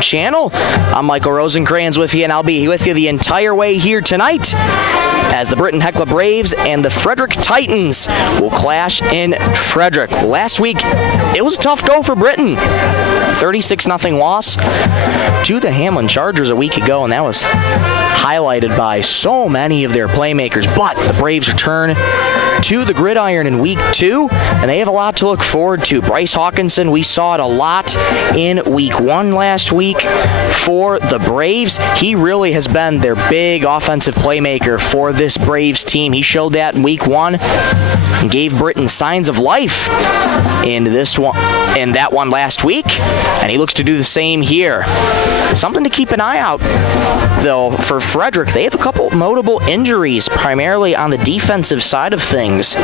channel. I'm Michael Rosencrans with you, and I'll be with you the entire way here tonight as the Britton-Hecla Braves and the Frederick Titans will clash in Frederick. Last week, it was a tough go for Britton. 36-0 loss to the Hamlin Chargers a week ago, and that was highlighted by so many of their playmakers. But the Braves return to the gridiron in week 2, and they have a lot to look forward to. Bryce Hawkinson, we saw it a lot in week 1 last week for the Braves. He really has been their big offensive playmaker for this Braves team. He showed that in week 1 and gave Britton signs of life in that one last week, and he looks to do the same here. Something to keep an eye out, though, for Frederick. They have a couple notable injuries, primarily on the defensive side of things.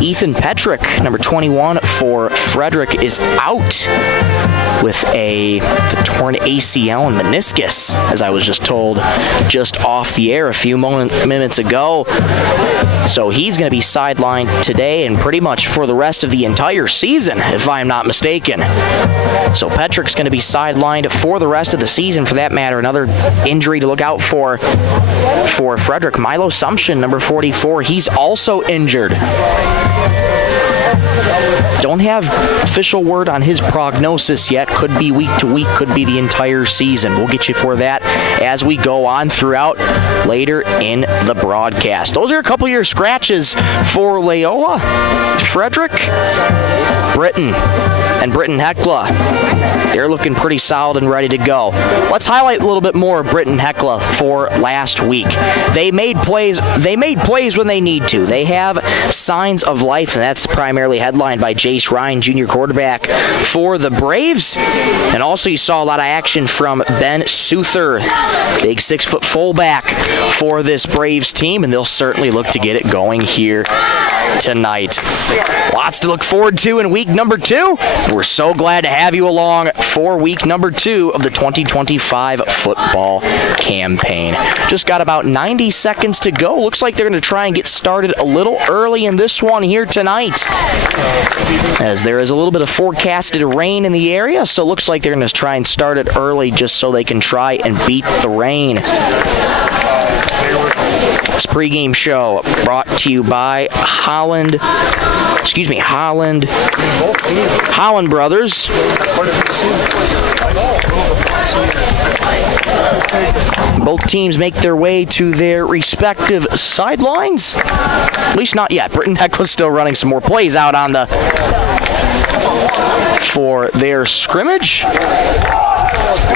Ethan Petrick, number 21 for Frederick, is out with a torn ACL and meniscus, as I was just told just off the air a few minutes ago. So he's going to be sidelined today and pretty much for the rest of the entire season, if I'm not mistaken. So Petrick's going to be sidelined for the rest of the season, for that matter. Another injury to look out for Frederick. Milo Sumption, number 44, he's also injured. Don't have official word on his prognosis yet. Could be week to week, could be the entire season. We'll get you for that as we go on throughout later in the broadcast. Those are a couple of your scratches for Leola, Frederick, Britton, and Britton-Hecla. They're looking pretty solid and ready to go. Let's highlight a little bit more of Britton-Hecla for last week. They made plays when they need to. They have signs of life, and that's primarily headlined by Jace Ryan, junior quarterback for the Braves. And also you saw a lot of action from Ben Souther, big 6-foot fullback for this Braves team, and they'll certainly look to get it going here tonight. Lots to look forward to in week number 2. We're so glad to have you along for week number 2 of the 2025 football campaign. Just got about 90 seconds to go. Looks like they're going to try and get started a little early in this one here tonight, as there is a little bit of forecasted rain in the area, so it looks like they're going to try and start it early just so they can try and beat the rain. This pregame show brought to you by Holland Brothers. Both teams make their way to their respective sidelines. At least not yet. Britton-Hecla's still running some more plays out for their scrimmage.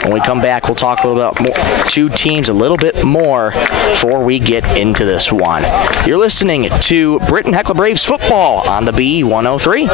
When we come back, we'll talk a little bit more, two teams a little bit more before we get into this one. You're listening to Britton-Hecla Braves football on the B103.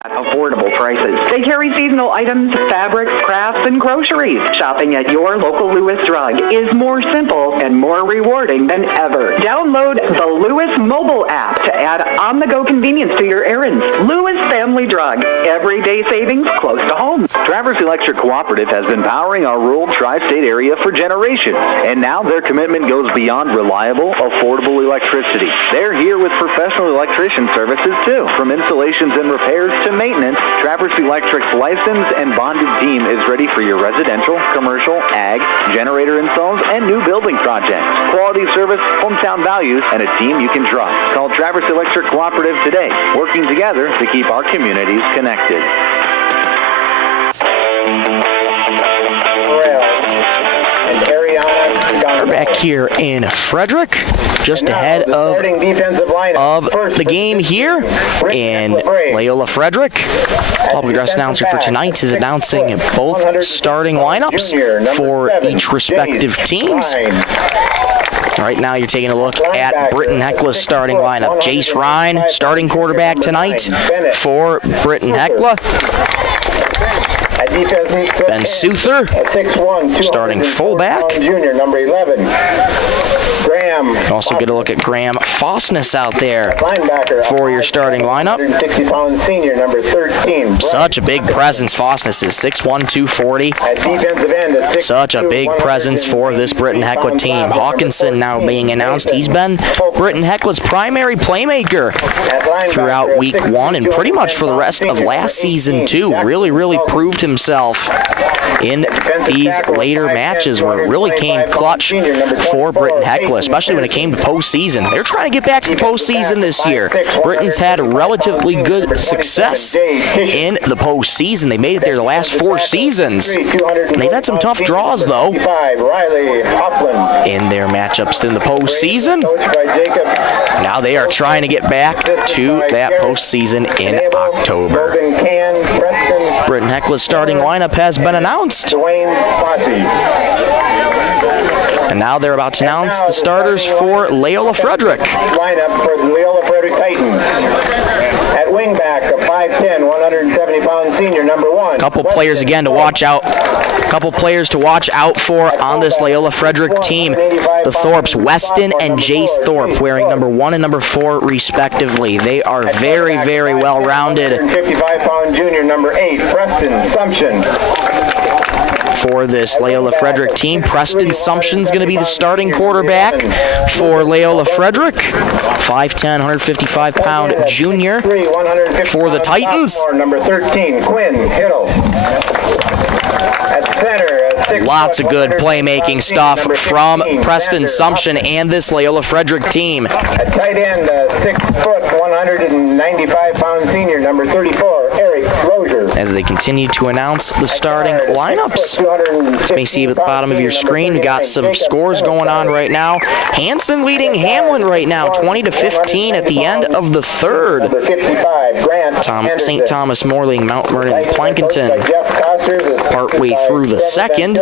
At affordable prices. They carry seasonal items, fabrics, crafts, and groceries. Shopping at your local Lewis Drug is more simple and more rewarding than ever. Download the Lewis mobile app to add on-the-go convenience to your errands. Lewis Family Drug. Everyday savings close to home. Traverse Electric Cooperative has been powering our rural tri-state area for generations, and now their commitment goes beyond reliable, affordable electricity. They're here with professional electrician services too. From installations and repairs to maintenance, Traverse Electric's licensed and bonded team is ready for your residential, commercial, ag, generator installs, and new building projects. Quality service, hometown values, and a team you can trust. Call Traverse Electric Cooperative today, working together to keep our communities connected. We're back here in Frederick, just ahead of the game here. And Leola Frederick, public address announcer for tonight, is announcing both starting lineups for each respective teams. Right now, you're taking a look at Britton-Hecla's starting lineup. Jace Ryan, starting quarterback tonight for Britton-Hecla. Ben Souther, starting fullback. Junior, number 11. Graham. Also get a look at Graham Fossness out there for your starting lineup. 160-pound senior, number 13. Such a big presence. Fossness is 6'1", 240. At defensive end, Such a big presence for this Britton-Hecla team. Hawkinson now being announced. He's been Britton-Hecla's primary playmaker throughout week 1 and pretty much for the rest of last season too. Really proved himself in these later matches where it really came clutch for Britton-Hecla, especially when it came to postseason. They're trying to get back to the postseason this year. Britain's had relatively good success in the postseason. They made it there the last 4 seasons. And they've had some tough draws, though, in their matchups in the postseason. Now they are trying to get back to that postseason in October. Britton-Hecla's starting lineup has been announced. And now they're about to announce the starters for Leola Frederick. Lineup for the Leola Frederick Titans. At wingback, a 5'10", 170-pound senior, number 1. Couple players again to watch out. Couple players to watch out for on this Leola Frederick team. The Thorpes, Weston and Jace Thorpe, wearing number 1 and number 4 respectively. They are very well-rounded. 155-pound junior, number 8, Preston Sumption. For this Leola Frederick team, Preston Sumption's going to be the starting quarterback for Leola Frederick. 5'10", 155-pound junior for the Titans. Number 13, Quinn Hiddle. At center, lots of good playmaking stuff from Preston Sumption and this Leola Frederick team. At tight end, 6 foot, 195-pound senior, number 34, Eric Rozier. As they continue to announce the starting lineups. As you may see at the bottom of your screen, we got some scores going on right now. Hanson leading Hamlin right now, 20-15 at the end of the third. St. Thomas More leading Mount Vernon Plankinton partway through the second.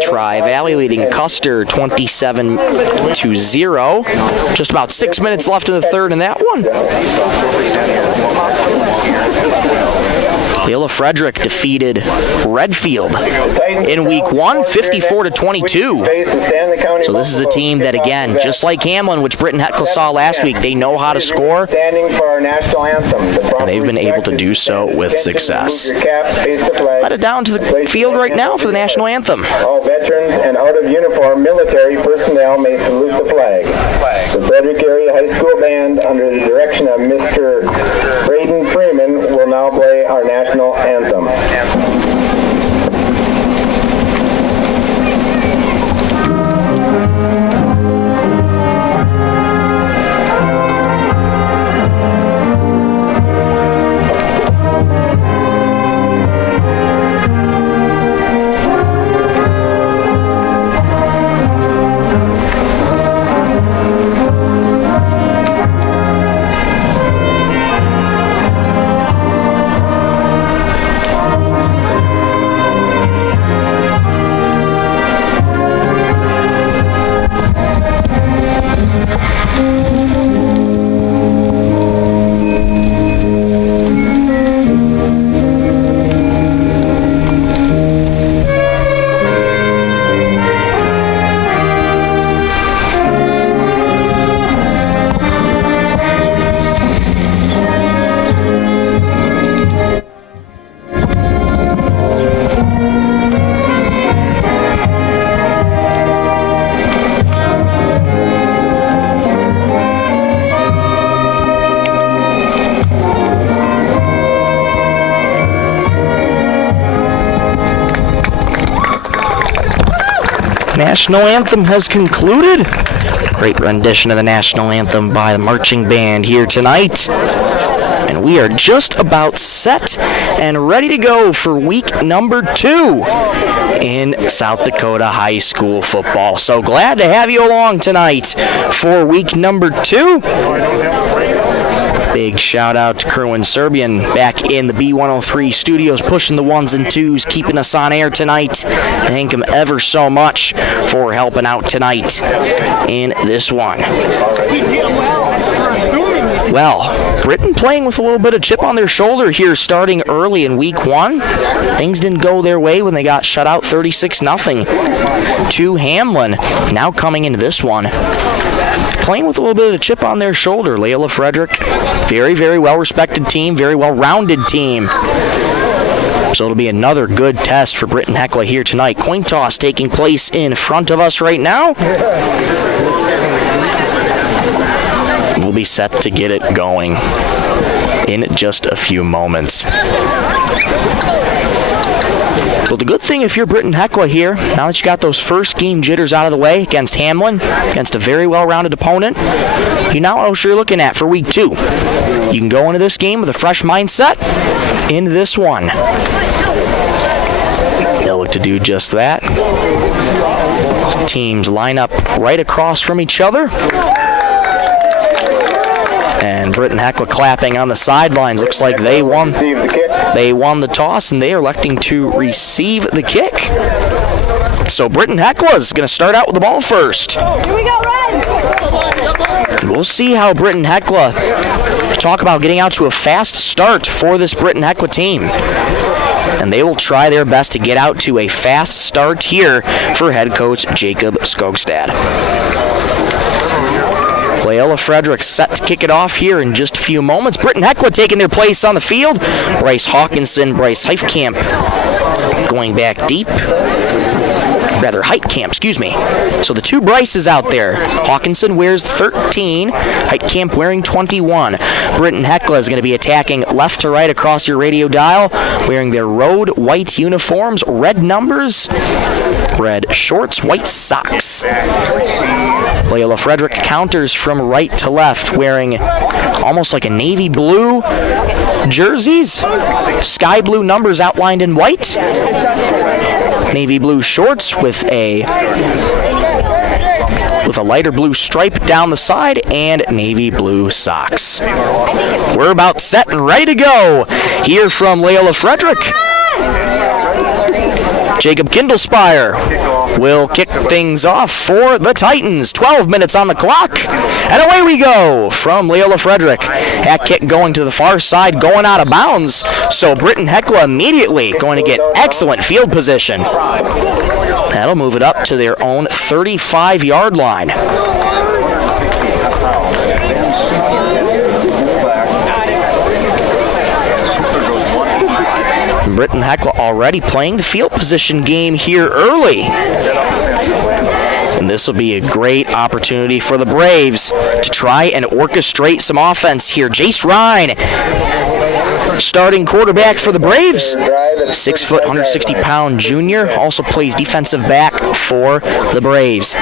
Tri-Valley leading Custer 27-0. Just about 6 minutes left in the third in that one. Leola Frederick defeated Redfield in week 1, 54-22. So this is a team that, again, just like Hamlin, which Britton-Hecla saw last week, they know how to score, and they've been able to do so with success. Headed down to the field right now for the national anthem. All veterans and out-of-uniform military personnel may salute the flag. The Frederick Area High School Band, under the direction of Mr. Braden Freeman, will now play our national anthem. National anthem has concluded. Great rendition of the national anthem by the marching band here tonight. And And we are just about set and ready to go for week number 2 in South Dakota high school football. So glad to have you along tonight for week number 2. Big shout out to Kerwin Serbian back in the B103 studios, pushing the 1s and 2s, keeping us on air tonight. Thank him ever so much for helping out tonight in this one. Well, Britton playing with a little bit of chip on their shoulder here starting early in week 1. Things didn't go their way when they got shut out 36-0 to Hamlin. Now coming into this one, playing with a little bit of a chip on their shoulder. Leola Frederick, very, very well-respected team, very well-rounded team. So it'll be another good test for Britton-Hecla here tonight. Coin toss taking place in front of us right now. We'll be set to get it going in just a few moments. Well, the good thing if you're Britton-Hecla here, now that you got those first game jitters out of the way against Hamlin, against a very well-rounded opponent, you now know what you're looking at for week 2. You can go into this game with a fresh mindset into this one. They'll look to do just that. Teams line up right across from each other. And Britton-Hecla clapping on the sidelines. Looks like they won the toss, and they are electing to receive the kick. So Britton-Hecla is going to start out with the ball first. Here we go, Red! We'll see how Britton-Hecla talk about getting out to a fast start for this Britton-Hecla team. And they will try their best to get out to a fast start here for head coach Jacob Skogstad. Leola Frederick set to kick it off here in just a few moments. Britton-Hecla taking their place on the field. Bryce Hawkinson, Bryce Heifkamp going back deep. Rather, Heitkamp, excuse me. So the two Bryces out there. Hawkinson wears 13, Heitkamp wearing 21. Britton-Hecla is going to be attacking left to right across your radio dial, wearing their road white uniforms, red numbers, red shorts, white socks. Leola Frederick counters from right to left, wearing almost like a navy blue jerseys, sky blue numbers outlined in white, navy blue shorts with a lighter blue stripe down the side, and navy blue socks. We're about set and ready to go here from Leola Frederick. Jacob Kindlespire will kick things off for the Titans. 12 minutes on the clock, and away we go from Leola Frederick. That kick going to the far side, going out of bounds, so Britton-Hecla immediately going to get excellent field position. That'll move it up to their own 35-yard line. Britton-Hecla already playing the field position game here early. And this will be a great opportunity for the Braves to try and orchestrate some offense here. Jace Ryan, starting quarterback for the Braves. 6 foot, 160-pound junior, also plays defensive back for the Braves.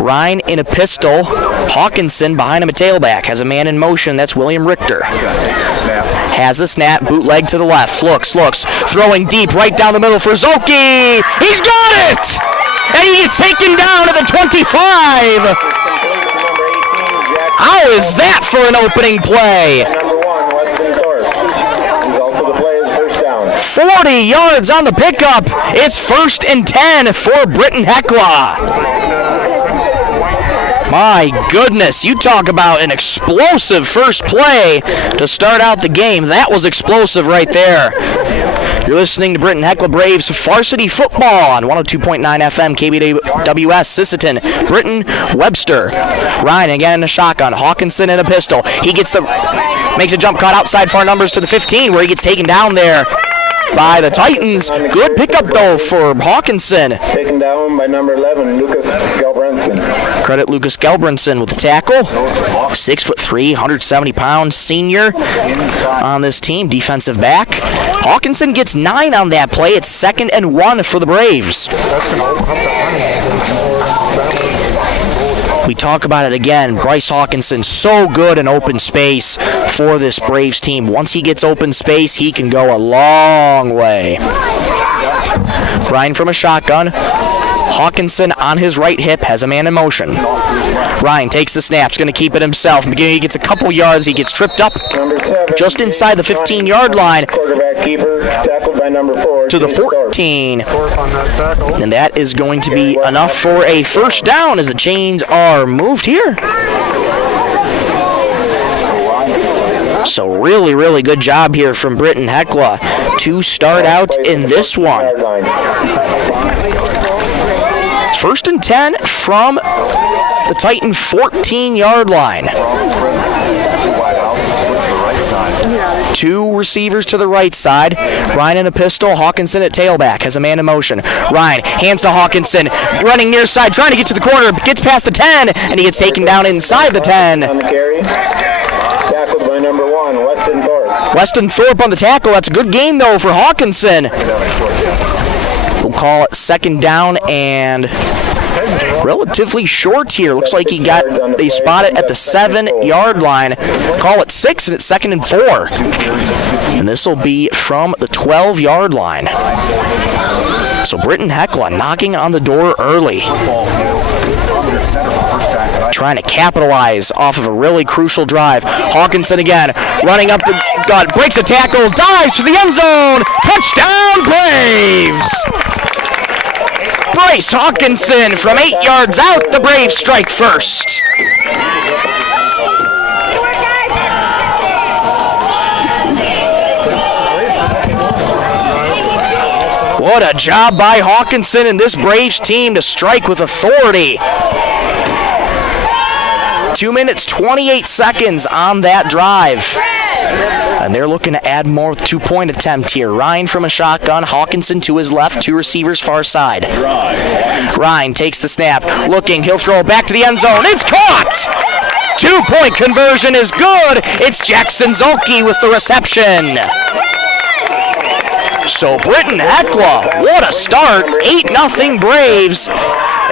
Ryan in a pistol. Hawkinson behind him a tailback. Has a man in motion. That's William Richter. Has the snap. Bootleg to the left. Looks. Throwing deep right down the middle for Zoki. He's got it! And he gets taken down at the 25. How is that for an opening play? 40 yards on the pickup. It's 1st and 10 for Britton-Hecla. My goodness, you talk about an explosive first play to start out the game. That was explosive right there. You're listening to Britton-Hecla Braves Varsity Football on 102.9 FM, KBWS, Sisseton, Britton, Webster. Ryan again in a shotgun, Hawkinson in a pistol. He makes a jump cut outside far numbers to the 15 where he gets taken down there by the Titans. Good pickup, though, for Hawkinson. Taken down by number 11, Lucas Gelbranson. Credit Lucas Gelbranson with the tackle. 6'3", 170-pound senior on this team, defensive back. Hawkinson gets 9 on that play. It's 2nd and 1 for the Braves. We talk about it again. Bryce Hawkinson, so good in open space for this Braves team. Once he gets open space, he can go a long way. Ryan from a shotgun. Hawkinson on his right hip has a man in motion. Ryan takes the snap, going to keep it himself. He gets a couple yards. He gets tripped up just inside the 15-yard line Quarterback keeper, tackled by number 4. to the 14. And that is going to be enough for a first down as the chains are moved here. So really, really good job here from Britton-Hecla to start out in this one. First and 10 from the Titan 14-yard line. Two receivers to the right side. Ryan in a pistol. Hawkinson at tailback. Has a man in motion. Ryan hands to Hawkinson. Running near side. Trying to get to the corner. Gets past the 10. And he gets taken down inside the 10. On the carry. Tackled by number 1, Weston Thorpe. Weston Thorpe on the tackle. That's a good gain, though, for Hawkinson. We'll call it second down and relatively short here. Looks like they spot it at the 7-yard line. Call it 6, and it's second and 4. And this will be from the 12-yard line. So Britton-Hecla knocking on the door early. Trying to capitalize off of a really crucial drive. Hawkinson again, running up the gut, breaks a tackle, dives for the end zone. Touchdown, Braves! Bryce Hawkinson from 8 yards out. The Braves strike first. What a job by Hawkinson and this Braves team to strike with authority. 2 minutes, 28 seconds on that drive. And they're looking to add more two-point attempt here. Ryan from a shotgun, Hawkinson to his left, two receivers far side. Ryan takes the snap, looking, he'll throw it back to the end zone. It's caught! 2-point conversion is good. It's Jackson Zolke with the reception. So Britton-Hecla, what a start. 8-0 Braves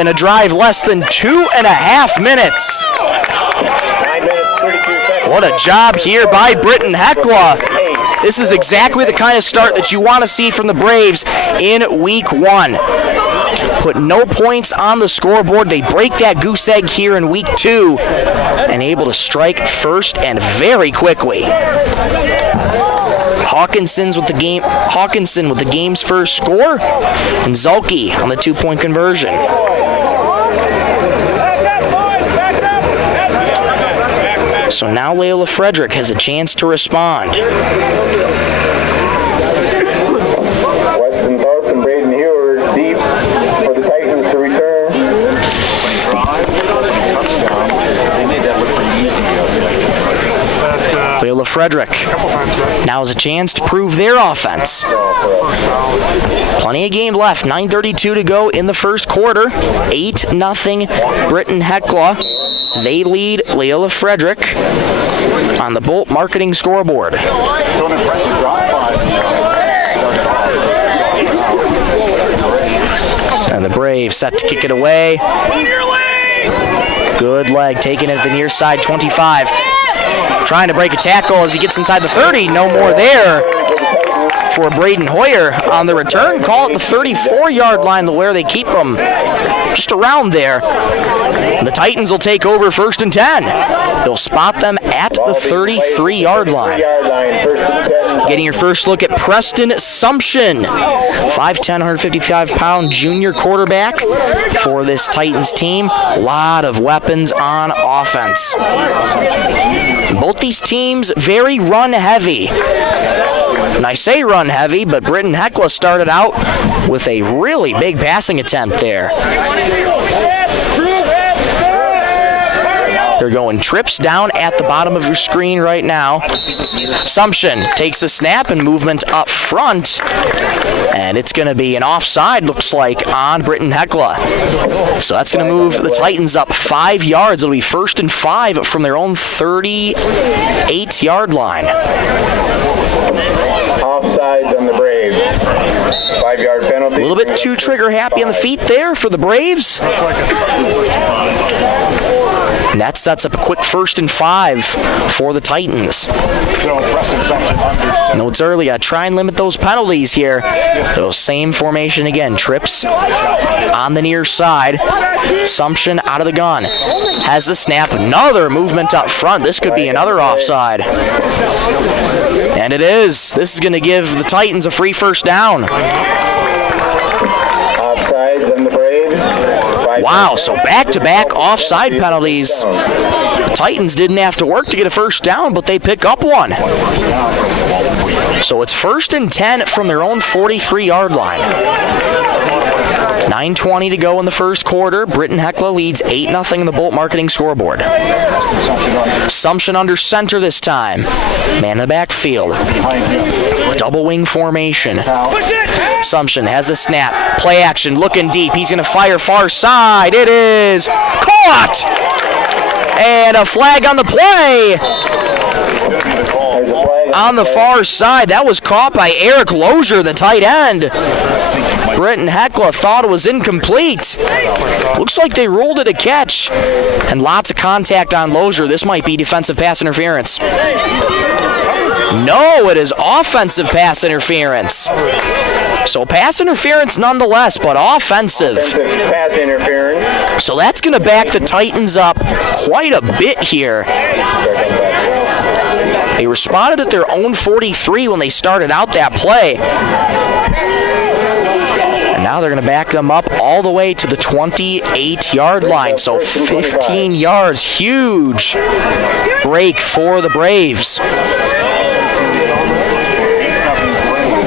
in a drive less than 2.5 minutes. 9 minutes, 32 seconds. What a job here by Britton-Hecla. This is exactly the kind of start that you want to see from the Braves in week 1. Put no points on the scoreboard. They break that goose egg here in week 2 and able to strike first and very quickly. Hawkinson with the game's first score, and Zolke on the 2-point conversion. So now Leola Frederick has a chance to respond. Weston Thorpe and Braden Hewer deep for the Titans to return. Leola Frederick now has a chance to prove their offense. Plenty of game left. 9:32 to go in the first quarter. 8-0 Britton-Hecla. They lead Leola Frederick on the Bolt Marketing scoreboard. And the Braves set to kick it away. Good leg, taking it to the near side, 25. Trying to break a tackle as he gets inside the 30. No more there for Braden Hoyer on the return. Call it the 34-yard line where they keep them just around there. And the Titans will take over first and 10. They'll spot them at the 33-yard line. Getting your first look at Preston Sumption, 5'10", 155-pound junior quarterback for this Titans team. A lot of weapons on offense. Both these teams very run-heavy. And I say run-heavy, but Britton-Hecla started out with a really big passing attempt there. They're going trips down at the bottom of your screen right now. Sumption takes the snap and movement up front. And it's going to be an offside, looks like, on Britton-Hecla. So that's going to move the Titans up 5 yards. It'll be first and 5 from their own 38-yard line. Offsides on the Braves. 5-yard penalty. A little bit too trigger happy on the feet there for the Braves. And that sets up a quick 1st and 5 for the Titans. Notes early, try and limit those penalties here. Those same formation again. Trips on the near side. Sumption out of the gun. Has the snap. Another movement up front. This could be another offside. And it is. This is going to give the Titans a free 1st down. Offsides on the Braves. Wow, so back-to-back offside penalties. The Titans didn't have to work to get a 1st down, but they pick up one. So it's 1st and 10 from their own 43-yard line. 9:20 to go in the 1st quarter. Britton-Hecla leads 8-0 in the Bolt Marketing scoreboard. Sumption under center this time. Man in the backfield. Double wing formation. Sumption has the snap. Play action, looking deep. He's going to fire far side. It is caught! And a flag on the play. On the far side, that was caught by Eric Lozier, the tight end. Britton-Hecla thought it was incomplete. Looks like they ruled it a catch. And lots of contact on Lozier. This might be defensive pass interference. No, it is offensive pass interference. So pass interference nonetheless, but offensive. Pass interference. So that's going to back the Titans up quite a bit here. They were spotted at their own 43 when they started out that play. And now they're going to back them up all the way to the 28-yard line. So 15 yards. Huge break for the Braves.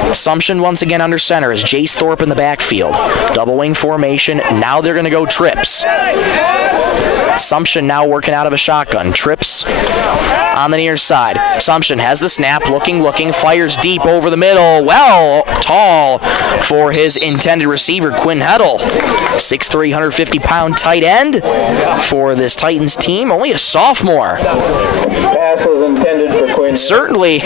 Sumption once again under center as Jace Thorpe in the backfield. Double wing formation. Now they're going to go trips. Sumption now working out of a shotgun. Trips on the near side. Sumption has the snap, looking, fires deep over the middle. Well, tall for his intended receiver, Quinn Heddle. 6'3", 150-pound tight end for this Titans team. Only a sophomore. Pass was intended for Quinn. Certainly,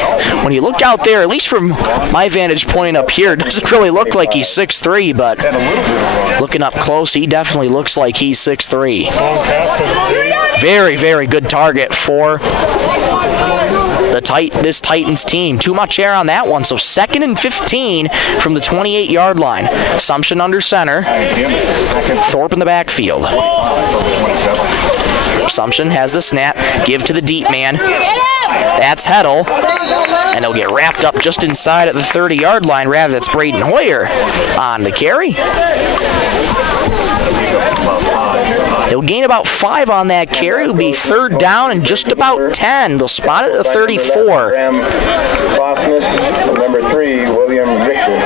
when you look out there, at least from my vantage point up here, it doesn't really look like he's 6'3", but looking up close, he definitely looks like he's 6'3". Very, very good target for this Titans team. Too much air on that one, so 2nd and 15 from the 28-yard line. Sumption under center. Thorpe in the backfield. Sumption has the snap. Give to the deep man. That's Heddle. And they'll get wrapped up just inside at the 30-yard line. Rather, that's Braden Hoyer on the carry. They'll gain about 5 on that carry. It'll be 3rd down and just about 10. They'll spot it at the 34. Number 3, William Richter.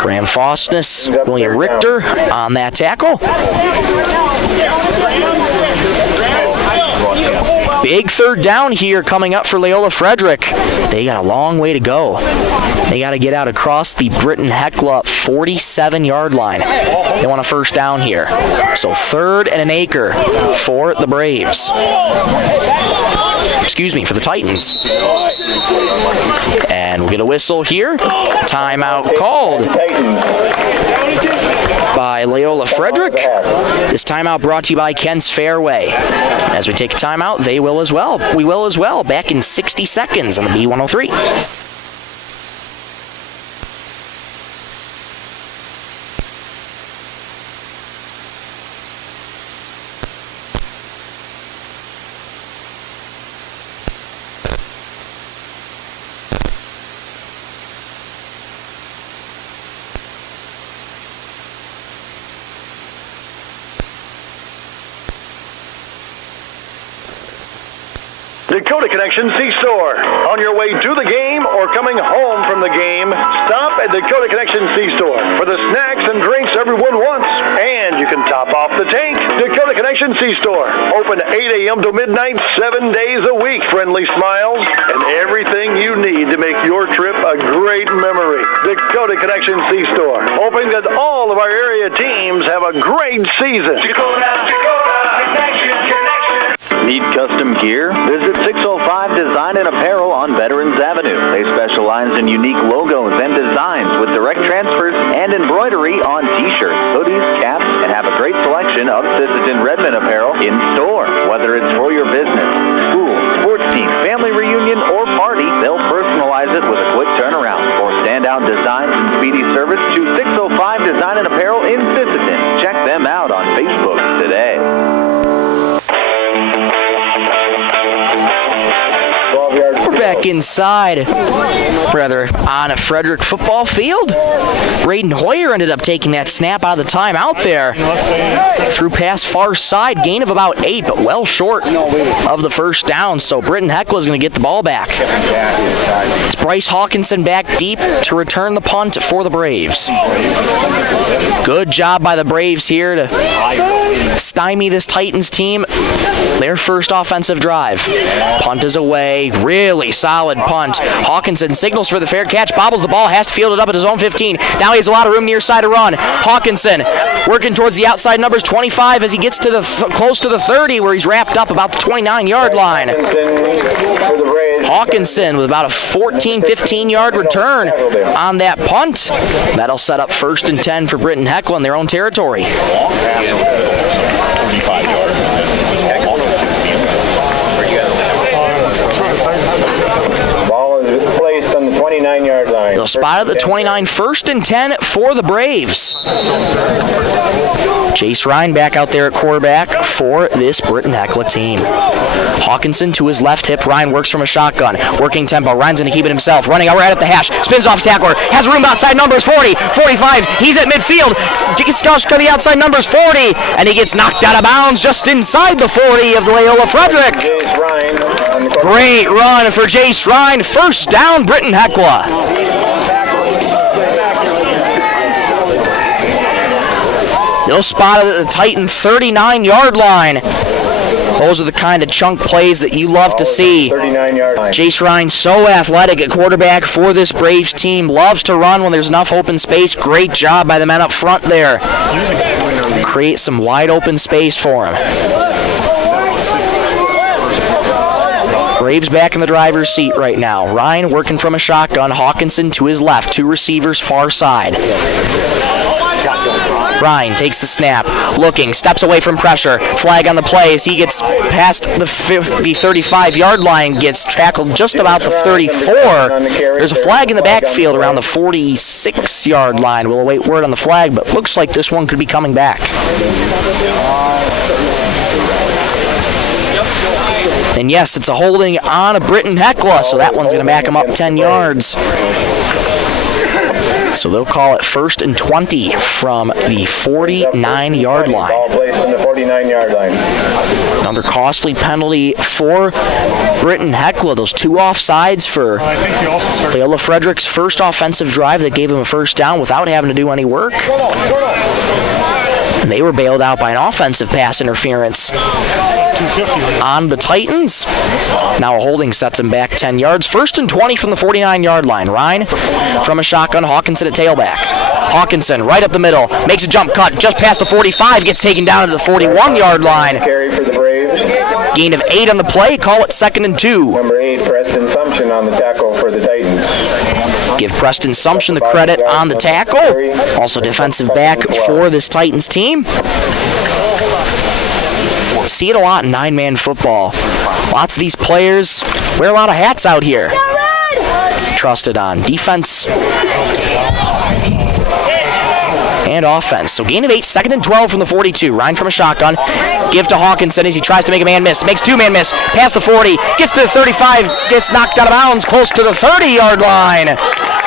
Graham Fostness, William Richter on that tackle. Big 3rd down here coming up for Leola Frederick. They got a long way to go. They got to get out across the Britton-Hecla 47-yard line. They want a 1st down here. So 3rd and an acre for the Braves. Excuse me, for the Titans. And we'll get a whistle here. Timeout called by Leola Frederick. This timeout brought to you by Ken's Fairway. As we take a timeout, they will as well. We will as well. Back in 60 seconds on the B103. Dakota Connection C-Store. On your way to the game or coming home from the game, stop at Dakota Connection C-Store for the snacks and drinks everyone wants. And you can top off the tank. Dakota Connection C-Store. Open 8 a.m. to midnight, 7 days a week. Friendly smiles and everything you need to make your trip a great memory. Dakota Connection C-Store. Hoping that all of our area teams have a great season. Dakota Connection. Need custom gear? Visit 605 Design and Apparel on Veterans Avenue. They specialize in unique logos and designs with direct transfers and embroidery on t-shirts, hoodies, caps, and have a great selection of Sisseton Redmond apparel in store. Downtown Designs and Speedy Service to 605 Design and Apparel in Sisseton. Check them out on Facebook today. We're back inside, rather, on a Frederick football field. Braden Hoyer ended up taking that snap out of the timeout there. Threw pass far side, gain of about 8, but well short of the first down. So Britton-Hecla is going to get the ball back. It's Bryce Hawkinson back deep to return the punt for the Braves. Good job by the Braves here to stymie this Titans team. Their first offensive drive. Punt is away. Really solid punt. Hawkinson signals for the fair catch, bobbles the ball, has to field it up at his own 15. Now he has a lot of room near side to run. Hawkinson working towards the outside numbers, 25 as he gets to the close to the 30 where he's wrapped up about the 29-yard line. Hawkinson with about a 14, 15-yard return on that punt. That'll set up 1st and 10 for Britton-Hecla in their own territory. Ball is placed on the 29-yard line. They'll spot at the 29, 1st and 10 for the Braves. Jace Ryan back out there at quarterback for this Britton-Hecla team. Hawkinson to his left hip. Ryan works from a shotgun. Working tempo. Ryan's going to keep it himself. Running out right at the hash. Spins off tackler. Has room outside numbers 40, 45. He's at midfield. Gets to the outside numbers 40. And he gets knocked out of bounds just inside the 40 of the Leola Frederick. Great run for Jace Ryan. 1st down, Britton-Hecla. They'll spot it at the Titan 39-yard line. Those are the kind of chunk plays that you love to see. Jace Ryan, so athletic at quarterback for this Braves team. Loves to run when there's enough open space. Great job by the men up front there. Create some wide open space for him. Braves back in the driver's seat right now. Ryan working from a shotgun. Hawkinson to his left. 2 receivers far side. Ryan takes the snap, looking, steps away from pressure. Flag on the play as he gets past the 35-yard line, gets tackled just about the 34. There's a flag in the backfield around the 46-yard line. We'll await word on the flag, but looks like this one could be coming back. And yes, it's a holding on a Britton-Hecla, so that one's going to back him up 10 yards. So they'll call it 1st and 20 from the 49-yard line. Ball placed on the 49-yard line. Another costly penalty for Britton-Hecla. Those 2 offsides for Leola Frederick's first offensive drive that gave him a 1st down without having to do any work. And they were bailed out by an offensive pass interference on the Titans. Now a holding sets him back 10 yards. 1st and 20 from the 49-yard line. Ryan from a shotgun. Hawkinson at tailback. Hawkinson right up the middle. Makes a jump cut just past the 45. Gets taken down to the 41-yard line. Carry for the Braves. Gain of 8 on the play. Call it 2nd and 2. Number 8, Preston Sumption on the tackle for the Titans. Give Preston Sumption the credit on the tackle. Also defensive back for this Titans team. See it a lot in 9-man football. Lots of these players wear a lot of hats out here. Trusted on defense and offense. So gain of 8, 2nd and 12 from the 42. Ryan from a shotgun. Give to Hawkinson as he tries to make a man miss. Makes 2-man miss. Past the 40. Gets to the 35. Gets knocked out of bounds close to the 30-yard line.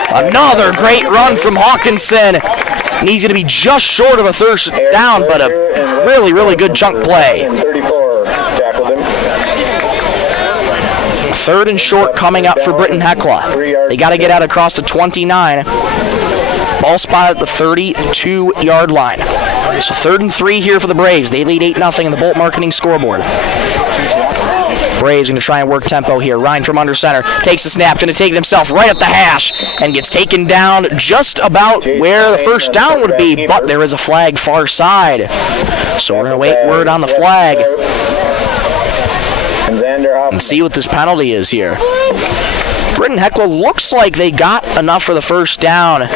Another great run from Hawkinson. And he's going to be just short of a 1st down, but a really, really good chunk play. 34 tackled him. 3rd and short coming up for Britton-Hecla. They got to get out across the 29. Ball spot at the 32-yard line. So 3rd and 3 here for the Braves. They lead 8-0 in the Bolt Marketing scoreboard. Braves going to try and work tempo here. Ryan from under center takes the snap, going to take it himself right at the hash, and gets taken down just about where the 1st down would be, but there is a flag far side. So we're going to wait word on the flag and see what this penalty is here. Britton-Hecla looks like they got enough for the 1st down.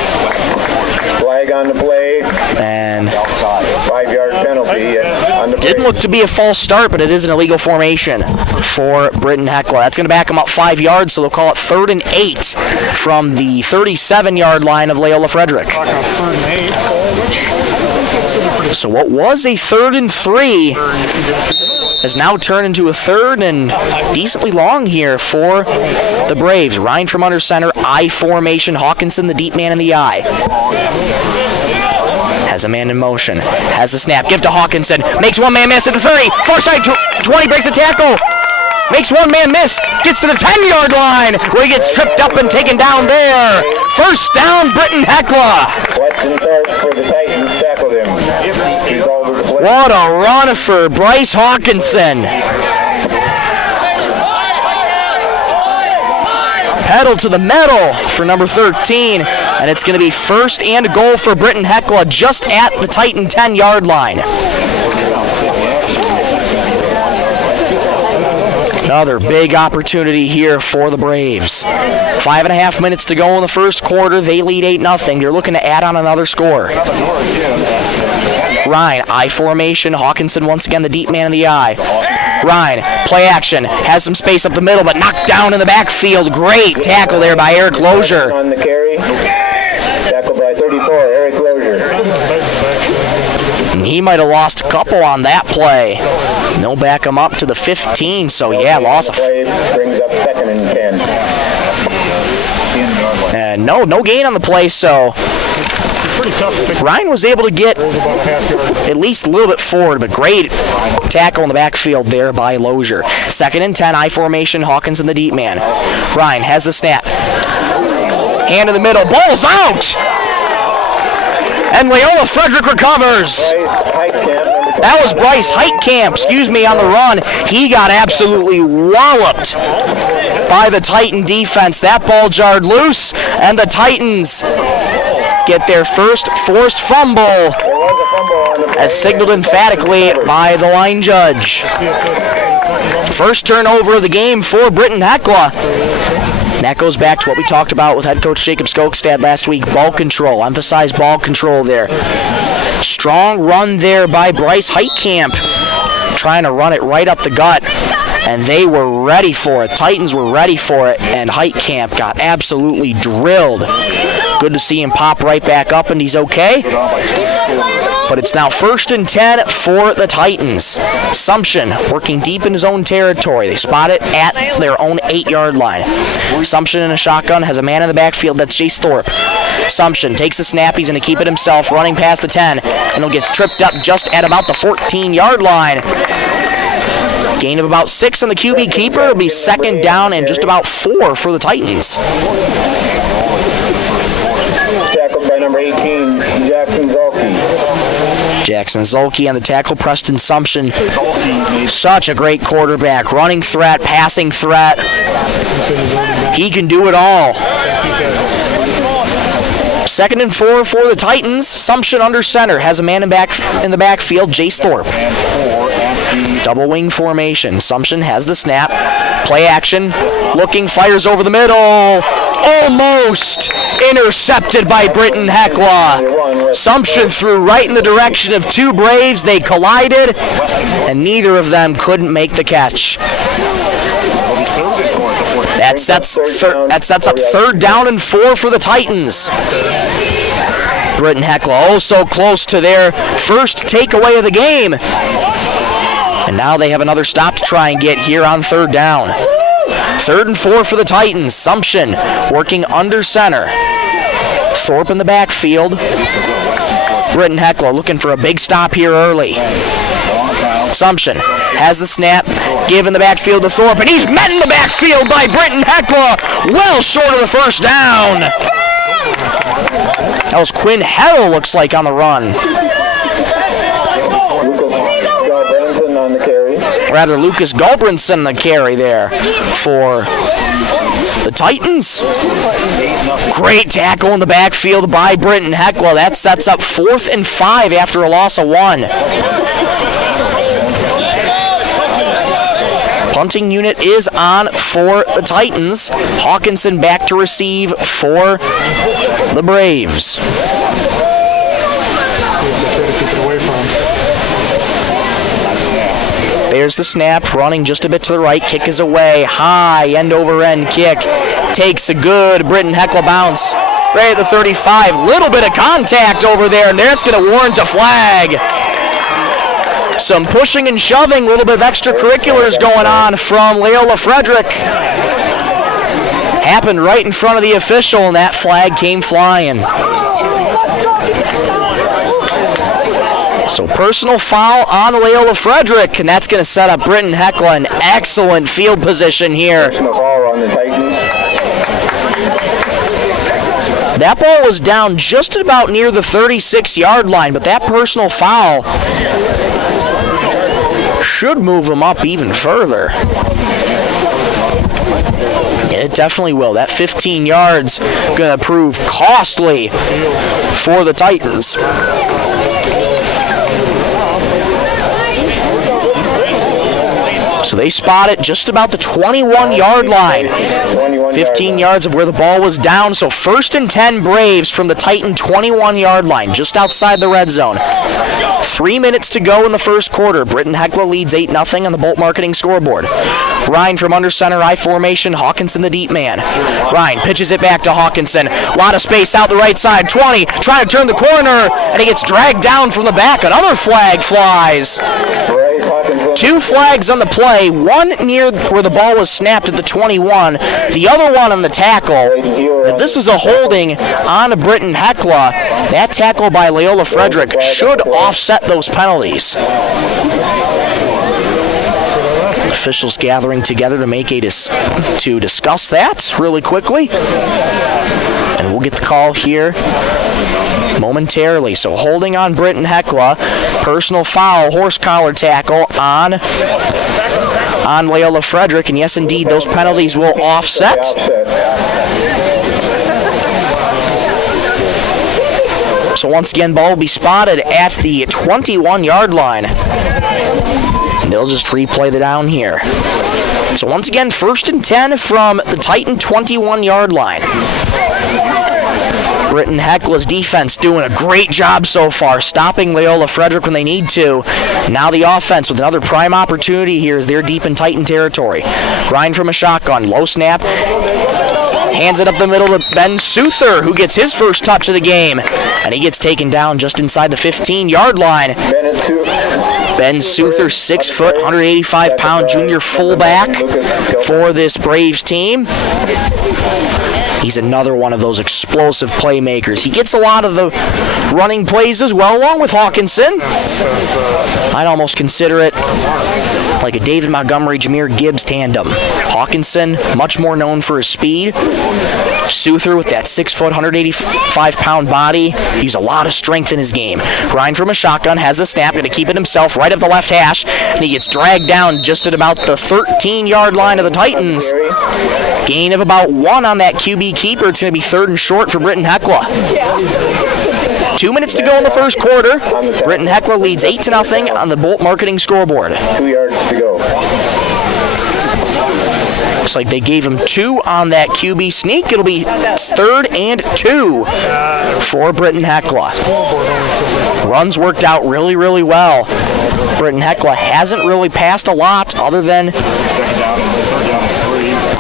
Flag on the play. And 5-yard penalty on the play. Didn't look to be a false start, but it is an illegal formation for Britton-Hecla. That's going to back them up 5 yards, so they'll call it 3rd and 8 from the 37-yard line of Leola Frederick. So what was a 3rd and 3 has now turned into a 3rd and decently long here for the Braves. Ryan from under center, I formation. Hawkinson, the deep man in the I. Has a man in motion. Has the snap. Give to Hawkinson. Makes one man miss at the 30. Far side 20. Breaks a tackle. Makes one man miss. Gets to the 10-yard line where he gets tripped up and taken down there. First down, Britton-Hecla. Weston Tharp for the Titans tackled him. What a run for Bryce Hawkinson. Pedal to the metal for number 13, and it's going to be 1st and goal for Britton-Hecla just at the Titan 10-yard line. Another big opportunity here for the Braves. 5.5 minutes to go in the first quarter. They lead 8-0. They're looking to add on another score. Ryan, I formation. Hawkinson once again the deep man in the I. Ryan, play action, has some space up the middle, but knocked down in the backfield. Great tackle there by Eric Lozier. On the carry, tackled by 34, Eric Lozier. And he might have lost a couple on that play. They'll back him up to the 15, so yeah, loss of... Brings up 2nd and 10. No gain on the play, so... Ryan was able to get at least a little bit forward, but great tackle in the backfield there by Lozier. 2nd and 10, I formation, Hawkins and the deep man. Ryan has the snap. Hand in the middle, ball's out! And Leola Frederick recovers. That was Bryce Heitkamp, on the run. He got absolutely walloped by the Titan defense. That ball jarred loose, and the Titans get their first forced fumble, as signaled emphatically by the line judge. First turnover of the game for Britton-Hecla. That goes back to what we talked about with head coach Jacob Skokstad last week, ball control. Emphasize ball control there. Strong run there by Bryce Heitkamp, trying to run it right up the gut, and they were ready for it. Titans were ready for it, and Heitkamp got absolutely drilled. Good to see him pop right back up, and he's okay. But it's now 1st and 10 for the Titans. Sumption working deep in his own territory. They spot it at their own 8-yard line. Sumption in a shotgun has a man in the backfield. That's Jace Thorpe. Sumption takes the snap. He's going to keep it himself, running past the 10, and he'll get tripped up just at about the 14-yard line. Gain of about 6 on the QB keeper. It'll be 2nd down and just about 4 for the Titans. Tackled by number 18, Jackson Zolke. Jackson Zolke on the tackle. Preston Sumption, such a great quarterback. Running threat, passing threat. He can do it all. 2nd and 4 for the Titans. Sumption under center. Has a man in the backfield, Jace Thorpe. Double wing formation. Sumption has the snap. Play action. Looking, fires over the middle. Almost intercepted by Britton-Hecla. Sumption threw right in the direction of 2 Braves. They collided, and neither of them couldn't make the catch. That sets up 3rd down and 4 for the Titans. Britton-Hecla oh so close to their first takeaway of the game. And now they have another stop to try and get here on 3rd down. 3rd and 4 for the Titans. Sumption working under center. Thorpe in the backfield. Britton-Hecla looking for a big stop here early. Sumption has the snap. Give in the backfield to Thorpe, and he's met in the backfield by Britton-Hecla. Well short of the first down. That was Quinn Heddle, looks like, on the run. Lucas Gulbranson the carry there for the Titans. Great tackle in the backfield by Britton-Hecla. That sets up 4th and 5 after a loss of 1. Punting unit is on for the Titans. Hawkinson back to receive for the Braves. There's the snap, running just a bit to the right. Kick is away. High, end-over-end kick. Takes a good Britton-Hecla bounce. Right at the 35. Little bit of contact over there, and that's going to warrant a flag. Some pushing and shoving, a little bit of extracurriculars going on from Leola Frederick. Happened right in front of the official, and that flag came flying. So personal foul on Leola Frederick, and that's going to set up Britton-Hecla in excellent field position here. Personal foul on the Titans. That ball was down just about near the 36-yard line, but that personal foul should move them up even further. It definitely will. That 15 yards going to prove costly for the Titans. So they spot it just about the 21-yard line. 15 yards of where the ball was down. So 1st and 10 Braves from the Titan 21-yard line, just outside the red zone. 3 minutes to go in the first quarter. Britton-Hecla leads 8-0 on the Bolt Marketing scoreboard. Ryan from under center I formation. Hawkinson the deep man. Ryan pitches it back to Hawkinson. A lot of space out the right side. 20, trying to turn the corner, and he gets dragged down from the back. Another flag flies. 2 flags on the play, one near where the ball was snapped at the 21, the other one on the tackle. If this is a holding on Britton-Hecla, that tackle by Leola Frederick should offset those penalties. Officials gathering together to discuss that really quickly. And we'll get the call here momentarily. So holding on Britton-Hecla, personal foul, horse collar tackle on Leola Frederick, and yes indeed those penalties will offset. So once again, ball will be spotted at the 21-yard line. And they'll just replay the down here. So once again, 1st and 10 from the Titan 21-yard line. Britton-Hecla's defense doing a great job so far, stopping Leola Frederick when they need to. Now the offense with another prime opportunity here as they're deep in Titan territory. Ryan from a shotgun, low snap. Hands it up the middle to Ben Souther, who gets his first touch of the game. And he gets taken down just inside the 15-yard line. Ben Souther, 6 foot, 185-pound junior fullback for this Braves team. He's another one of those explosive playmakers. He gets a lot of the running plays as well, along with Hawkinson. I'd almost consider it like a David Montgomery, Jameer Gibbs tandem. Hawkinson, much more known for his speed. Souther with that 6 foot, 185-pound body. He's a lot of strength in his game. Ryan from a shotgun has the snap, going to keep it himself right up the left hash, and he gets dragged down just at about the 13-yard line of the Titans. Gain of about 1 on that QB keeper. It's going to be 3rd and short for Britton-Hecla. 2 minutes to go in the first quarter. Britton-Hecla leads 8-0 on the Bolt Marketing scoreboard. 2 yards to go. Looks like they gave him 2 on that QB sneak. It'll be 3rd and 2 for Britton-Hecla. Runs worked out really, really well. Britton-Hecla hasn't really passed a lot other than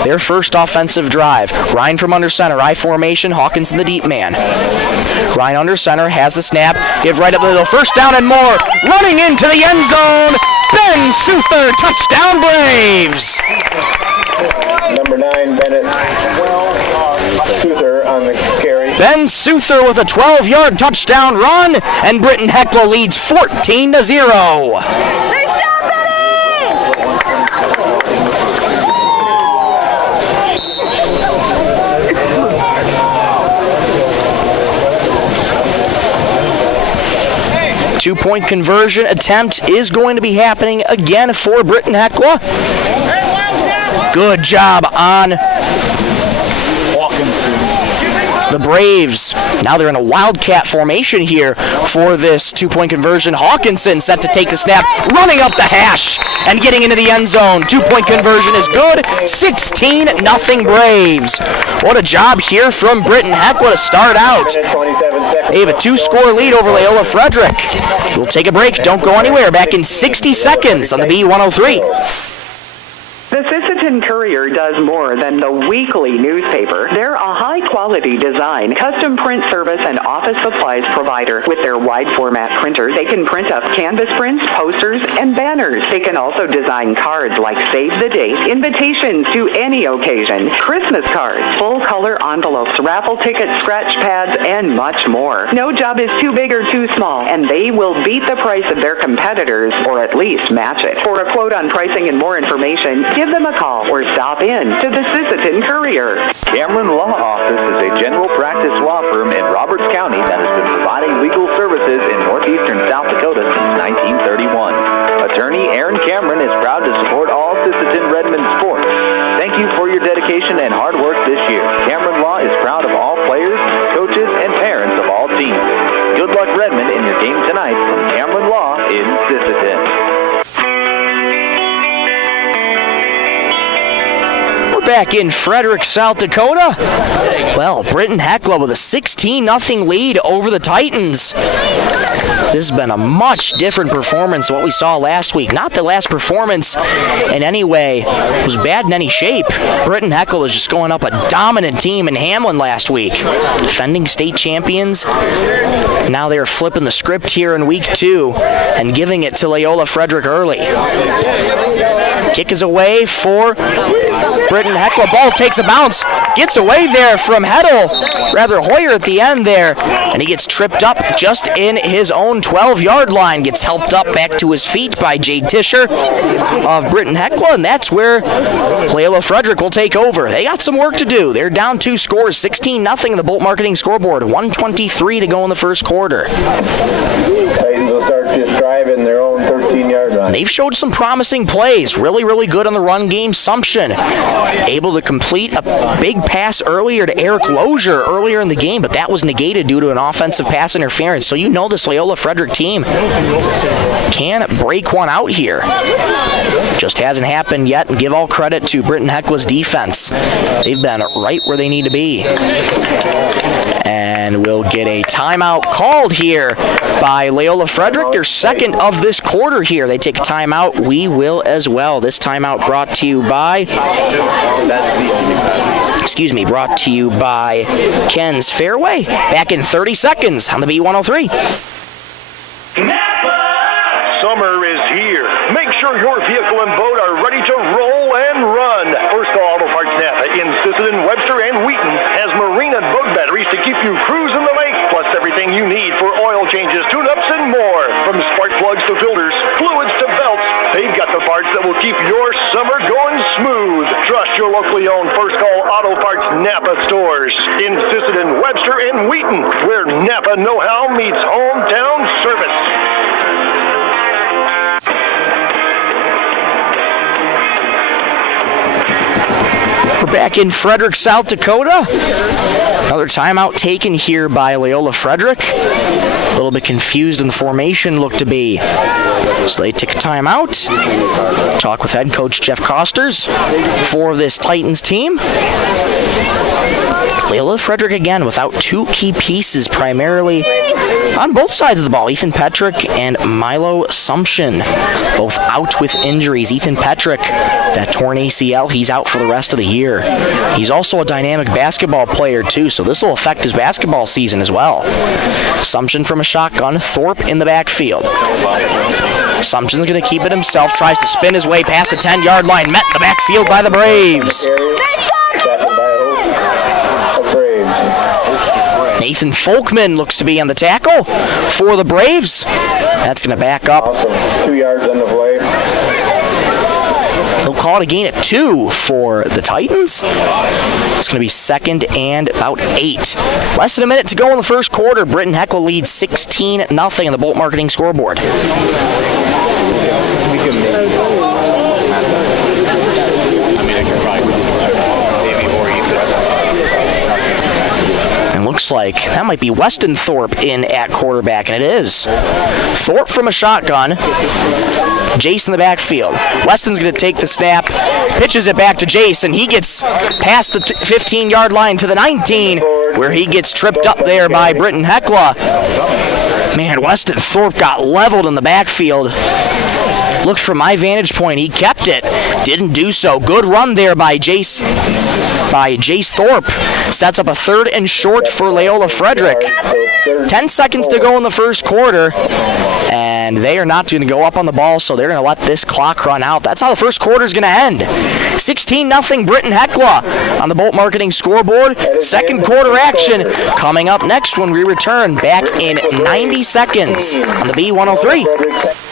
their first offensive drive. Ryan from under center, I formation, Hawkinson the deep man. Ryan under center has the snap, give right up the middle, 1st down and more, running into the end zone, Ben Souther, touchdown Braves! Number 9, Bennett Souther on the carry. Ben Souther with a 12-yard touchdown run, and Britton-Hecla leads 14-0. Two-point conversion attempt is going to be happening again for Britton-Hecla. Good job on the Braves. Now they're in a wildcat formation here for this two-point conversion. Hawkinson set to take the snap, running up the hash and getting into the end zone. Two-point conversion is good. 16-0 Braves. What a job here from Britton-Hecla to start out. They have a 2-score lead over Leola Frederick. We'll take a break. Don't go anywhere. Back in 60 seconds on the B103. The Sisseton Courier does more than the weekly newspaper. They're a high-quality design, custom print service, and office supplies provider. With their wide-format printers, they can print up canvas prints, posters, and banners. They can also design cards like Save the Date, invitations to any occasion, Christmas cards, full-color envelopes, raffle tickets, scratch pads, and much more. No job is too big or too small, and they will beat the price of their competitors, or at least match it. For a quote on pricing and more information, give them a call or stop in to the Sisseton Courier. Cameron Law Office is a general practice law firm in Roberts County that has been providing legal services in northeastern South Dakota since 1931. Attorney Aaron Cameron is proud to support all Sisseton Redmond sports. Thank you for your dedication and hard work this year. Cameron Law is proud of all players, coaches, and parents of all teams. Good luck, Redmond, in your game tonight from Cameron Law in Sisseton. Back in Frederick, South Dakota. Well, Britton-Hecla with a 16-0 lead over the Titans. This has been a much different performance than what we saw last week. Not the last performance in any way was bad in any shape. Britton-Hecla was just going up a dominant team in Hamlin last week. Defending state champions. Now they're flipping the script here in week 2 and giving it to Leola Frederick early. Kick is away for Britton-Hecla. Ball takes a bounce. Gets away there from Hoyer at the end there. And he gets tripped up just in his own 12-yard line. Gets helped up back to his feet by Jade Tischer of Britton-Hecla. And that's where Leola Frederick will take over. They got some work to do. They're down 2 scores. 16-0 in the Bolt Marketing scoreboard. 1:23 to go in the first quarter. Titans will start just driving their own 13-yard line. They've showed some promising plays. Really, really good on the run game. Sumption able to complete a big pass earlier to Eric Lozier earlier in the game, but that was negated due to an offensive pass interference. So you know this Leola Frederick team can break one out here. Just hasn't happened yet, and give all credit to Britton-Hecla's defense. They've been right where they need to be. And we'll get a timeout called here by Leola Frederick, their second of this quarter here. They take a timeout. We will as well. This timeout brought to you by Ken's Fairway. Back in 30 seconds on the B103. Summer is here. Make sure your vehicle and boat are ready to roll and run. First Call Auto Parts Napa in Sisseton, Webster, and Wheaton has marine and boat batteries to keep you cruising the lake, plus everything you need for oil changes, tune-ups, and more. From spark plugs to filters, fluids to belts, they've got the parts that will keep your summer going smooth. Trust your locally owned First Call Auto Parts Napa stores in Sisseton, Webster, and Wheaton, where Napa know-how meets hometown service. We're back in Frederick, South Dakota. Another timeout taken here by Leola Frederick. A little bit confused in the formation looked to be. So they take a timeout. Talk with head coach Jeff Costers for this Titans team. Leola Frederick again without 2 key pieces primarily on both sides of the ball. Ethan Petrick and Milo Sumption both out with injuries. Ethan Petrick, that torn ACL, he's out for the rest of the year. He's also a dynamic basketball player too, so this will affect his basketball season as well. Sumption from a shotgun, Thorpe in the backfield. Sumption's going to keep it himself, tries to spin his way past the 10-yard line, met in the backfield by the Braves. Nathan Folkman looks to be on the tackle for the Braves. That's going to back up. Also 2 yards on the play. They'll call it a gain at 2 for the Titans. It's going to be second and about 8. Less than a minute to go in the first quarter. Britton-Hecla leads 16-0 in the Bolt Marketing scoreboard. looks like that might be Weston Thorpe in at quarterback, and it is. Thorpe from a shotgun. Jace in the backfield. Weston's going to take the snap, pitches it back to Jace, and he gets past the 15-yard line to the 19, where he gets tripped up there by Britton-Hecla. Man, Weston Thorpe got leveled in the backfield. Looked from my vantage point, he kept it. Didn't do so. Good run there by Jace Thorpe. Sets up a 3rd and short for Leola Frederick. 10 seconds to go in the first quarter, and they are not going to go up on the ball, so they're going to let this clock run out. That's how the first quarter is going to end. 16-0 Britton-Hecla on the Bolt Marketing scoreboard. Second quarter action coming up next when we return back in 90 seconds on the B103.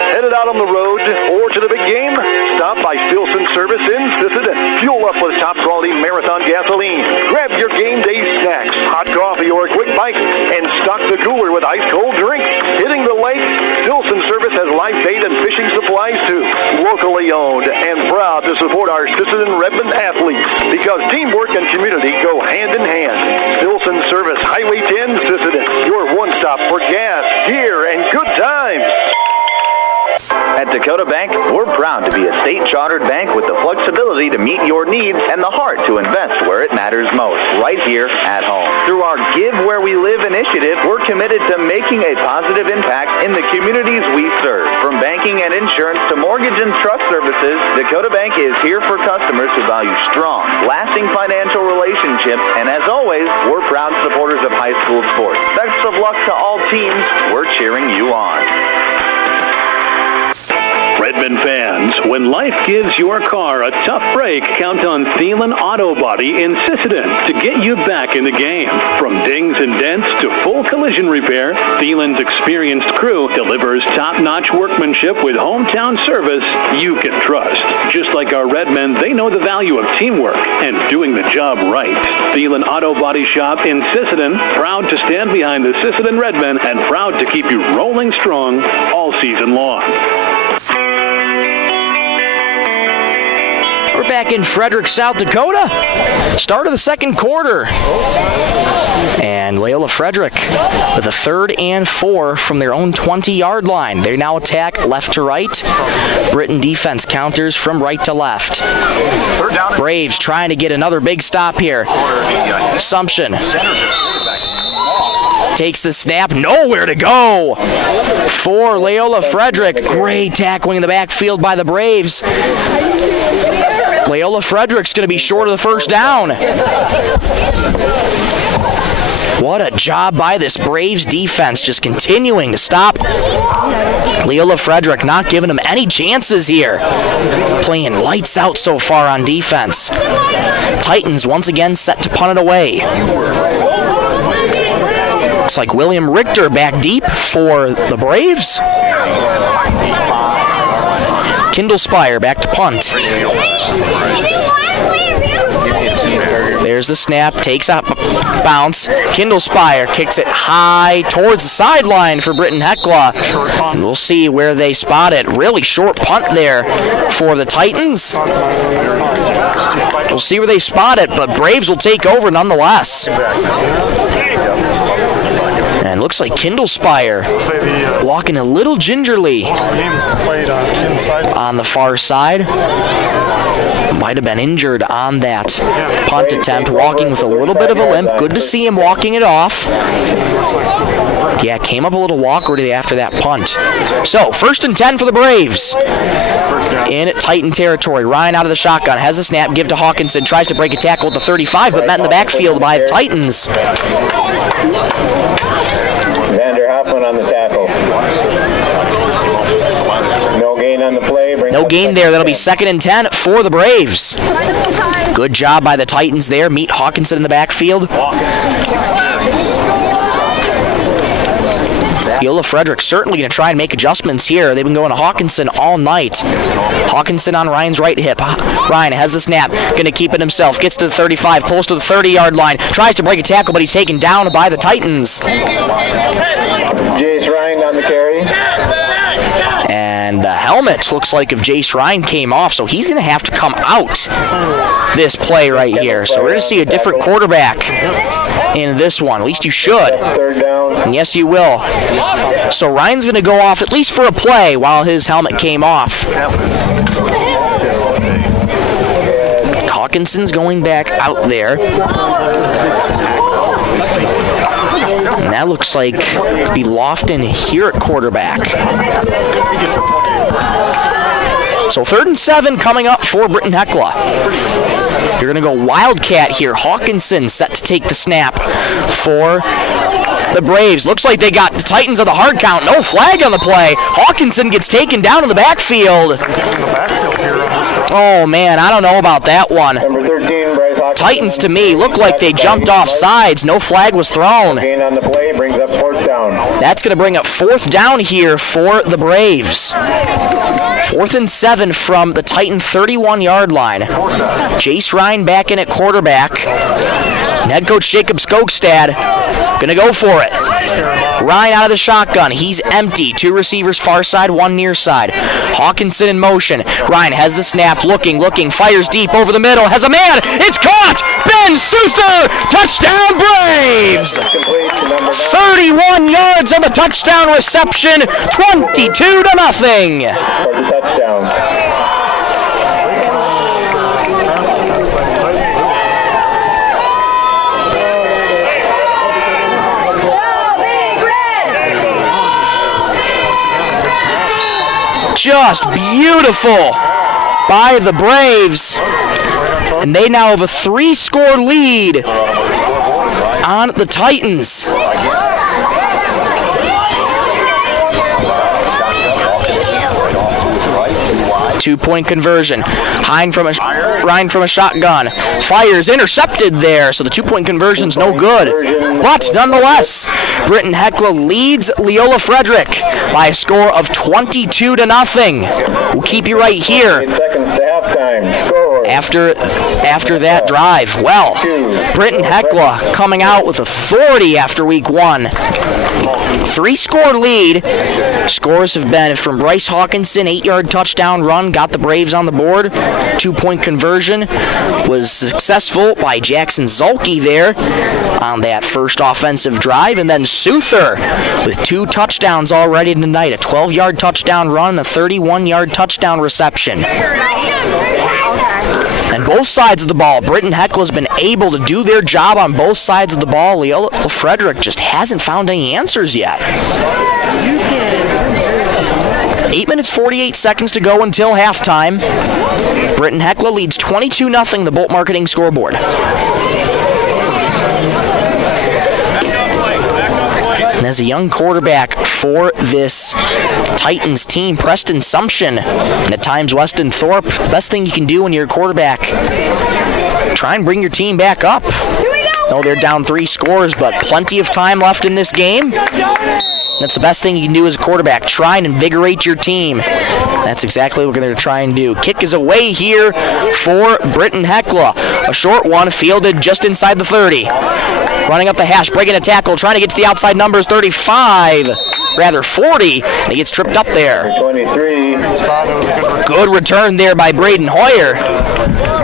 Headed out on the road or to the big game? Stop by Stilson Service in Sisseton. Fuel up with top-quality Marathon gasoline. Grab your game day snacks, hot coffee, or a quick bite, and stock the cooler with ice-cold drink. Hitting the lake, Stilson Service has live bait and fishing supplies, too. Locally owned and proud to support our Sisseton Redmond athletes because teamwork and community go hand in hand. Stilson Service, Highway 10, Sisseton. Your one-stop for gas, gear, and good times. At Dakota Bank, we're proud to be a state-chartered bank with the flexibility to meet your needs and the heart to invest where it matters most, right here at home. Through our Give Where We Live initiative, we're committed to making a positive impact in the communities we serve. From banking and insurance to mortgage and trust services, Dakota Bank is here for customers who value strong, lasting financial relationships, and as always, we're proud supporters of high school sports. Best of luck to all teams. We're cheering you on. Redmond fans, when life gives your car a tough break, count on Thielen Auto Body in Sisseton to get you back in the game. From dings and dents to full collision repair, Thielen's experienced crew delivers top-notch workmanship with hometown service you can trust. Just like our Redmen, they know the value of teamwork and doing the job right. Thielen Auto Body Shop in Sisseton, proud to stand behind the Sisseton Redmen and proud to keep you rolling strong all season long. We're back in Frederick, South Dakota. Start of the second quarter. And Leola Frederick with a 3rd and 4 from their own 20-yard line. They now attack left to right. Britton defense counters from right to left. Braves trying to get another big stop here. Assumption takes the snap, nowhere to go for Leola Frederick. Great tackling in the backfield by the Braves. Leola Frederick's going to be short of the first down. What a job by this Braves defense, just continuing to stop Leola Frederick, not giving him any chances here. Playing lights out so far on defense. Titans once again set to punt it away. Looks like William Richter back deep for the Braves. Kindle Spire back to punt. There's the snap, takes a bounce. Kindle Spire kicks it high towards the sideline for Britton-Hecla. And we'll see where they spot it. Really short punt there for the Titans. We'll see where they spot it, but Braves will take over nonetheless. And looks like Kindle Spire walking a little gingerly on the far side. Might have been injured on that punt attempt, walking with a little bit of a limp. Good to see him walking it off. Yeah, came up a little awkwardly after that punt. So, 1st and 10 for the Braves. In Titan territory. Ryan out of the shotgun, has the snap, give to Hawkinson, tries to break a tackle at the 35, but met in the backfield by the Titans. Hoffman on the tackle. No gain on the play. No gain there. That'll be 2nd and 10 for the Braves. Good job by the Titans there. Meet Hawkinson in the backfield. Leola Frederick certainly going to try and make adjustments here. They've been going to Hawkinson all night. Hawkinson on Ryan's right hip. Ryan has the snap. Going to keep it himself. Gets to the 35, close to the 30-yard line. Tries to break a tackle, but he's taken down by the Titans. Jace Ryan on the carry. And the helmet helmet, looks like, if Jace Ryan came off, so he's going to have to come out this play right here. So we're going to see a different quarterback in this one. At least you should. Third down. And yes, you will. So Ryan's going to go off at least for a play while his helmet came off. Hawkinson's going back out there. And that looks like could be Lofton here at quarterback. So 3rd and 7 coming up for Britton-Hecla. You're going to go Wildcat here. Hawkinson set to take the snap for the Braves. Looks like they got the Titans on the hard count. No flag on the play. Hawkinson gets taken down in the backfield. Oh, man, I don't know about that one. Number 13, Bryce Hawkinson. Titans, to me, look like they jumped off sides. No flag was thrown. Gain on the play brings up 4th down. That's going to bring up 4th down here for the Braves. 4th and 7 from the Titan 31-yard line. Jace Ryan back in at quarterback. And head coach Jacob Skogstad going to go for it. Ryan out of the shotgun. He's empty. 2 receivers far side, 1 near side. Hawkinson in motion. Ryan has the snap, looking, fires deep over the middle. Has a man. It's caught. Ben Souther. Touchdown Braves. 31 yards on the touchdown reception. 22-0. For the touchdown. Just beautiful by the Braves. And they now have a 3-score lead on the Titans. Two-point conversion. Ryan from a shotgun. Fires, intercepted there, so the 2-point conversion's no good. But nonetheless, Britton-Hecla leads Leola Frederick by a score of 22-0. We'll keep you right here. 8 seconds to halftime. Score. After that drive. Well, Britton-Hecla coming out with authority after week 1. 3-score lead. Scores have been from Bryce Hawkinson, 8-yard touchdown run, got the Braves on the board. 2-point conversion was successful by Jackson Zulke there on that first offensive drive. And then Souther with 2 touchdowns already tonight, a 12-yard touchdown run and a 31-yard touchdown reception. And both sides of the ball, Britton-Hecla's been able to do their job on both sides of the ball. Leola Frederick just hasn't found any answers yet. 8 minutes, 48 seconds to go until halftime. Britton-Hecla leads 22-0 the Bolt Marketing scoreboard. And as a young quarterback for this Titans team, Preston Sumption, and at times Weston Thorpe, the best thing you can do when you're a quarterback, try and bring your team back up. Though they're down 3 scores, but plenty of time left in this game. That's the best thing you can do as a quarterback. Try and invigorate your team. That's exactly what they're going to try and do. Kick is away here for Britton-Hecla. A short one fielded just inside the 30. Running up the hash, breaking a tackle, trying to get to the outside numbers, 40, and he gets tripped up there. 23. Good return there by Braden Hoyer.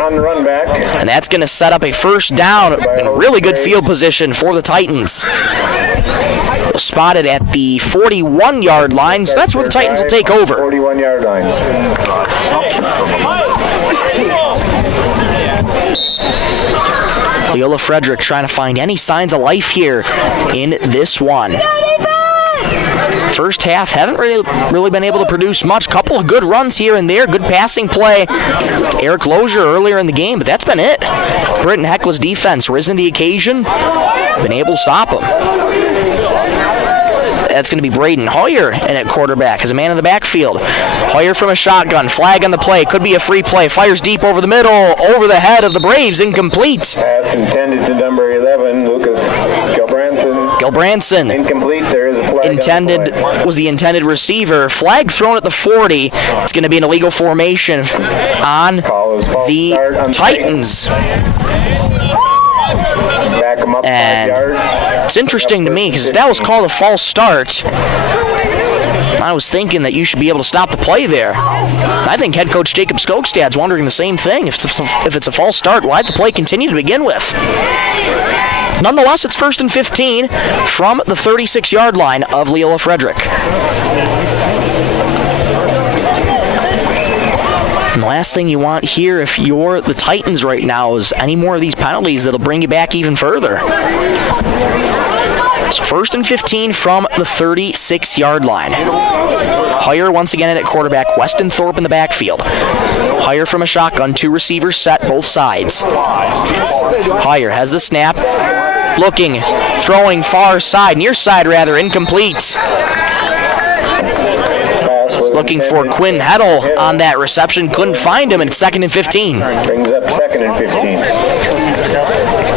On the run back. And that's going to set up a first down and really good field position for the Titans. Spotted at the 41-yard line, so that's where the Titans will take over. 41-yard line. Leola Frederick trying to find any signs of life here in this one. First half, haven't really been able to produce much. Couple of good runs here and there. Good passing play to Eric Lozier earlier in the game, but that's been it. Britton-Hecla's defense risen to the occasion, been able to stop them. That's going to be Braden Hoyer in at quarterback as a man in the backfield. Hoyer from a shotgun. Flag on the play. Could be a free play. Fires deep over the middle. Over the head of the Braves. Incomplete. Pass intended to number 11, Lucas Gilbranson. Incomplete. There is a flag. Intended was the intended receiver. Flag thrown at the 40. It's going to be an illegal formation on the Titans. Back him up 5 yards. It's interesting to me because if that was called a false start, I I was thinking that you should be able to stop the play there. I think head coach Jacob Skogstad's wondering the same thing. If it's a false start, why did the play continue to begin with? Nonetheless, it's 1st and 15 from the 36-yard line of Leola Frederick. And the last thing you want here, if you're the Titans right now, is any more of these penalties that'll bring you back even further. So 1st and 15 from the 36-yard line. Hire once again at quarterback, Weston Thorpe in the backfield. Hire from a shotgun, 2 receivers set, both sides. Hire has the snap, looking, throwing far side, near side rather, incomplete. Looking for Quinn Heddle on that reception, couldn't find him, and it's 2nd and 15. Brings up 2nd and 15.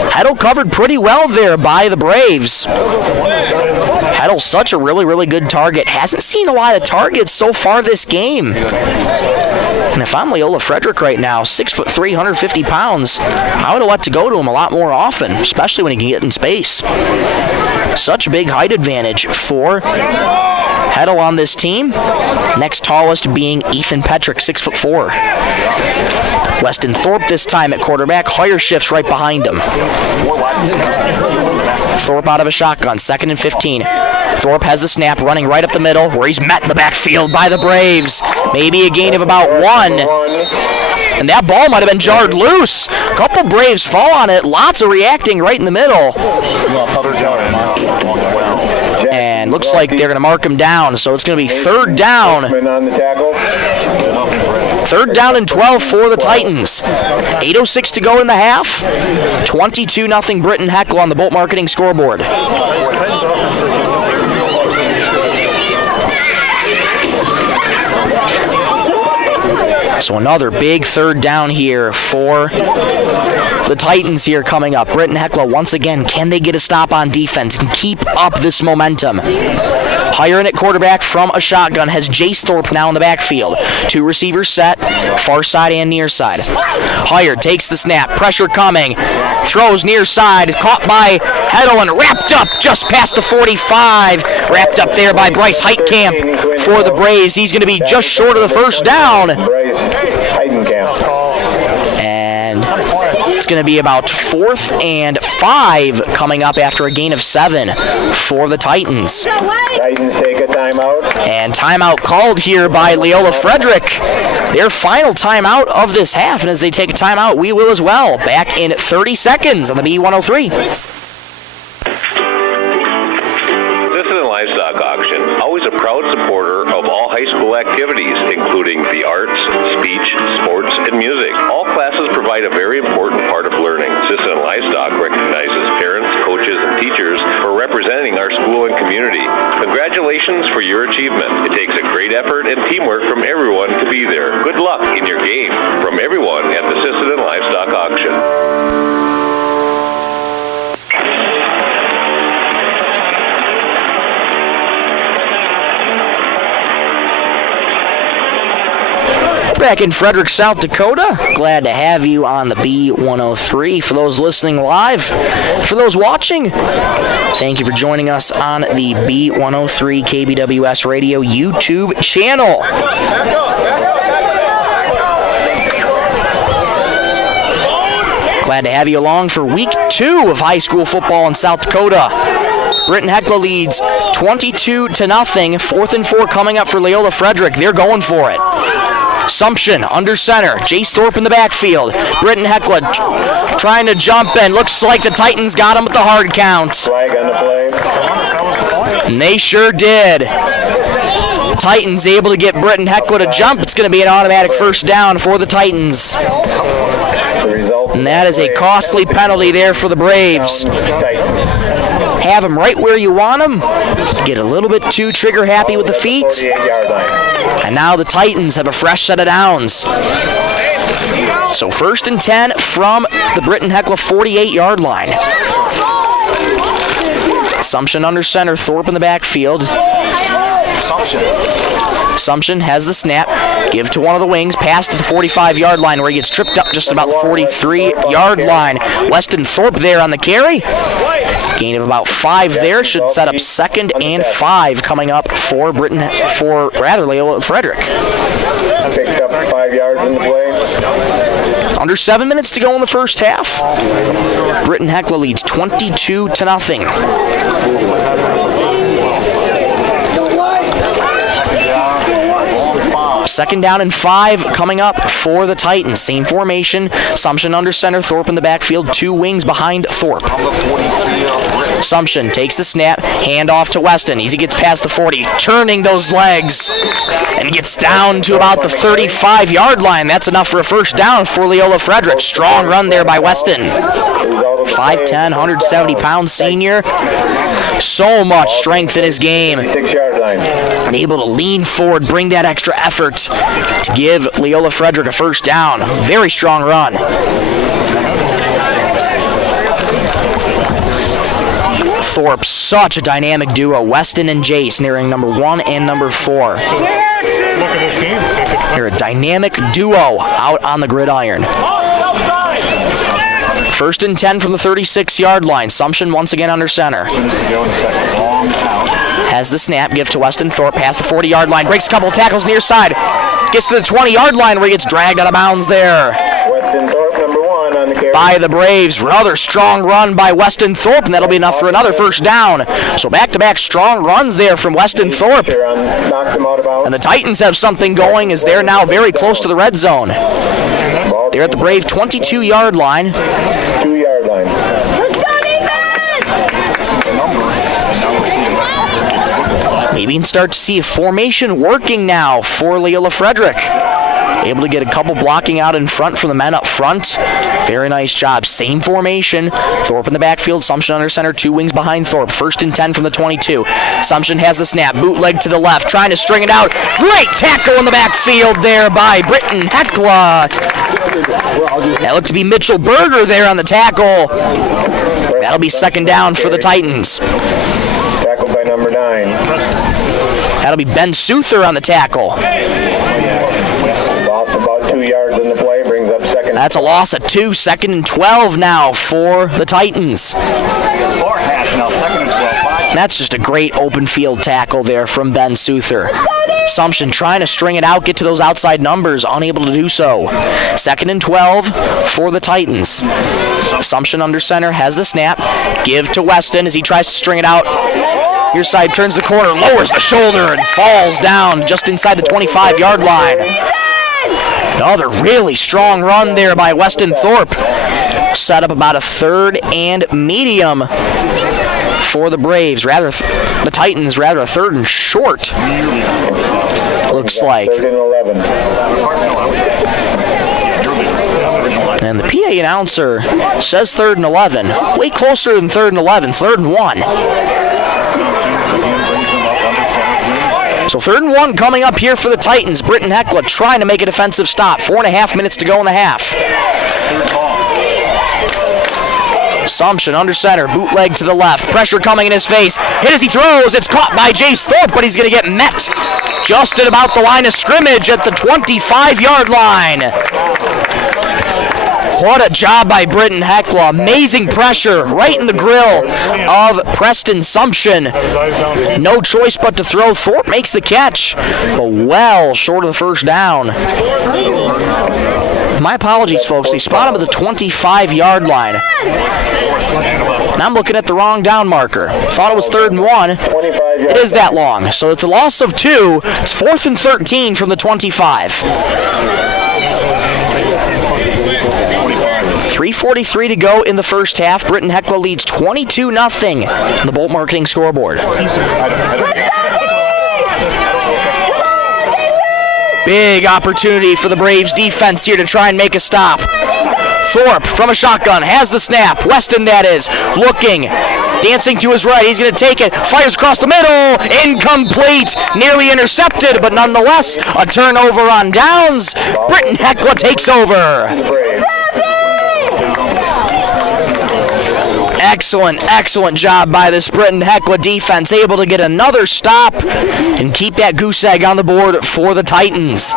Heddle covered pretty well there by the Braves. Heddle's such a really, really good target. Hasn't seen a lot of targets so far this game. And if I'm Leola Frederick right now, 6'3", 150 pounds, I would have let to go to him a lot more often, especially when he can get in space. Such a big height advantage for Heddle on this team. Next tallest being Ethan Petrick, 6'4". Weston Thorpe this time at quarterback. Hire shifts right behind him. Thorpe out of a shotgun, 2nd and 15. Thorpe has the snap, running right up the middle, where he's met in the backfield by the Braves. Maybe a gain of about 1. And that ball might have been jarred loose. A couple Braves fall on it. Lots of reacting right in the middle. And looks like they're going to mark him down, so it's going to be 3rd down. 3rd down and 12 for the Titans. 8:06 to go in the half. 22-0 Britton-Hecla on the Bolt Marketing scoreboard. So another big 3rd down here for the Titans here coming up. Britton-Hecla once again, can they get a stop on defense and keep up this momentum? Hiring at quarterback from a shotgun has Jace Thorpe now in the backfield. 2 receivers set, far side and near side. Hire takes the snap, pressure coming, throws near side, caught by Heddle and wrapped up just past the 45. Wrapped up there by Bryce Heitkamp for the Braves. He's going to be just short of the 1st down. And it's going to be about 4th and 5 coming up after a gain of 7 for the Titans. Titans take a timeout. And timeout called here by Leola Frederick. Their final timeout of this half. And as they take a timeout, we will as well. Back in 30 seconds on the B103. Livestock auction, always a proud supporter of all high school activities, including the arts, speech, sports, and music. All classes provide a very important part of learning. Sisseton Livestock recognizes parents, coaches, and teachers for representing our school and community. Congratulations for your achievement. It takes a great effort and teamwork from everyone to be there. Good luck in your game. From everyone at the Sisseton Livestock Auction. Back in Frederick, South Dakota. Glad to have you on the B103. For those listening live, for those watching, thank you for joining us on the B103 KBWS Radio YouTube channel. Glad to have you along for week 2 of high school football in South Dakota. Britton-Hecla leads 22-0. 4th and 4 coming up for Leola Frederick. They're going for it. Sumption under center. Jace Thorpe in the backfield. Britton-Hecla trying to jump in. Looks like the Titans got him with the hard count. Flag on the play. And they sure did. Titans able to get Britton-Hecla to jump. It's going to be an automatic 1st down for the Titans. And that is a costly penalty there for the Braves. Have them right where you want them. Get a little bit too trigger happy with the feet. And now the Titans have a fresh set of downs. So 1st and 10 from the Britton-Hecla 48-yard line. Sumption under center, Thorpe in the backfield. Sumption has the snap. Give to one of the wings. Pass to the 45-yard line where he gets tripped up just about the 43-yard line. Weston Thorpe there on the carry. Gain of about 5 there should set up 2nd and 5 coming up for Leola Frederick. Picked up 5 yards in the play. Under 7 minutes to go in the first half. Britton-Hecla leads 22-0. Second down and 5 coming up for the Titans. Same formation. Sumption under center. Thorpe in the backfield. 2 wings behind Thorpe. Sumption takes the snap. Hand off to Weston. Easy gets past the 40. Turning those legs. And gets down to about the 35-yard line. That's enough for a first down for Leola Frederick. Strong run there by Weston. 5'10", 170-pound senior. So much strength in his game. 6-yard line. And able to lean forward, bring that extra effort to give Leola Frederick a first down. Very strong run. Thorpe, such a dynamic duo. Weston and Jace nearing number 1 and number 4. Look at this game. They're a dynamic duo out on the gridiron. First and 10 from the 36-yard line. Sumption once again under center. Has the snap, give to Weston. Thorpe past the 40-yard line. Breaks a couple tackles near side. Gets to the 20-yard line where he gets dragged out of bounds there. Weston Thorpe, number 1 on the carry. By the Braves. Rather strong run by Weston Thorpe, and that'll be enough for another first down. So back-to-back strong runs there from Weston Thorpe. Knocked him out of bounds. And the Titans have something going as they're now very close to the red zone. They're at the Brave 22-yard line. 2-yard line. Let's go, defense! Maybe you can start to see a formation working now for Leola Frederick. Able to get a couple blocking out in front for the men up front. Very nice job. Same formation. Thorpe in the backfield. Sumption under center. 2 wings behind Thorpe. First and 10 from the 22. Sumption has the snap. Bootleg to the left. Trying to string it out. Great tackle in the backfield there by Britton-Hecla. That looked to be Mitchell Berger there on the tackle. That'll be second down for the Titans. Tackled by number 9. That'll be Ben Souther on the tackle. Lost about 2 yards in the play, brings up second. That's a loss of 2, 2nd and 12 now for the Titans. And that's just a great open field tackle there from Ben Souther. Sumption trying to string it out, get to those outside numbers, unable to do so. 2nd and 12 for the Titans. Sumption under center, has the snap. Give to Weston as he tries to string it out. Your side turns the corner, lowers the shoulder, and falls down just inside the 25-yard line. Another really strong run there by Weston Thorpe. Set up about a 3rd and medium for the Braves. The Titans, a 3rd and short. Looks like. 3rd and 11. And the PA announcer says 3rd and 11. Way closer than 3rd and 11. 3rd and 1. So 3rd and 1 coming up here for the Titans. Britton-Hecla trying to make a defensive stop. 4.5 minutes to go in the half. Sumption under center, bootleg to the left. Pressure coming in his face. Hit as he throws. It's caught by Jace Thorpe, but he's going to get met just at about the line of scrimmage at the 25-yard line. What a job by Britton-Hecla. Amazing pressure right in the grill of Preston Sumption. No choice but to throw. Thorpe makes the catch, but well short of the first down. My apologies, folks. They spot him at the 25-yard line. And I'm looking at the wrong down marker. Thought it was 3rd and 1. It is that long. So it's a loss of 2. It's 4th and 13 from the 25. 3:43 to go in the first half. Britton-Hecla leads 22-0 on the Bolt Marketing scoreboard. Big opportunity for the Braves defense here to try and make a stop. Thorpe from a shotgun has the snap. Weston, that is, looking, dancing to his right. He's going to take it, fires across the middle, incomplete, nearly intercepted, but nonetheless, a turnover on downs. Britton-Hecla takes over. Excellent job by this Britton-Hecla defense, able to get another stop and keep that goose egg on the board for the Titans.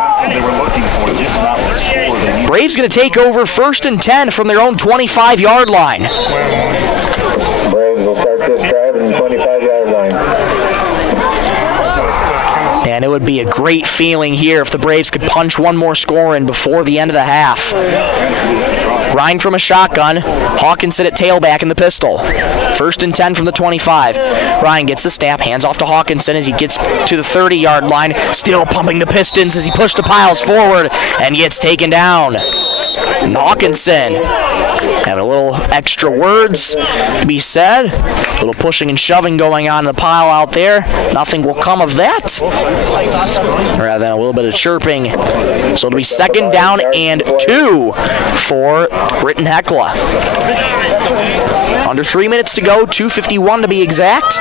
Braves going to take over 1st and 10 from their own 25-yard line. Braves will start this drive in the 25-yard line. And it would be a great feeling here if the Braves could punch one more score in before the end of the half. Ryan from a shotgun. Hawkinson at tailback in the pistol. 1st and 10 from the 25. Ryan gets the snap, hands off to Hawkinson as he gets to the 30-yard line. Still pumping the Pistons as he pushed the piles forward and gets taken down. And Hawkinson having a little extra words to be said. A little pushing and shoving going on in the pile out there. Nothing will come of that. Rather than a little bit of chirping. So it'll be 2nd down and 2 for Britton-Hecla. Under 3 minutes to go, 2:51 to be exact.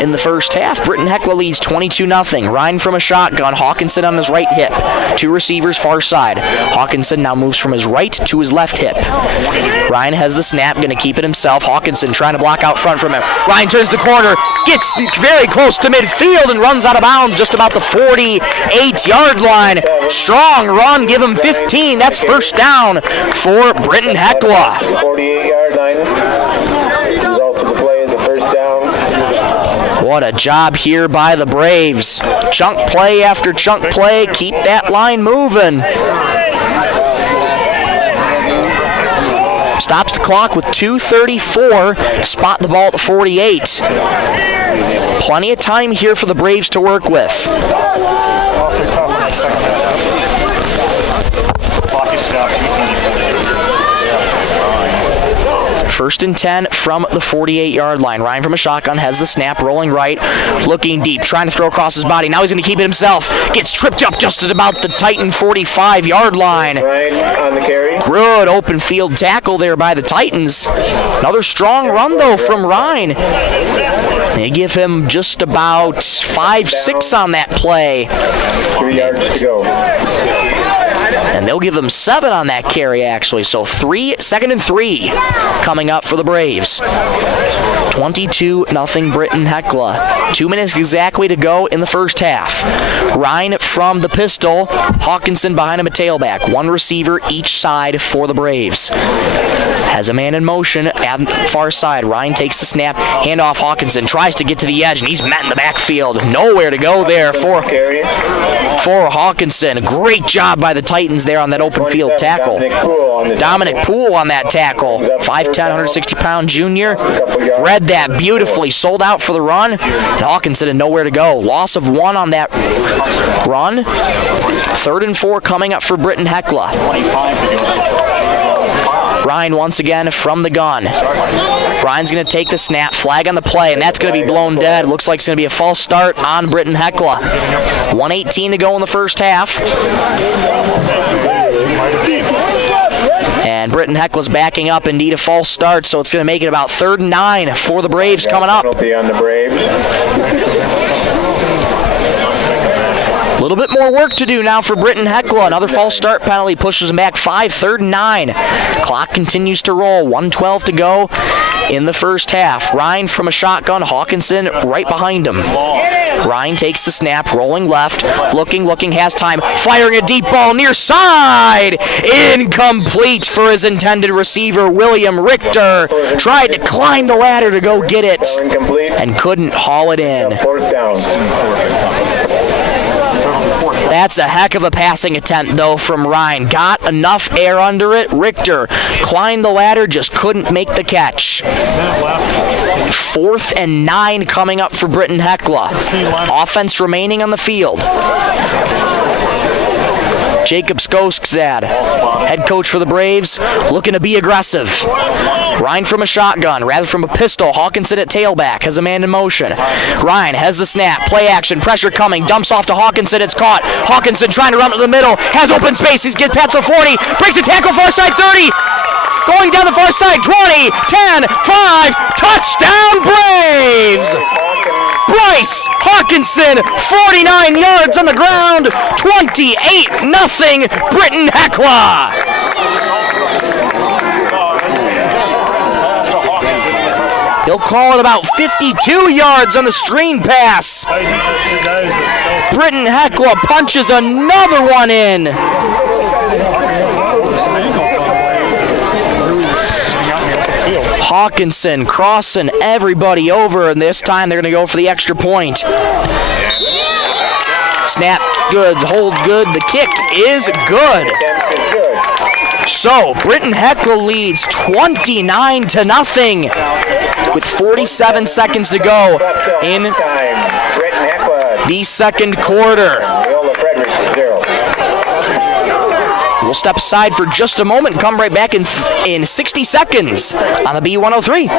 In the first half, Britton-Hecla leads 22-0. Ryan from a shotgun, Hawkinson on his right hip. 2 receivers far side. Hawkinson now moves from his right to his left hip. Ryan has the snap, going to keep it himself. Hawkinson trying to block out front from him. Ryan turns the corner, gets very close to midfield and runs out of bounds just about the 48-yard line. Strong run, give him 15. That's 1st down for Britton-Hecla. 48-yard line. Result of the play is a 1st down. What a job here by the Braves. Chunk play after chunk play. Keep that line moving. Stops the clock with 2:34 to spot the ball at the 48. Plenty of time here for the Braves to work with. First and 10 from the 48-yard line. Ryan from a shotgun has the snap, rolling right, looking deep, trying to throw across his body. Now he's going to keep it himself. Gets tripped up just at about the Titan 45-yard line. Ryan on the carry. Good open field tackle there by the Titans. Another strong run, though, from Ryan. They give him just about 5-6 on that play. 3 yards to go. And they'll give them 7 on that carry, actually. So 2nd and 3 coming up for the Braves. 22-0 Britton-Hecla. 2 minutes exactly to go in the first half. Ryan from the pistol. Hawkinson behind him at tailback. 1 receiver each side for the Braves. Has a man in motion at the far side. Ryan takes the snap. Hand off Hawkinson. Tries to get to the edge, and he's met in the backfield. Nowhere to go there for Hawkinson. Great job by the Titans there on that open field tackle. Dominic Poole on that tackle. 5'10", 160-pound junior. Read that beautifully. Sold out for the run. And Hawkinson had nowhere to go. Loss of 1 on that run. 3rd and 4 coming up for Britton-Hecla. Ryan once again from the gun. Ryan's going to take the snap, flag on the play, and that's going to be blown dead. Looks like it's going to be a false start on Britton-Hecla. 1:18 to go in the first half. And Britton-Hecla's backing up and need a false start, so it's going to make it about 3rd and 9 for the Braves coming up. Penalty on the Braves. A little bit more work to do now for Britton-Hecla. Another false start penalty pushes them back 5, 3rd and 9. Clock continues to roll. 1:12 to go in the first half. Ryan from a shotgun. Hawkinson right behind him. Ryan takes the snap, rolling left, looking, has time, firing a deep ball near side. Incomplete for his intended receiver, William Richter. Tried to climb the ladder to go get it and couldn't haul it in. 4th down. That's a heck of a passing attempt, though, from Ryan. Got enough air under it. Richter climbed the ladder, just couldn't make the catch. 4th and 9 coming up for Britton-Hecla. Offense remaining on the field. Jacob Skokstad, head coach for the Braves, looking to be aggressive. Ryan from a shotgun, rather from a pistol. Hawkinson at tailback, has a man in motion. Ryan has the snap, play action, pressure coming, dumps off to Hawkinson, it's caught. Hawkinson trying to run to the middle, has open space, he gets past the 40, breaks a tackle, far side 30, going down the far side, 20, 10, 5, touchdown Braves! Bryce Hawkinson, 49 yards on the ground, 28-0 Britton-Hecla. He'll call it about 52 yards on the screen pass. Britton-Hecla punches another one in. Hawkinson crossing everybody over, and this time they're going to go for the extra point. Snap, good, hold good, the kick is good. So, Britton-Hecla leads 29-0 with 47 seconds to go in the second quarter. We'll step aside for just a moment and come right back in 60 seconds on the B103.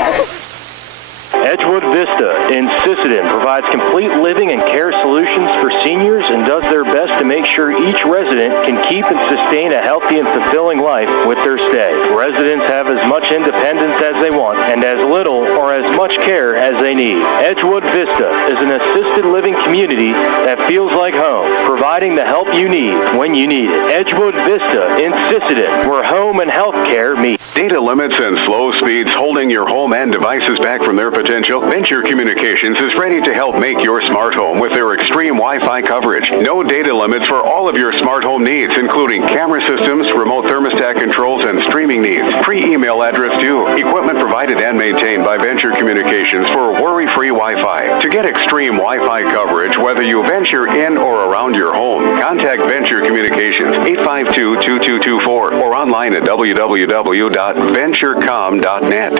Edgewood Vista in Sisseton provides complete living and care solutions for seniors and does their best to make sure each resident can keep and sustain a healthy and fulfilling life with their stay. Residents have as much independence as they want and as little or as much care as they need. Edgewood Vista is an assisted living community that feels like home, providing the help you need when you need it. Edgewood Vista in Sisseton, where home and health care meet. Data limits and slow speeds holding your home and devices back from their potential? Venture Communications is ready to help make your smart home with their extreme Wi-Fi coverage. No data limits for all of your smart home needs, including camera systems, remote thermostat controls, and streaming needs. Free email address too. Equipment provided and maintained by Venture Communications for worry-free Wi-Fi. To get extreme Wi-Fi coverage, whether you venture in or around your home, contact Venture Communications 852-2224 or online at www.venturecom.net.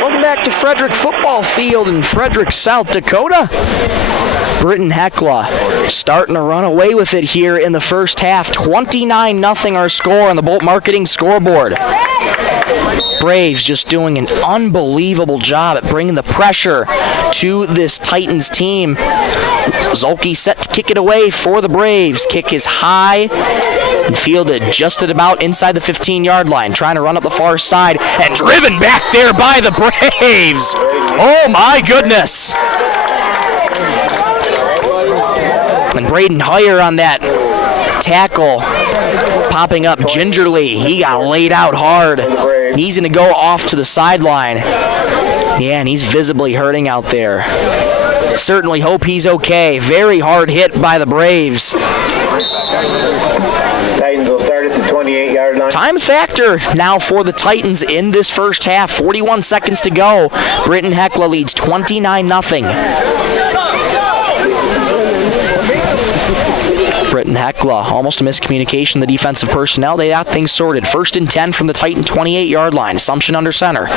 Welcome back to Frederick Football Field in Frederick, South Dakota. Britton-Hecla starting to run away with it here in the first half. 29-0 our score on the Bolt Marketing scoreboard. Braves just doing an unbelievable job at bringing the pressure to this Titans team. Zolke set to kick it away for the Braves. Kick is high and fielded just at about inside the 15-yard line. Trying to run up the far side and driven back there by the Braves. Oh my goodness. And Braden Heyer on that tackle, popping up gingerly. He got laid out hard. He's going to go off to the sideline. Yeah, and he's visibly hurting out there. Certainly hope he's okay. Very hard hit by the Braves. Titans will start at the 28-yard line. Time factor now for the Titans in this first half. 41 seconds to go. Britton-Hecla leads 29-0. Britton-Hecla, almost a miscommunication. The defensive personnel, they got things sorted. 1st and 10 from the Titan 28-yard line. Sumption under center.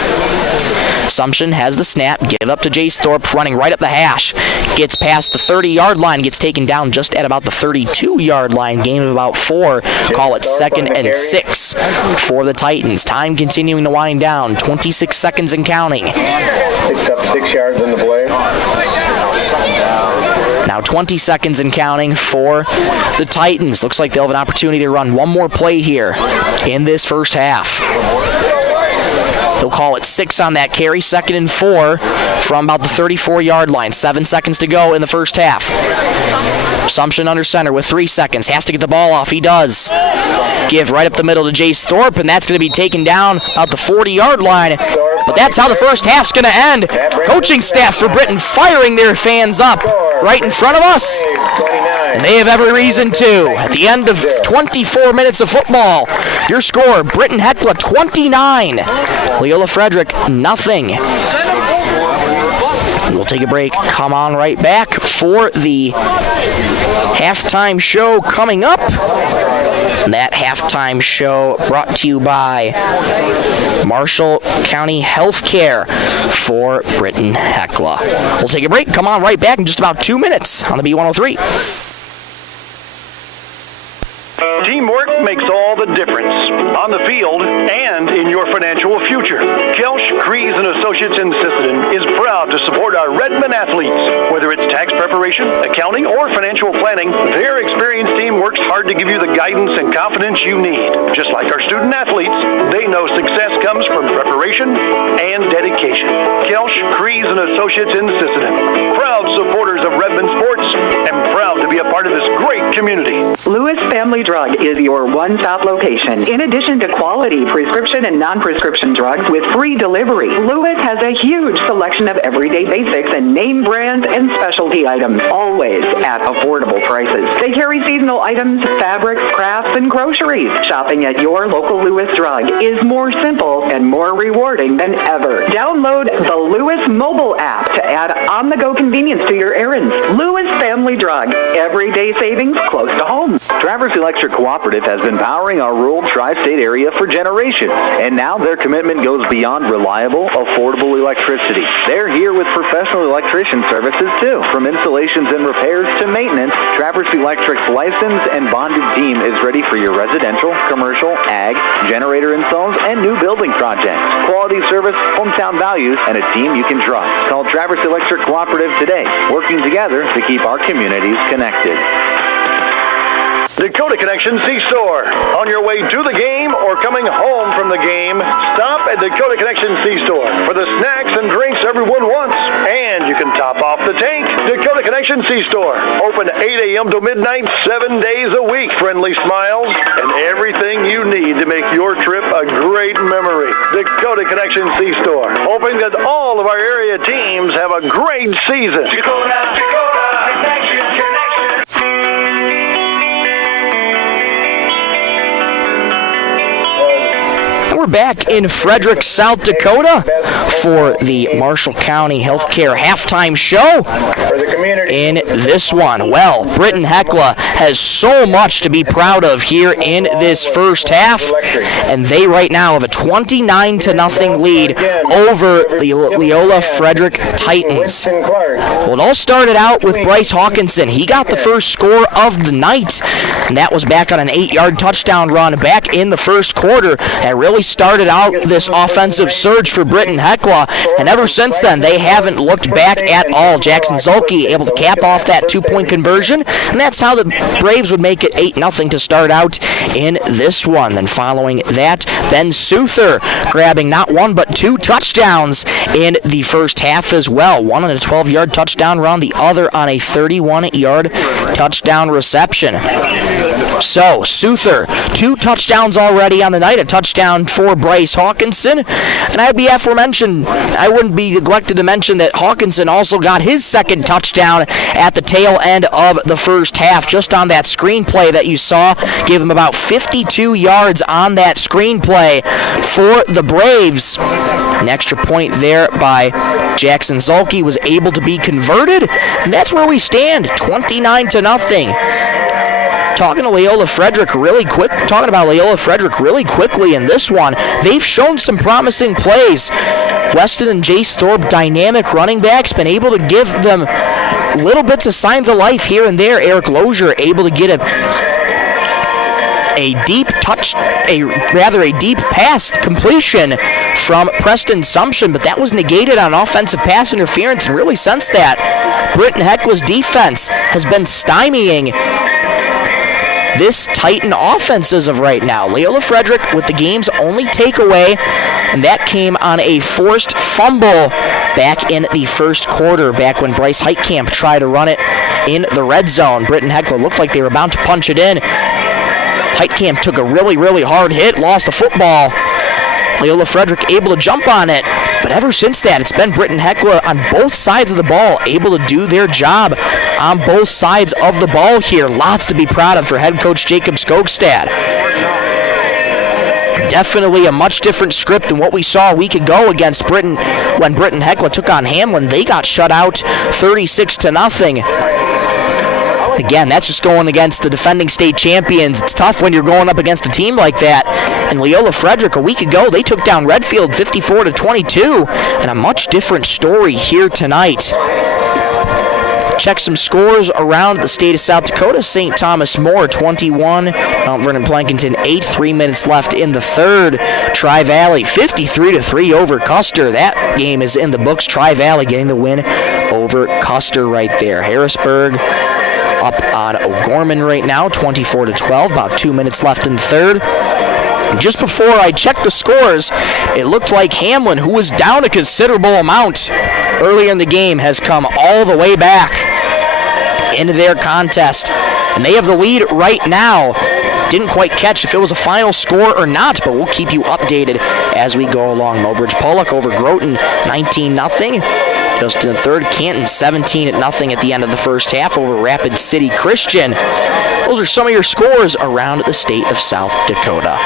Sumption has the snap, give it up to Jace Thorpe, running right up the hash. Gets past the 30-yard line, gets taken down just at about the 32-yard line. Gain of about 4. Call it 2nd and 6 for the Titans. Time continuing to wind down. 26 seconds and counting. Picked up 6 yards on the play. Now 20 seconds and counting for the Titans. Looks like they'll have an opportunity to run one more play here in this first half. They'll call it 6 on that carry. 2nd and 4 from about the 34-yard line. 7 seconds to go in the first half. Sumption under center with 3 seconds. Has to get the ball off. He does. Give right up the middle to Jace Thorpe, and that's going to be taken down about the 40-yard line. But that's how the first half's going to end. Coaching staff for Britton firing their fans up right in front of us. And they have every reason to. At the end of 24 minutes of football, your score, Britton-Hecla 29, Leola Frederick 0. We'll take a break. Come on right back for the halftime show coming up. That halftime show brought to you by Marshall County Healthcare for Britton-Hecla. We'll take a break. Come on right back in just about 2 minutes on the B103. Teamwork makes all the difference on the field and in your financial future. Kelsch, Kreese & Associates in Sisseton is proud to support our Redmond athletes. Whether it's tax preparation, accounting, or financial planning, their experienced team works hard to give you the guidance and confidence you need. Just like our student athletes, they know success comes from preparation and dedication. Kelsch, Kreese & Associates in Sisseton, proud supporters of Redmond sports and proud to be a part of this great community. Lewis Family Drug is your one-stop location. In addition to quality prescription and non-prescription drugs with free delivery, Lewis has a huge selection of everyday basics and name brands and specialty items, always at affordable prices. They carry seasonal items, fabrics, crafts, and groceries. Shopping at your local Lewis Drug is more simple and more rewarding than ever. Download the Lewis mobile app to add on-the-go convenience to your errands. Lewis Family Drug. Everyday savings close to home. Traverse Electric Cooperative has been powering our rural tri-state area for generations, and now their commitment goes beyond reliable, affordable electricity. They're here with professional electrician services too. From installations and repairs to maintenance, Traverse Electric's licensed and bonded team is ready for your residential, commercial, ag, generator installs, and new building projects. Quality service, hometown values, and a team you can trust. Call Traverse Electric Cooperative today, working together to keep our communities connected. Dakota Connection C-Store. On your way to the game or coming home from the game, stop at Dakota Connection C-Store for the snacks and drinks everyone wants. And you can top off the tank. Dakota Connection C-Store. Open 8 a.m. to midnight, 7 days a week. Friendly smiles and everything you need to make your trip a great memory. Dakota Connection C-Store. Hoping that all of our area teams have a great season. Dakota Connection. We're back in Frederick, South Dakota for the Marshall County Healthcare Halftime Show. In this one, well, Britton-Hecla has so much to be proud of here in this first half, and they right now have a 29-0 lead over the Leola Frederick Titans. Well, it all started out with Bryce Hawkinson. He got the first score of the night, and that was back on an 8-yard touchdown run back in the first quarter. That really started out this offensive surge for Britton-Hecla, and ever since then, they haven't looked back at all. Jackson Zolke able to cap off that 2-point conversion, and that's how the Braves would make it 8-0 to start out in this one. Then following that, Ben Souther grabbing not one but 2 touchdowns in the first half as well. One on a 12-yard touchdown run, the other on a 31-yard touchdown reception. So, Souther, 2 touchdowns already on the night, a touchdown for Bryce Hawkinson. And I wouldn't be neglected to mention that Hawkinson also got his second touchdown at the tail end of the first half, just on that screenplay that you saw. Gave him about 52 yards on that screenplay for the Braves. An extra point there by Jackson Zolke was able to be converted, and that's where we stand, 29-0. Talking about Leola Frederick really quickly in this one. They've shown some promising plays. Weston and Jace Thorpe, dynamic running backs, been able to give them little bits of signs of life here and there. Eric Lozier able to get a deep pass completion from Preston Sumption, but that was negated on offensive pass interference, and really since that, Britton-Hecla's defense has been stymieing this Titan offense as of right now. Leola Frederick with the game's only takeaway, and that came on a forced fumble back in the first quarter, back when Bryce Heitkamp tried to run it in the red zone. Britton-Hecla looked like they were about to punch it in. Heitkamp took a really, really hard hit, lost the football. Leola Frederick able to jump on it, but ever since that, it's been Britton-Hecla on both sides of the ball, able to do their job on both sides of the ball here. Lots to be proud of for head coach Jacob Skogstad. Definitely a much different script than what we saw a week ago against Britton when Britton-Hecla took on Hamlin. They got shut out 36-0. Again, that's just going against the defending state champions. It's tough when you're going up against a team like that. And Leola Frederick, a week ago, they took down Redfield 54-22, and a much different story here tonight. Check some scores around the state of South Dakota. St. Thomas More 21, Mount Vernon Plankinton 8, 3 minutes left in the third. Tri-Valley 53-3 over Custer. That game is in the books. Tri-Valley getting the win over Custer right there. Harrisburg up on O'Gorman right now, 24-12, about 2 minutes left in the third. And just before I checked the scores, it looked like Hamlin, who was down a considerable amount earlier in the game, has come all the way back into their contest. and they have the lead right now. Didn't quite catch if it was a final score or not, but we'll keep you updated as we go along. Mobridge Pollock over Groton, 19-0. Just in the third, Canton 17-0 at the end of the first half over Rapid City Christian. Those are some of your scores around the state of South Dakota.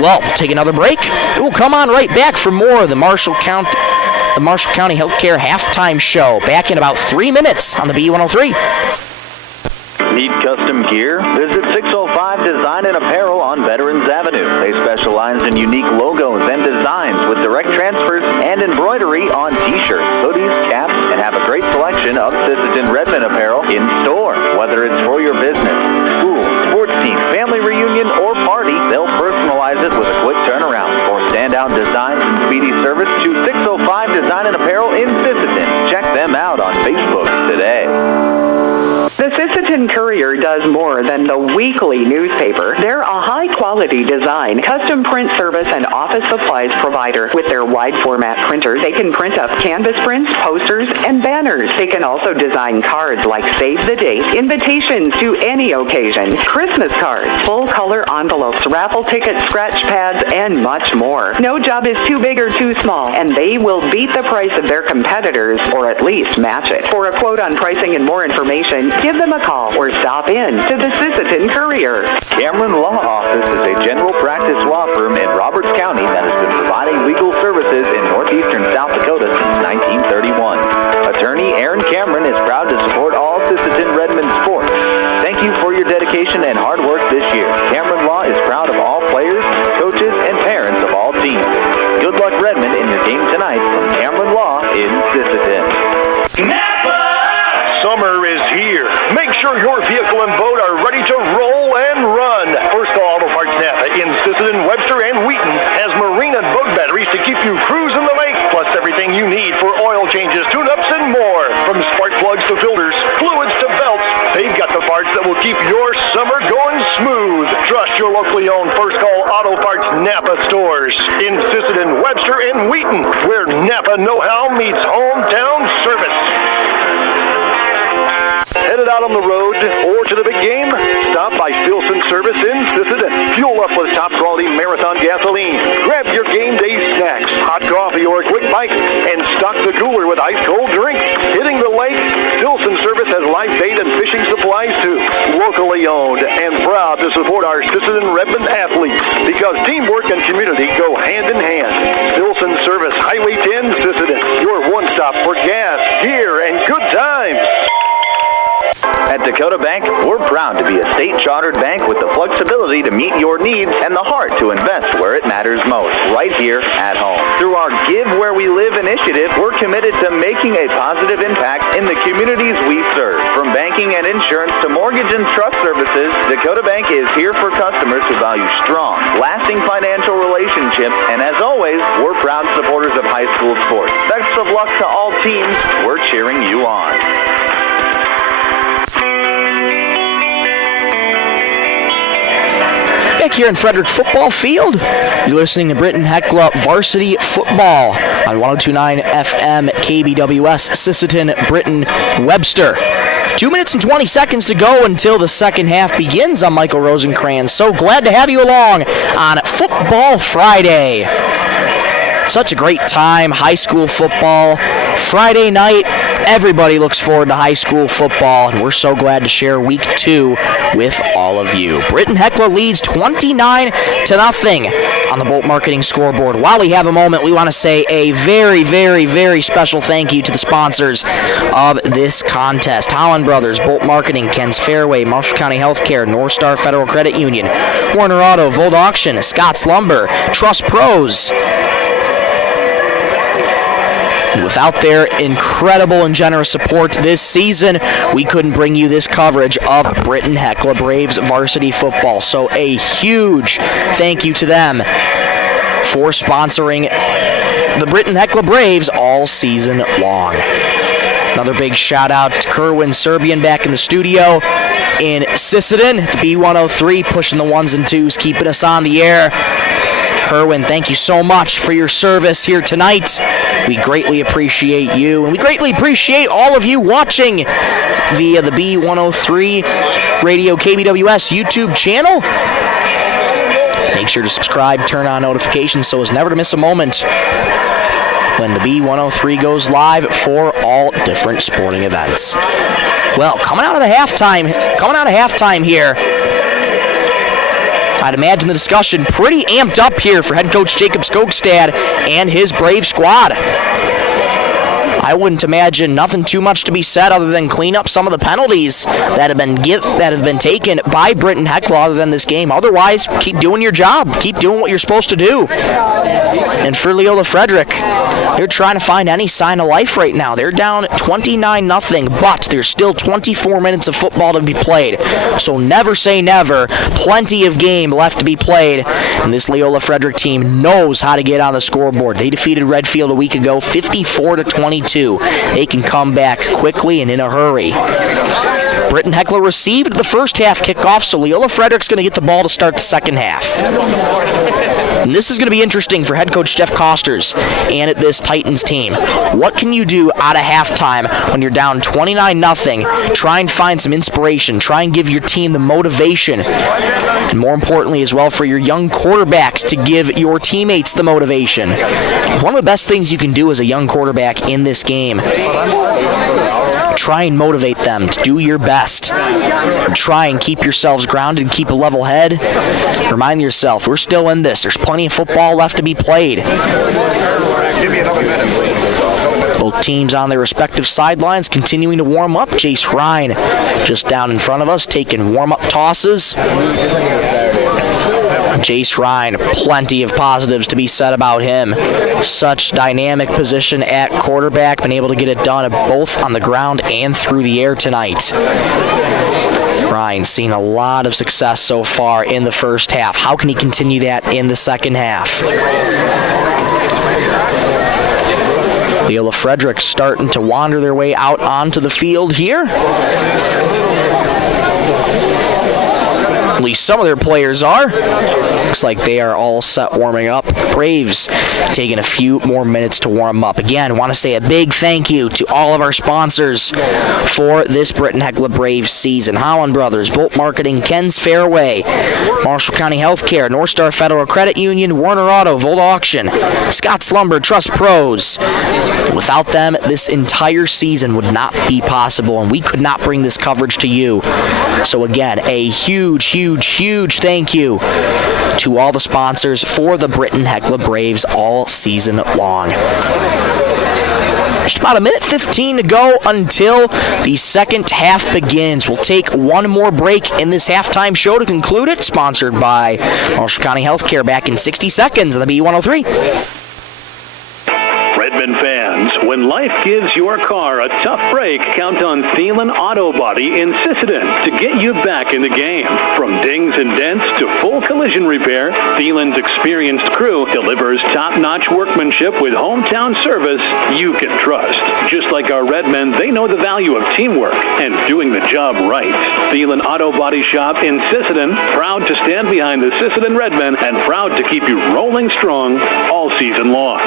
Well, we'll take another break, and we'll come on right back for more of the Marshall County Healthcare Halftime Show. Back in about 3 minutes on the B103. Need custom gear? Visit 605 Design and Apparel on Veterans Avenue. They specialize in unique logos and designs with direct transfers and embroidery on t-shirts, hoodies, caps, and have a great selection of Sisseton Redmond apparel in store. Whether it's for your business, school, sports team, family reunion, or party, they'll personalize it with a quick turnaround. For standout designs and speedy service, choose 605 Design and Apparel in Sisseton. Check them out on Facebook today. The Sisseton Courier does more than the weekly newspaper. They're a high-quality design, custom print service, and office supplies provider. With their wide-format printers, they can print up canvas prints, posters, and banners. They can also design cards like Save the Date, invitations to any occasion, Christmas cards, full-color envelopes, raffle tickets, scratch pads, and much more. No job is too big or too small, and they will beat the price of their competitors, or at least match it. For a quote on pricing and more information, give them a call or stop in to the Sisseton Courier. Cameron Law Office is a general practice law firm in Roberts County that has been providing legal services in northeastern South Dakota since 1931. Attorney Aaron Cameron is proud to support all Sisseton Redmond sports. Thank you for your dedication and hard work this year. Cameron Law is proud of all players, coaches, and parents of all teams. Good luck, Redmond, in your game tonight from Cameron Law in Sisseton. Summer is here. Make sure your vehicle and boat are ready to roll and run. First Call Auto Parts Napa in Sisseton, Webster, and Wheaton has marine and boat batteries to keep you cruising the lake, plus everything you need for oil changes, tune-ups, and more. From spark plugs to filters, fluids to belts, they've got the parts that will keep your summer going smooth. Trust your locally owned First Call Auto Parts Napa stores in Sisseton, Webster, and Wheaton, where Napa know-how meets hometown service. Headed out on the road or to the big game? Stop by Stilson Service in Sisseton. Fuel up with top-quality Marathon gasoline. Grab your game day snacks, hot coffee, or a quick bite, and stock the cooler with ice-cold drinks. Hitting the lake? Stilson Service has live bait and fishing supplies, too. Locally owned and proud to support our Sisseton Redmond athletes because teamwork and community go hand in hand. Stilson Service, Highway 10, Sisseton. Your one-stop for gas, gear, and good times. At Dakota Bank, we're proud to be a state-chartered bank with the flexibility to meet your needs and the heart to invest where it matters most, right here at home. Through our Give Where We Live initiative, we're committed to making a positive impact in the communities we serve. From banking and insurance to mortgage and trust services, Dakota Bank is here for customers who value strong, lasting financial relationships, and as always, we're proud supporters of high school sports. Best of luck to all teams. We're cheering you on. Back here in Frederick Football Field, you're listening to Britton-Hecla Varsity Football on 102.9 FM KBWS, Sisseton, Britton, Webster. 2 minutes and 20 seconds to go until the second half begins. I'm Michael Rosencrans. So glad to have you along on Football Friday. Such a great time, high school football. Friday night, everybody looks forward to high school football, and we're so glad to share week 2 with all of you. Britton-Hecla leads 29-0 on the Bolt Marketing scoreboard. While we have a moment, we want to say a very, very, very special thank you to the sponsors of this contest. Holland Brothers, Bolt Marketing, Ken's Fairway, Marshall County Healthcare, North Star Federal Credit Union, Warner Auto, Volt Auction, Scott's Lumber, Trust Pros. Without their incredible and generous support this season, we couldn't bring you this coverage of Britton-Hecla Braves varsity football. So a huge thank you to them for sponsoring the Britton-Hecla Braves all season long. Another big shout out to Kerwin Serbian back in the studio in Sisseton, the B103, pushing the ones and twos, keeping us on the air. Kerwin, thank you so much for your service here tonight. We greatly appreciate you, and we greatly appreciate all of you watching via the B103 Radio KBWS YouTube channel. Make sure to subscribe, turn on notifications so as never to miss a moment when the B103 goes live for all different sporting events. Well, coming out of halftime here, I'd imagine the discussion pretty amped up here for head coach Jacob Skogstad and his Brave squad. I wouldn't imagine nothing too much to be said other than clean up some of the penalties that have been taken by Britton-Hecla other than this game. Otherwise, keep doing your job. Keep doing what you're supposed to do. And for Leola Frederick, they're trying to find any sign of life right now. They're down 29-0, but there's still 24 minutes of football to be played. So never say never. Plenty of game left to be played. And this Leola Frederick team knows how to get on the scoreboard. They defeated Redfield a week ago, 54-22. They can come back quickly and in a hurry. Britton-Hecla received the first half kickoff, so Leola Frederick's going to get the ball to start the second half. And this is going to be interesting for head coach Jeff Costers and at this Titans team. What can you do out of halftime when you're down 29-0? Try and find some inspiration. Try and give your team the motivation. And more importantly as well for your young quarterbacks to give your teammates the motivation. One of the best things you can do as a young quarterback in this game, try and motivate them to do your best. Try and keep yourselves grounded and keep a level head. Remind yourself, we're still in this. There's plenty of football left to be played. Both teams on their respective sidelines continuing to warm up. Jace Ryan just down in front of us taking warm-up tosses. Jace Ryan, plenty of positives to be said about him. Such dynamic position at quarterback, been able to get it done both on the ground and through the air tonight. Ryan's seen a lot of success so far in the first half. How can he continue that in the second half? Leola Frederick starting to wander their way out onto the field here. At least some of their players are. Looks like they are all set warming up. Braves taking a few more minutes to warm up. Again, want to say a big thank you to all of our sponsors for this Britton-Hecla Braves season. Holland Brothers, Bolt Marketing, Ken's Fairway, Marshall County Healthcare, North Star Federal Credit Union, Warner Auto, Volt Auction, Scott's Lumber, Trust Pros. Without them, this entire season would not be possible, and we could not bring this coverage to you. So again, a huge thank you to all the sponsors for the Britton-Hecla Braves all season long. Just about a minute 15 to go until the second half begins. We'll take one more break in this halftime show to conclude it. Sponsored by Marshall County Healthcare. Back in 60 seconds on the B103. Redmond fans, when life gives your car a tough break, count on Thielen Auto Body in Sisseton to get you back in the game. From dings and dents to full collision repair, Thielen's experienced crew delivers top-notch workmanship with hometown service you can trust. Just like our Redmen, they know the value of teamwork and doing the job right. Thielen Auto Body Shop in Sisseton, proud to stand behind the Sisseton Redmen and proud to keep you rolling strong all season long.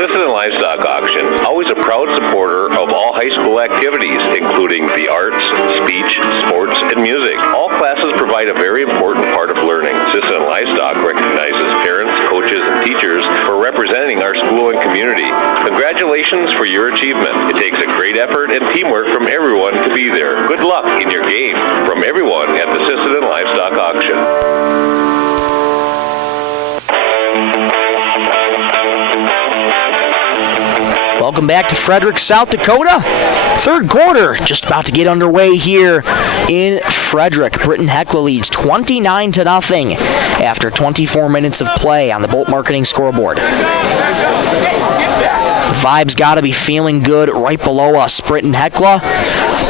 Sisseton Livestock Auction, always a proud supporter of all high school activities, including the arts, speech, sports, and music. All classes provide a very important part of learning. Sisseton Livestock recognizes parents, coaches, and teachers for representing our school and community. Congratulations for your achievement. It takes a great effort and teamwork from everyone to be there. Good luck in your game from everyone at the Sisseton Livestock Auction. Welcome back to Frederick, South Dakota. Third quarter just about to get underway here in Frederick. Britton-Hecla leads 29-0 after 24 minutes of play on the Bolt Marketing scoreboard. Vibes got to be feeling good right below us. Britton-Hecla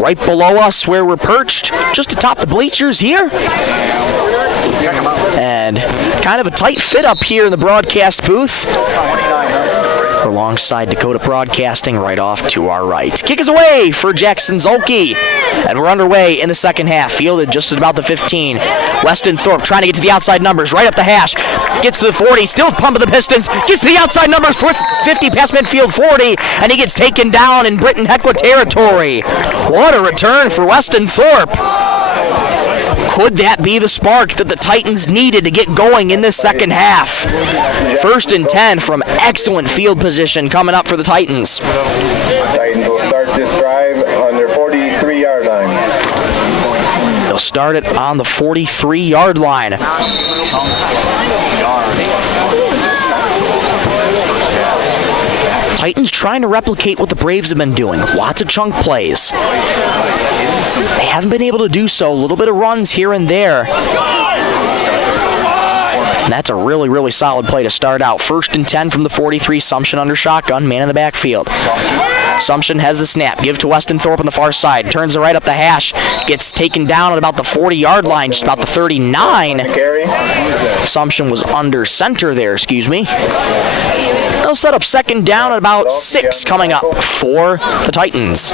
right below us where we're perched, just atop the bleachers here. And kind of a tight fit up here in the broadcast booth. alongside Dakota Broadcasting right off to our right. Kick is away for Jackson Zolke. And we're underway in the second half. Fielded just at about the 15. Weston Thorpe trying to get to the outside numbers. Right up the hash. Gets to the 40. Still pumping the Pistons. Gets to the outside numbers. 50 past midfield 40. And he gets taken down in Britton-Hecla territory. What a return for Weston Thorpe. Could that be the spark that the Titans needed to get going in this second half? First and 10 from excellent field position coming up for the Titans. Titans will start this drive on their 43-yard line. They'll start it on the 43-yard line. Titans trying to replicate what the Braves have been doing. Lots of chunk plays. They haven't been able to do so. A little bit of runs here and there. And that's a really, really solid play to start out. First and 10 from the 43. Sumption under shotgun. Man in the backfield. Sumption has the snap. Give to Weston Thorpe on the far side. Turns it right up the hash. Gets taken down at about the 40-yard line. Just about the 39. Sumption was under center there, excuse me. They'll set up second down at about 6 coming up for the Titans.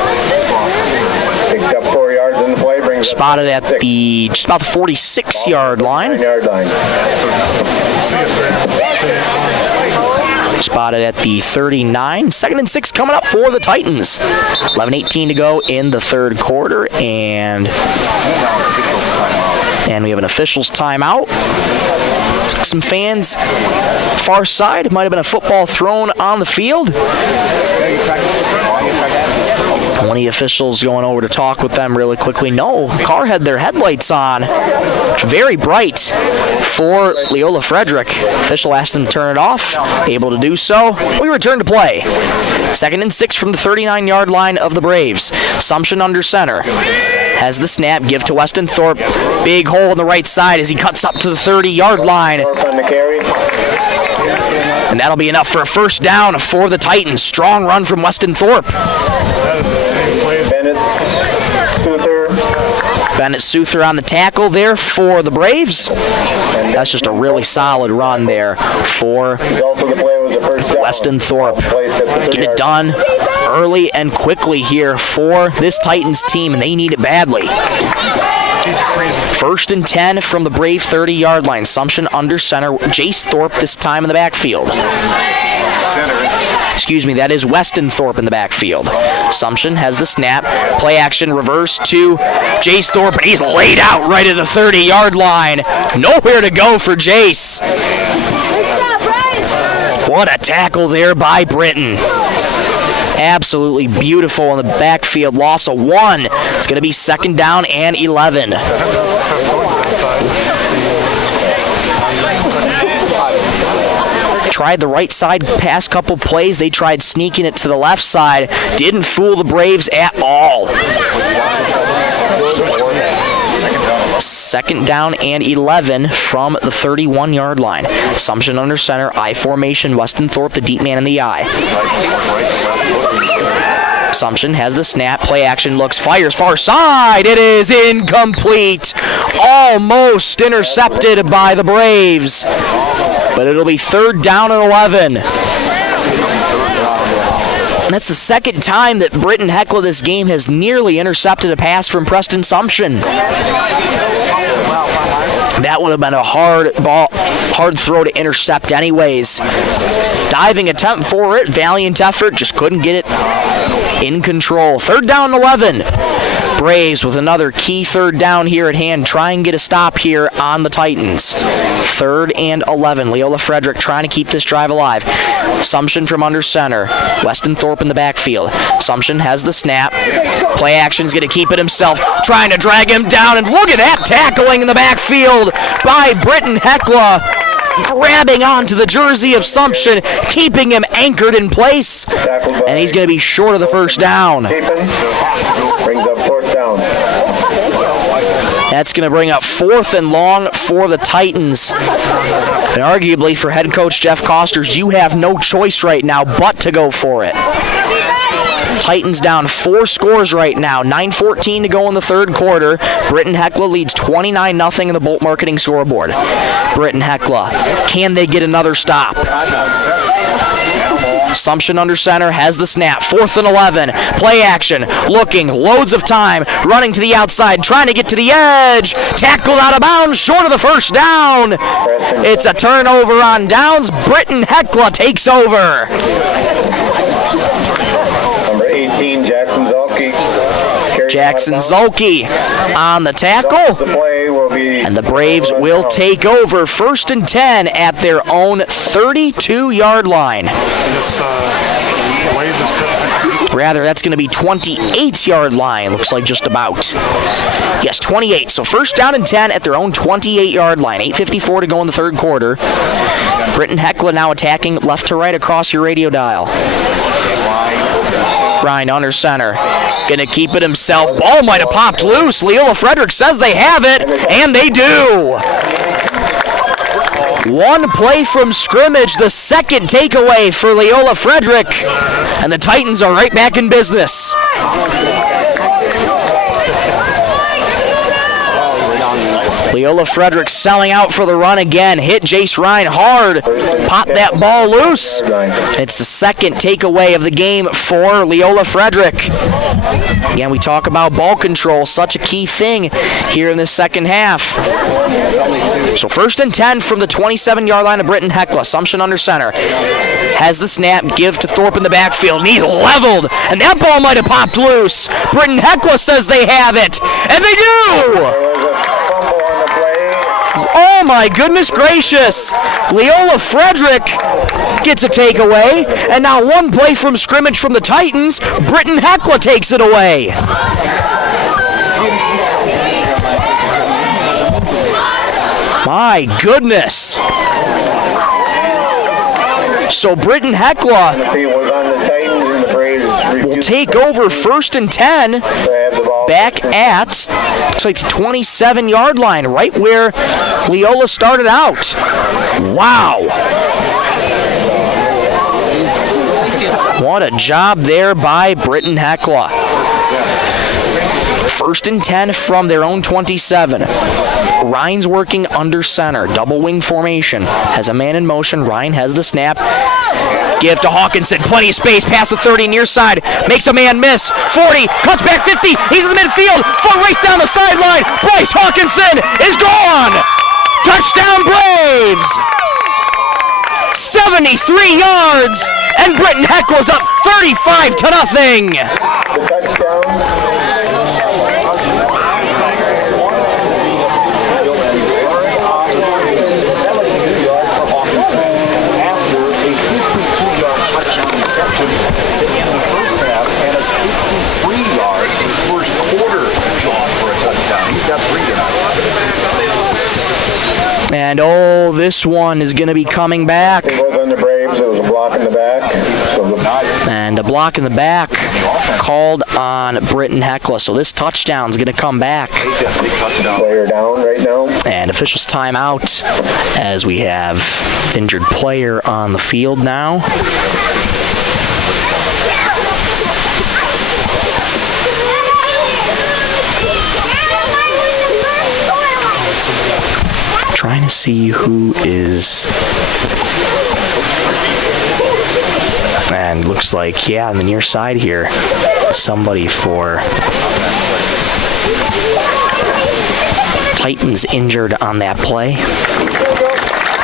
Picked up 4 yards in the play. Spotted at the just about the 46-yard line. Spotted at the 39. Second and 6 coming up for the Titans. 11:18 to go in the third quarter, and we have an officials timeout. Some fans far side. Might have been a football thrown on the field. One of the officials going over to talk with them really quickly. No, car had their headlights on. Very bright for Leola Frederick. Official asked them to turn it off. Able to do so. We return to play. Second and 6 from the 39-yard line of the Braves. Sumption under center. Has the snap. Give to Weston Thorpe. Big hole on the right side as he cuts up to the 30-yard line. And that'll be enough for a first down for the Titans. Strong run from Weston Thorpe. Bennett Souther on the tackle there for the Braves. That's just a really solid run there for Weston Thorpe. Get it done early and quickly here for this Titans team, and they need it badly. First and 10 from the Brave 30-yard line. Sumption under center. Jace Thorpe this time in the backfield. Excuse me, that is Weston Thorpe in the backfield. Sumption has the snap. Play action reverse to Jace Thorpe, and he's laid out right at the 30-yard line. Nowhere to go for Jace. What a tackle there by Britton. Absolutely beautiful in the backfield. Loss of 1. It's going to be second down and 11. Tried the right side past couple plays. They tried sneaking it to the left side. Didn't fool the Braves at all. Second down and 11 from the 31-yard line. Sumption under center. I formation. Weston Thorpe, the deep man in the I. Sumption has the snap. Play action looks. Fires far side. It is incomplete. Almost intercepted by the Braves. But it'll be third down and 11. And that's the second time that Britton-Hecla this game has nearly intercepted a pass from Preston Sumption. That would have been a hard throw to intercept anyways. Diving attempt for it, valiant effort, just couldn't get it in control. Third down and 11. Braves with another key third down here at hand. Try and get a stop here on the Titans. Third and 11. Leola Frederick trying to keep this drive alive. Sumption from under center. Weston Thorpe in the backfield. Sumption has the snap. Play action is going to keep it himself. Trying to drag him down. And look at that tackling in the backfield by Britton-Hecla. Grabbing onto the jersey of Sumption, keeping him anchored in place. And he's going to be short of the first down. Brings up fourth down. That's going to bring up fourth and long for the Titans. And arguably for head coach Jeff Costers, you have no choice right now but to go for it. Titans down 4 scores right now. 9:14 to go in the third quarter. Britton-Hecla leads 29-0 in the Bolt Marketing scoreboard. Britton-Hecla, can they get another stop? Assumption under center has the snap. 4th and 11. Play action. Looking. Loads of time. Running to the outside. Trying to get to the edge. Tackled out of bounds. Short of the first down. It's a turnover on downs. Britton-Hecla takes over. Number 18, Jackson Zolke. Jackson Zolke on the tackle. And the Braves will take over 1st and 10 at their own 32-yard line. Rather, that's going to be 28-yard line. Looks like just about. Yes, 28. So 1st down and 10 at their own 28-yard line. 8:54 to go in the third quarter. Britton-Hecla now attacking left to right across your radio dial. Ryan under center. Gonna keep it himself. Ball might have popped loose. Leola Frederick says they have it, and they do. One play from scrimmage, the second takeaway for Leola Frederick, and the Titans are right back in business. Leola Frederick selling out for the run again. Hit Jace Ryan hard. Popped that ball loose. It's the second takeaway of the game for Leola Frederick. Again, we talk about ball control, such a key thing here in the second half. So 1st and 10 from the 27-yard line of Britton-Hecla. Assumption under center. Has the snap, give to Thorpe in the backfield. He's leveled, and that ball might have popped loose. Britton-Hecla says they have it, and they do! Oh my goodness gracious! Leola Frederick gets a takeaway, and now one play from scrimmage from the Titans. Britton-Hecla takes it away. My goodness. So Britton-Hecla will take over 1st and 10 back at, looks like the 27-yard line, right where Leola started out. Wow. What a job there by Britton-Hecla. 1st and 10 from their own 27. Ryan's working under center. Double wing formation. Has a man in motion. Ryan has the snap. Give to Hawkinson. Plenty of space past the 30 near side. Makes a man miss. 40. Cuts back 50. He's in the midfield. Foot race down the sideline. Bryce Hawkinson is gone. Touchdown Braves. 73 yards. And Britton-Hecla's up 35-0. The touchdown. And oh, this one is going to be coming back. It was on the Braves. It was a block in the back. And a block in the back called on Britton-Hecla. So this touchdown is going to come back. Player down right now. And officials timeout as we have injured player on the field now. Trying to see who is, and looks like, yeah, on the near side here, somebody for Titans injured on that play.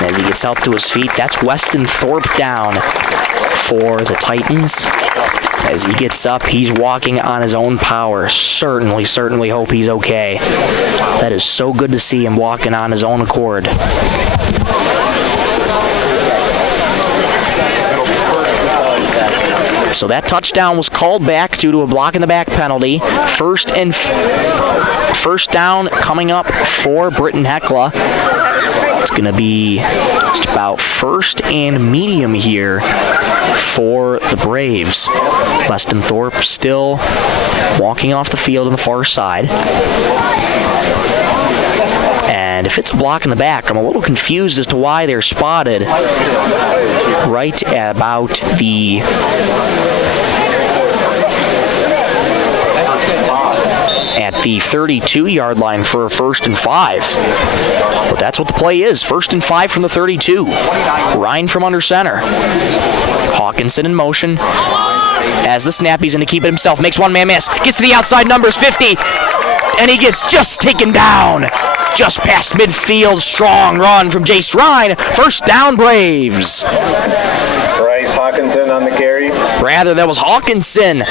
As he gets help to his feet, that's Weston Thorpe down for the Titans. As he gets up, he's walking on his own power. Certainly hope he's okay. That is so good to see him walking on his own accord. So that touchdown was called back due to a block in the back penalty. First down coming up for Britton-Hecla. It's going to be just about 1st and medium here for the Braves. Weston Thorpe still walking off the field on the far side. And if it's a block in the back, I'm a little confused as to why they're spotted right at about the at the 32-yard line for a 1st and 5. But that's what the play is. 1st and 5 from the 32. Ryan from under center. Hawkinson in motion. As the snap, he's going to keep it himself. Makes one-man miss. Gets to the outside numbers, 50. And he gets just taken down. Just past midfield. Strong run from Jace Ryan. 1st down, Braves. Bryce Hawkinson on the carry. Rather, that was Hawkinson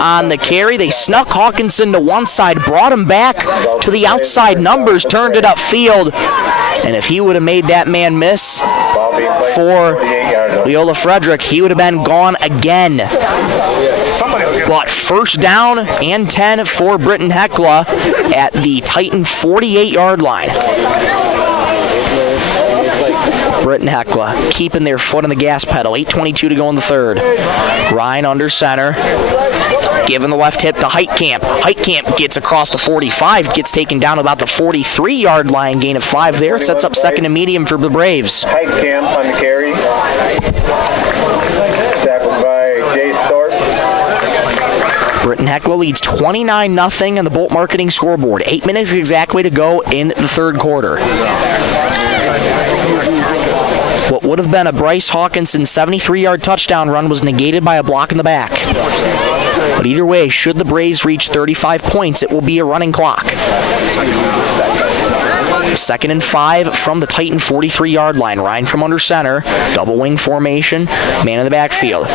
on the carry. They snuck Hawkinson to one side, brought him back to the outside numbers, turned it upfield. And if he would have made that man miss for Leola Frederick, he would have been gone again. But 1st down and 10 for Britton-Hecla at the Titan 48-yard line. Britton-Hecla keeping their foot on the gas pedal. 8:22 to go in the 3rd. Ryan under center. Giving the left hip to Heitkamp. Heitkamp gets across the 45, gets taken down about the 43-yard line. Gain of 5 there. Sets up 2nd and medium for the Braves. Heitkamp on the carry. Tackled by Jace Thorpe. Britton-Hecla leads 29-0 on the Bolt Marketing scoreboard. 8 minutes exactly to go in the 3rd quarter. What would have been a Bryce Hawkinson 73-yard touchdown run was negated by a block in the back. But either way, should the Braves reach 35 points, it will be a running clock. 2nd and 5 from the Titan 43-yard line. Ryan from under center. Double wing formation. Man in the backfield.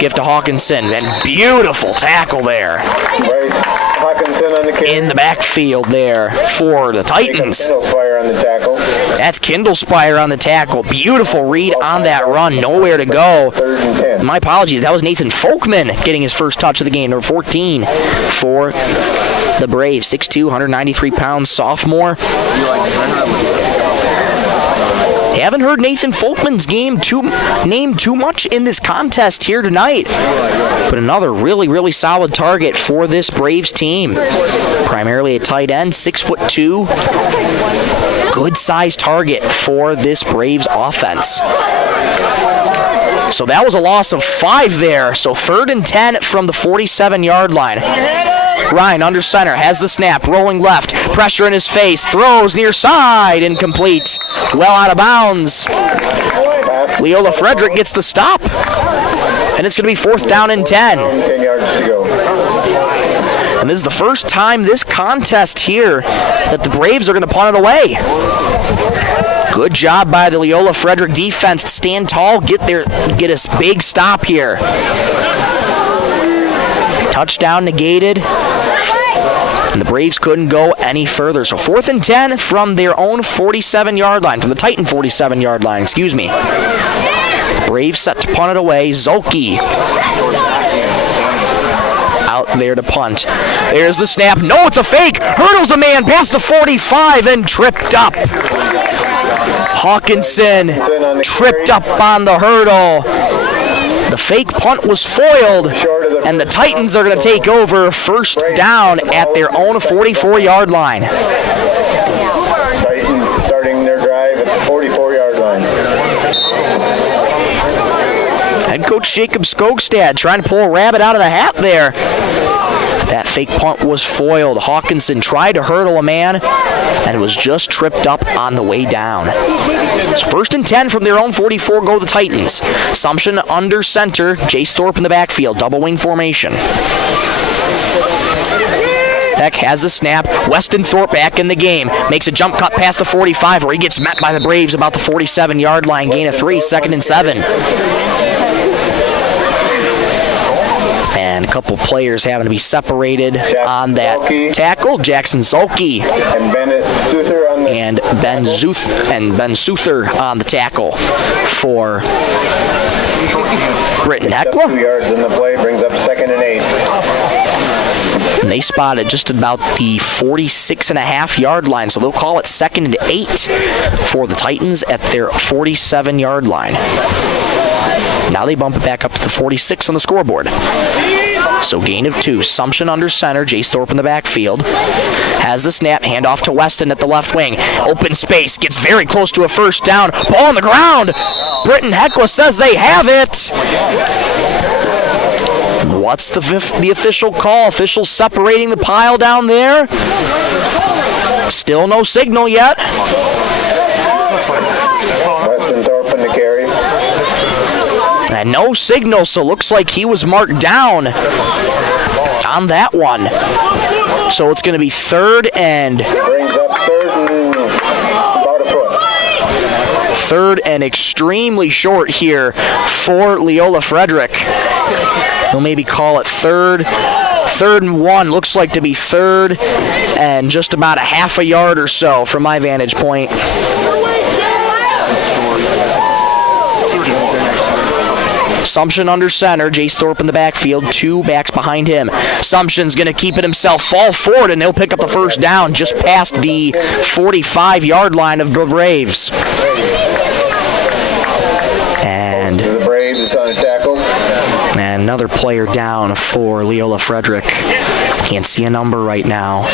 Give to Hawkinson. And beautiful tackle there. Hawkinson on the carry. In the backfield there for the Titans. Kindlespire on the tackle. That's Kindlespire on the tackle. Beautiful read on that run. Nowhere to go. 3rd and 10. My apologies. That was Nathan Folkman getting his first touch of the game. Number 14 for the Braves. 6'2", 193 pounds, sophomore. Haven't heard Nathan Folkman's name too much in this contest here tonight. But another really, really solid target for this Braves team. Primarily a tight end, 6'2". Good size target for this Braves offense. So that was a loss of 5 there. So 3rd and 10 from the 47-yard line. Ryan under center, has the snap, rolling left, pressure in his face, throws near side, incomplete. Well out of bounds. Leola Frederick gets the stop. And it's going to be 4th down and 10. 10 yards to go. And this is the first time this contest here that the Braves are going to punt it away. Good job by the Leola Frederick defense to stand tall, get a big stop here. Touchdown negated. And the Braves couldn't go any further. So 4th and 10 from their own 47-yard line, from the Titan 47-yard line, excuse me. Braves set to punt it away. Zolke out there to punt. There's the snap. No, it's a fake. Hurdles a man past the 45 and tripped up. Hawkinson tripped up on the hurdle. The fake punt was foiled, and the Titans are going to take over 1st down at their own 44-yard line. Titans starting their drive at the 44-yard line. Head coach Jacob Skogstad trying to pull a rabbit out of the hat there. That fake punt was foiled. Hawkinson tried to hurdle a man and was just tripped up on the way down. It's 1st and 10 from their own 44, go the Titans. Sumption under center, Jace Thorpe in the backfield, double wing formation. Heck has the snap. Weston Thorpe back in the game. Makes a jump cut past the 45 where he gets met by the Braves about the 47-yard line. Gain of 3, 2nd and 7. And a couple players having to be separated on that tackle. Jackson Zolke and Ben Suther on the tackle for Britton-Hecla. 2 yards in the play, brings up 2nd and 8. And they spotted just about the 46.5-yard line, so they'll call it 2nd and 8 for the Titans at their 47-yard line. Now they bump it back up to the 46 on the scoreboard. So gain of 2. Sumption under center. Jace Thorpe in the backfield. Has the snap. Handoff to Weston at the left wing. Open space. Gets very close to a 1st down. Ball on the ground. Britton-Hecla says they have it. What's the official call? Officials separating the pile down there. Still no signal yet. Weston Thorpe in the carry. And no signal, so looks like he was marked down on that one. So it's going to be third and... Brings up third and about a foot. Third and extremely short here for Leola Frederick. We'll maybe call it third and 1. Looks like to be third and just about a half a yard or so from my vantage point. Sumption under center. Jace Thorpe in the backfield. 2 backs behind him. Sumption's going to keep it himself, fall forward, and he'll pick up the first down just past the 45-yard line of the Braves. And The Braves is on a tackle. And another player down for Leola Frederick. Can't see a number right now.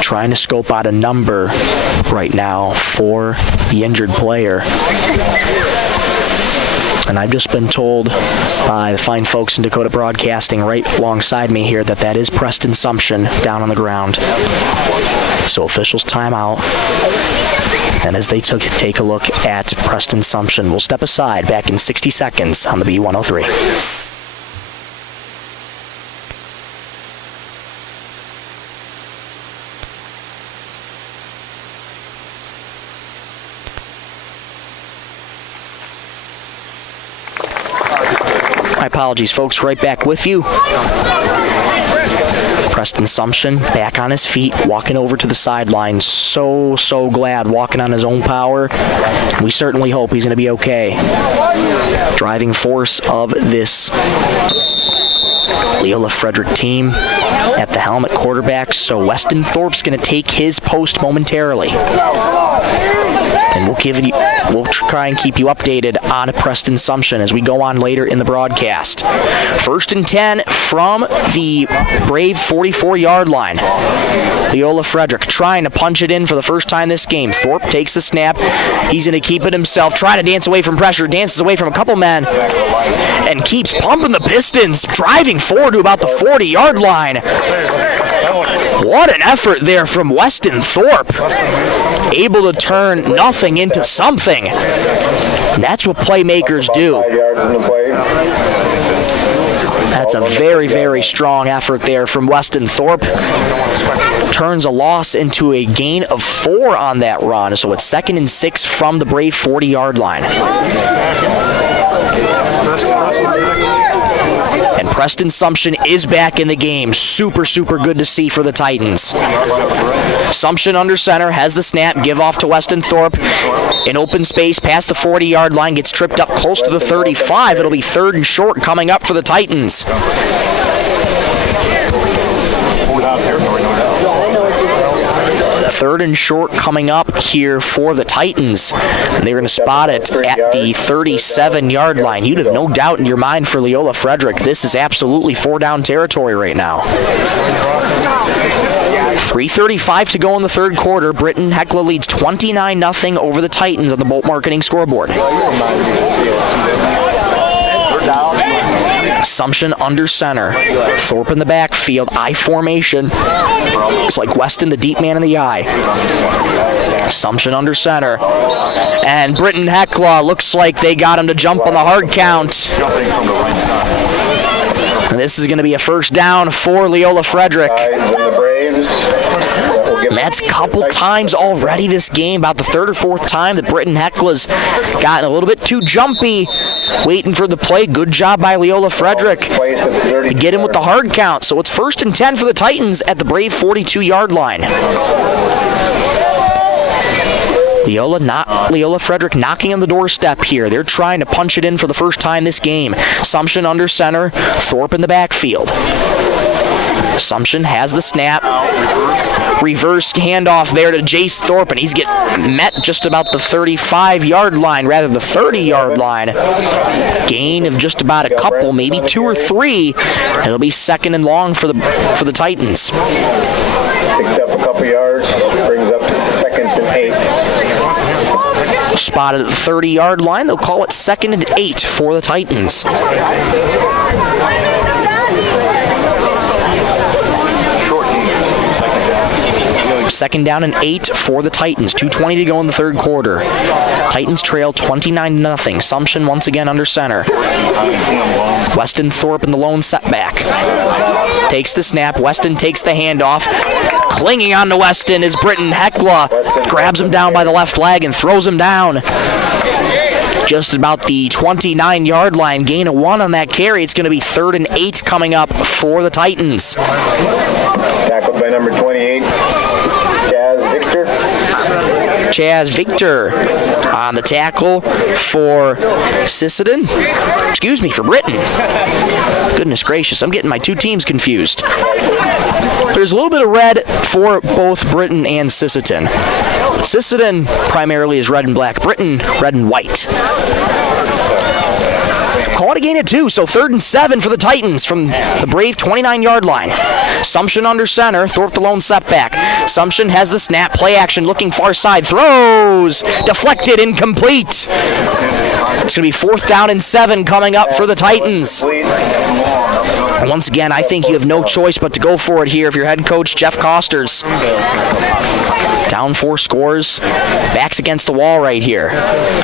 Trying to scope out a number right now for the injured player. And I've just been told by the fine folks in Dakota Broadcasting right alongside me here that is Preston Sumption down on the ground. So officials timeout. And as they take a look at Preston Sumption, we'll step aside back in 60 seconds on the B103. My apologies, folks. Right back with you. Preston Sumption back on his feet, walking over to the sideline. So glad, walking on his own power. We certainly hope he's going to be okay. Driving force of this Leola Frederick team at the helm at quarterback. So Weston Thorpe's going to take his post momentarily. And we'll try and keep you updated on Preston Sumption as we go on later in the broadcast. First and 10 from the Brave 44-yard line. Leola Frederick trying to punch it in for the first time this game. Thorpe takes the snap. He's going to keep it himself, try to dance away from pressure, dances away from a couple men, and keeps pumping the Pistons, driving forward to about the 40-yard line. What an effort there from Weston Thorpe. Able to turn nothing into something. And that's what playmakers do. That's a very strong effort there from Weston Thorpe. Turns a loss into a gain of 4 on that run. So it's 2nd and 6 from the Brave 40-yard line. And Preston Sumption is back in the game. Super good to see for the Titans. Sumption under center, has the snap, give off to Weston Thorpe. In open space, past the 40-yard line, gets tripped up close to the 35. It'll be 3rd and short coming up for the Titans. Third and short coming up here for the Titans. And they're going to spot it at the 37-yard line. You'd have no doubt in your mind for Leola Frederick. This is absolutely 4-down territory right now. 3:35 to go in the third quarter. Britton-Hecla leads 29-0 over the Titans on the Bolt Marketing scoreboard. Sumption under center. Thorpe in the backfield. I formation. It's like Weston, the deep man in the eye. Sumption under center. And Britton-Hecla looks like they got him to jump on the hard count. And this is going to be a first down for Leola Frederick. And that's a couple times already this game, about the 3rd or 4th time that Britton-Hecla's gotten a little bit too jumpy, waiting for the play. Good job by Leola Frederick to get him with the hard count. So it's 1st and 10 for the Titans at the Brave 42-yard line. Leola Frederick knocking on the doorstep here. They're trying to punch it in for the first time this game. Sumption under center, Thorpe in the backfield. Sumption has the snap. Reverse handoff there to Jace Thorpe, and he's met just about the 35-yard line, rather the 30-yard line. Gain of just about a couple, maybe 2 or 3. It'll be 2nd and long for the Titans. Picks up a couple yards, brings up 2nd and 8. Spotted at the 30-yard line. They'll call it 2nd and 8 for the Titans. Second down and 8 for the Titans. 2:20 to go in the third quarter. Titans trail 29-0. Sumption once again under center. Weston Thorpe in the lone setback. Takes the snap. Weston takes the handoff. Clinging on to Weston is Britton-Hecla. Grabs him down by the left leg and throws him down. Just about the 29-yard line. Gain of 1 on that carry. It's going to be 3rd and 8 coming up for the Titans. Tackled by number 28, Chaz Victor on the tackle for Sisseton. Excuse me, for Britton. Goodness gracious, I'm getting my two teams confused. There's a little bit of red for both Britton and Sisseton. Sisseton primarily is red and black. Britton, red and white. Call it a gain of 2, so 3rd and 7 for the Titans from the Brave 29-yard line. Sumption under center, Thorpe the lone setback. Sumption has the snap, play action, looking far side, throws, deflected, incomplete. It's going to be 4th down and 7 coming up for the Titans. And once again, I think you have no choice but to go for it here if you're head coach Jeff Costers. Down 4 scores, backs against the wall right here.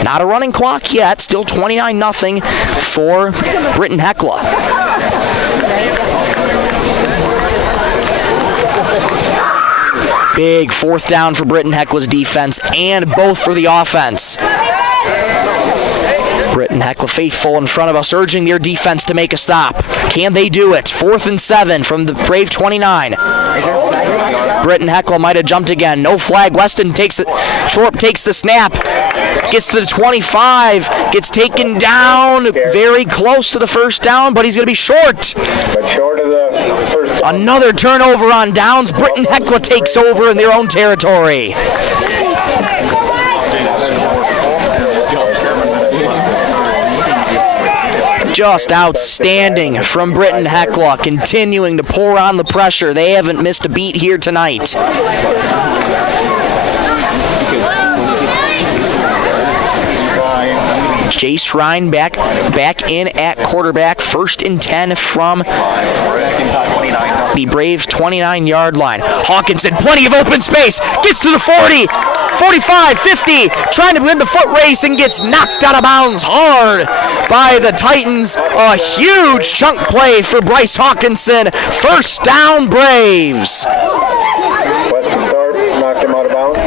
Not a running clock yet, still 29-0 for Britton-Hecla. Big 4th down for Britton-Hecla's defense and both for the offense. Britton-Hecla faithful in front of us, urging their defense to make a stop. Can they do it? 4th and 7 from the Brave 29. Britton-Hecla might have jumped again. No flag. Weston takes it. Thorpe takes the snap. Gets to the 25. Gets taken down. Very close to the first down, but he's going to be short. But short of the first down. Another turnover on downs. Britton-Hecla takes over in their own territory. Just outstanding from Britton-Hecla, continuing to pour on the pressure. They haven't missed a beat here tonight. Jace Ryan back in at quarterback. 1st and 10 from the Braves 29-yard line. Hawkinson, plenty of open space, gets to the 40, 45, 50, trying to win the foot race and gets knocked out of bounds hard by the Titans. A huge chunk play for Bryce Hawkinson. 1st down, Braves. Weston Thorpe knocked him out of bounds.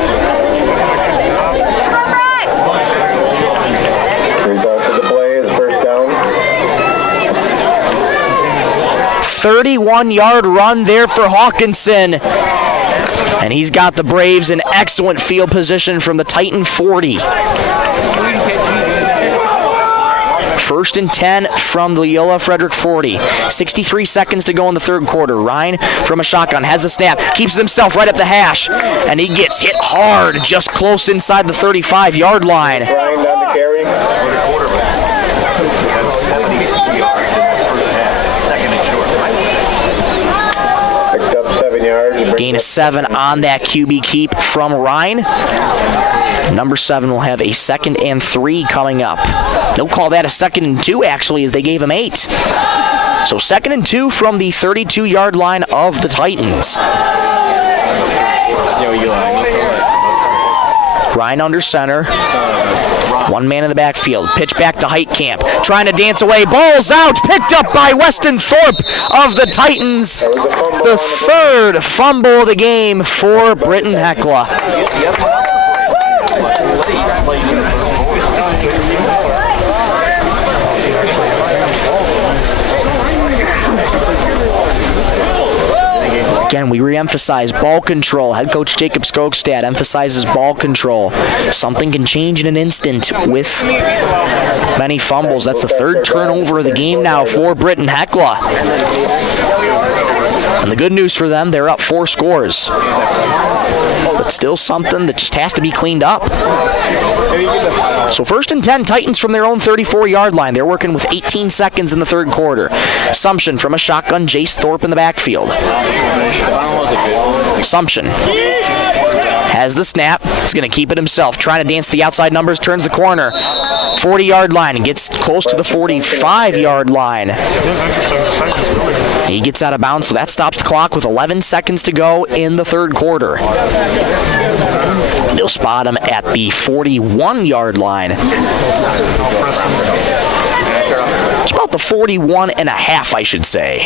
Result of the play is 1st down. 31-yard run there for Hawkinson. And he's got the Braves in excellent field position from the Titan 40. 1st and 10 from the Leola Frederick 40. 63 seconds to go in the third quarter. Ryan from a shotgun has the snap, keeps it himself right at the hash, and he gets hit hard just close inside the 35-yard line. Ryan on the carry. Picked up 7 yards. Gain of 7 on that QB keep from Ryan. Number 7 will have a 2nd and 3 coming up. They'll call that a 2nd and 2 actually, as they gave him 8. So 2nd and 2 from the 32-yard line of the Titans. Ryan under center. One man in the backfield. Pitch back to Heitkamp. Trying to dance away. Ball's out. Picked up by Weston Thorpe of the Titans. The 3rd fumble of the game for Britton-Hecla. Again, we re-emphasize ball control. Head coach Jacob Skogstad emphasizes ball control. Something can change in an instant with many fumbles. That's the 3rd turnover of the game now for Britton-Hecla. And the good news for them, they're up 4 scores. But still something that just has to be cleaned up. So 1st and 10, Titans from their own 34-yard line. They're working with 18 seconds in the third quarter. Sumption from a shotgun, Jace Thorpe in the backfield. Sumption has the snap. He's going to keep it himself. Trying to dance the outside numbers. Turns the corner. 40-yard line and gets close to the 45-yard line. He gets out of bounds, so that stops the clock with 11 seconds to go in the third quarter. They'll spot him at the 41-yard line. It's about the 41 and a half, I should say.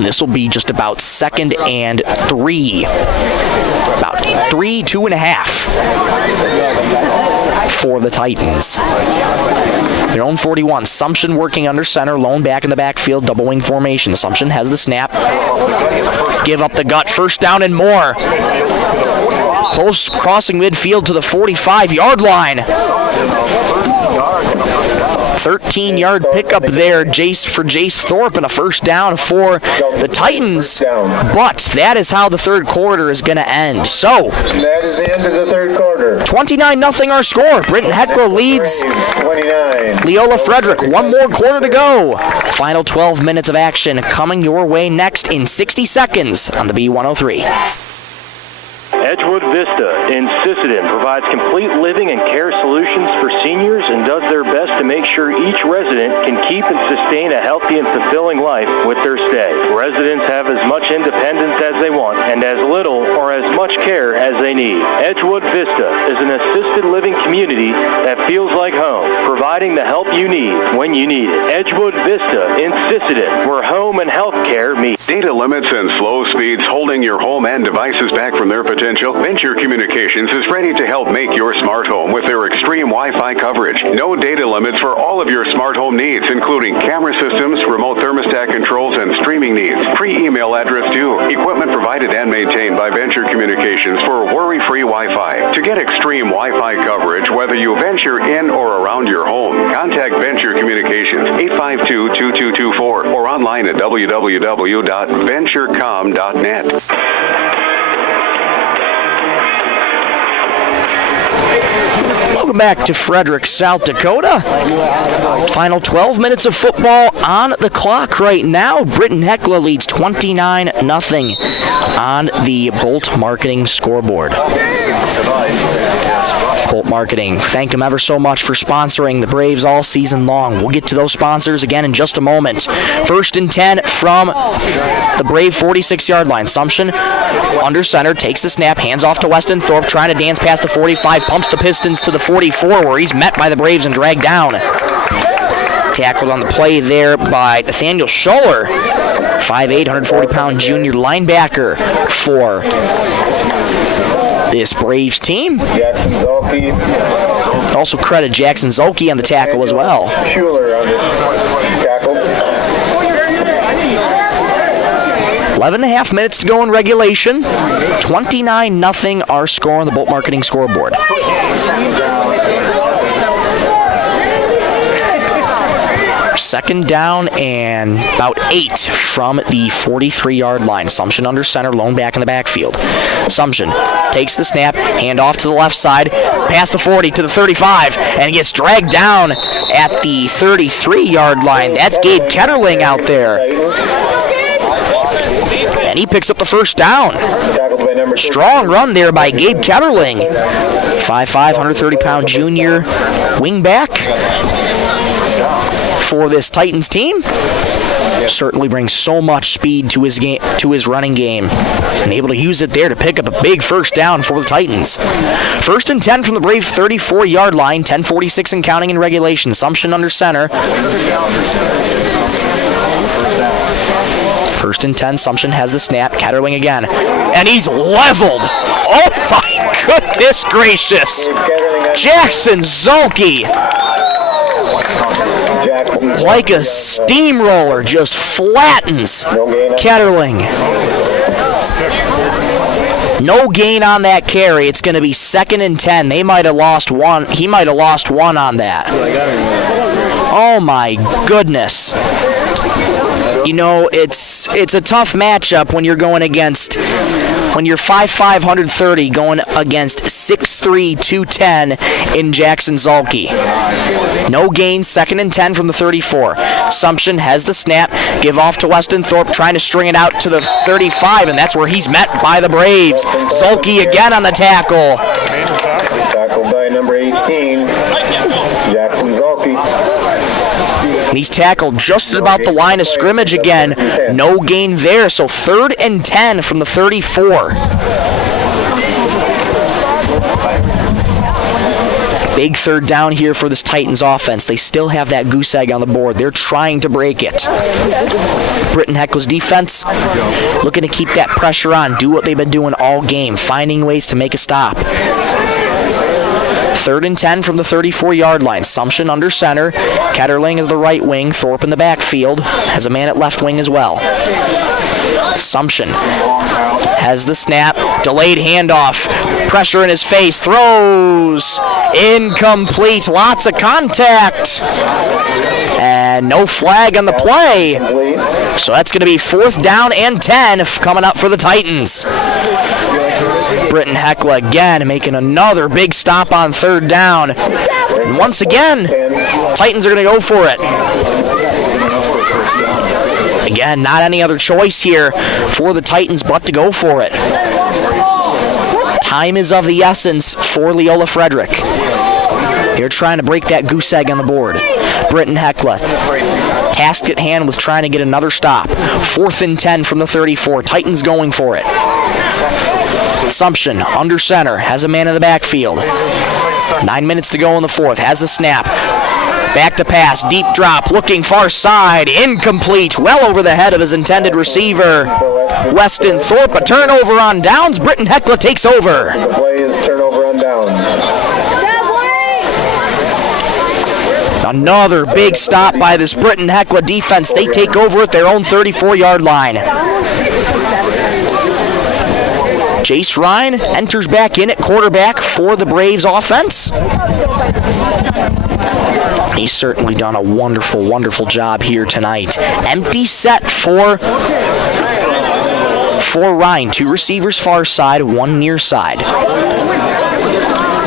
This will be just about 2nd and 3. About 2.5 for the Titans. Their own 41. Sumption working under center. Lone back in the backfield. Double wing formation. Sumption has the snap. Give up the gut. First down and more. Close crossing midfield to the 45-yard line. 13-yard pickup there, for Jace Thorpe, and a first down for the Titans. But that is how the third quarter is going to end. So, that is the end of the third quarter. 29-0 our score. Britton-Hecla leads 29. Leola Frederick. One more quarter to go. Final 12 minutes of action coming your way next in 60 seconds on the B103. Edgewood Vista in Sisseton provides complete living and care solutions for seniors and does their best to make sure each resident can keep and sustain a healthy and fulfilling life with their stay. Residents have as much independence as they want and as little or as much care as they need. Edgewood Vista is an assisted living community that feels like home, providing the help you need when you need it. Edgewood Vista in Sisseton, where home and health care meet. Data limits and slow speeds holding your home and devices back from their potential. Venture Communications is ready to help make your smart home with their extreme Wi-Fi coverage. No data limits for all of your smart home needs, including camera systems, remote thermostat controls, and streaming needs. Free email address too. Equipment provided and maintained by Venture Communications for worry-free Wi-Fi. To get extreme Wi-Fi coverage, whether you venture in or around your home, contact Venture Communications 852-2224 or online at www.venturecom.net. Welcome back to Frederick, South Dakota. Final 12 minutes of football on the clock right now. Britton-Hecla leads 29-0 on the Bolt Marketing scoreboard. Bolt Marketing, thank them ever so much for sponsoring the Braves all season long. We'll get to those sponsors again in just a moment. 1st and 10 from the Brave 46-yard line. Sumption under center, takes the snap, hands off to Weston Thorpe, trying to dance past the 45, pumps the Pistons to the 44, where he's met by the Braves and dragged down. Tackled on the play there by Nathaniel Schuller, 5'8", 140-pound junior linebacker for this Braves team. Jackson Zolke. Also credit Jackson Zolke on the tackle as well. Schuler on the tackle. 11.5 minutes to go in regulation. 29-0 our score on the Bolt Marketing scoreboard. Second down and about 8 from the 43-yard line. Sumption under center, lone back in the backfield. Sumption takes the snap, hand off to the left side, past the 40 to the 35, and gets dragged down at the 33-yard line. That's Gabe Ketterling out there. And he picks up the first down. Strong run there by Gabe Ketterling. 5'5", 130-pound junior wingback for this Titans team. Certainly brings so much speed to his game, to his running game, and able to use it there to pick up a big first down for the Titans. 1st and 10 from the Brave 34-yard line, 10:46 and counting in regulation. Sumption under center. 1st and 10, Sumption has the snap. Ketterling again, and he's leveled. Oh my goodness gracious! Jackson Zolke, like a steamroller, just flattens Ketterling. No gain on that carry. It's going to be 2nd and 10. They might have lost one. He might have lost one on that. Oh my goodness. You know, it's a tough matchup when you're going against when you're 5'5", 130 going against 6'3", 210 in Jackson Zalke. No gain, 2nd and 10 from the 34. Assumption has the snap, give off to Weston Thorpe, trying to string it out to the 35, and that's where he's met by the Braves. Zalke again on the tackle. Tackled by number 18, Jackson Zalke. And he's tackled just about the line of scrimmage again. No gain there, so 3rd and 10 from the 34. Big 3rd down here for this Titans offense. They still have that goose egg on the board. They're trying to break it. Britton-Hecla's defense looking to keep that pressure on, do what they've been doing all game, finding ways to make a stop. 3rd and 10 from the 34-yard line. Assumption under center. Ketterling is the right wing. Thorpe in the backfield. Has a man at left wing as well. Assumption has the snap. Delayed handoff. Pressure in his face. Throws. Incomplete. Lots of contact. And no flag on the play. So that's going to be 4th down and 10 coming up for the Titans. Britton-Hecla again making another big stop on 3rd down. And once again, Titans are going to go for it. Again, not any other choice here for the Titans but to go for it. Time is of the essence for Leola Frederick. They're trying to break that goose egg on the board. Britton-Hecla tasked at hand with trying to get another stop. 4th and 10 from the 34. Titans going for it. Assumption under center, has a man in the backfield. 9 minutes to go in the 4th, has a snap. Back to pass, deep drop, looking far side, incomplete, well over the head of his intended receiver. Weston Thorpe, a turnover on downs. Britton-Hecla takes over. The play is turnover on downs. Another big stop by this Britton-Hecla defense. They take over at their own 34-yard line. Jace Ryan enters back in at quarterback for the Braves offense. He's certainly done a wonderful, wonderful job here tonight. Empty set for Ryan. 2 receivers far side, 1 near side.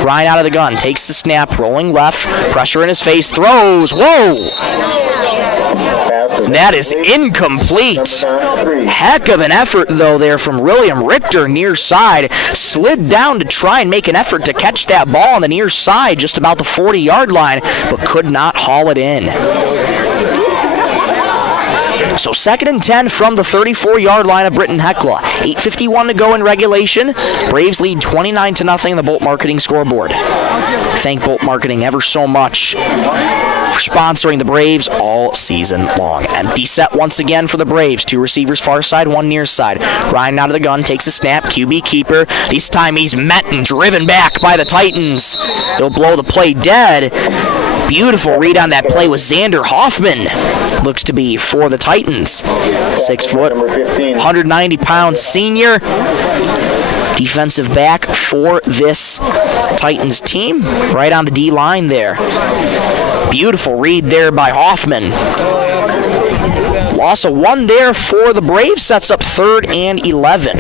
Ryan out of the gun, takes the snap, rolling left, pressure in his face, throws, whoa! That is incomplete. Heck of an effort, though, there from William Richter near side. Slid down to try and make an effort to catch that ball on the near side, just about the 40-yard line, but could not haul it in. So 2nd and 10 from the 34-yard line of Britton-Hecla. 8:51 to go in regulation. Braves lead 29-0 in the Bolt Marketing scoreboard. Thank Bolt Marketing ever so much for sponsoring the Braves all season long. Empty set once again for the Braves. 2 receivers far side, 1 near side. Ryan out of the gun, takes a snap, QB keeper. This time he's met and driven back by the Titans. They'll blow the play dead. Beautiful read on that play with Xander Hoffman. Looks to be for the Titans. 6 foot, 190-pound senior. Defensive back for this Titans team. Right on the D-line there. Beautiful read there by Hoffman. Loss of 1 there for the Braves. Sets up 3rd and 11.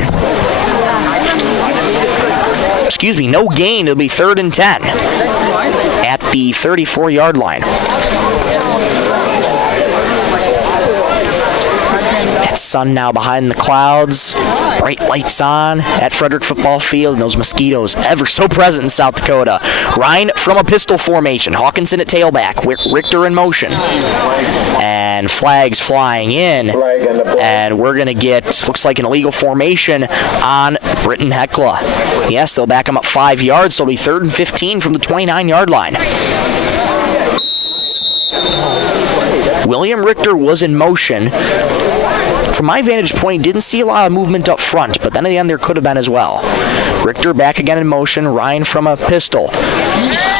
Excuse me, no gain. It'll be 3rd and 10 at the 34-yard line. That sun now behind the clouds. Bright lights on at Frederick Football Field, and those mosquitoes ever so present in South Dakota. Ryan from a pistol formation. Hawkinson at tailback. Richter in motion. And flags flying in. And we're going to get, looks like an illegal formation on Britton-Hecla. Yes, they'll back him up 5 yards, so it'll be 3rd and 15 from the 29-yard line. William Richter was in motion. From my vantage point, didn't see a lot of movement up front, but then at the end there could have been as well. Richter back again in motion. Ryan from a pistol.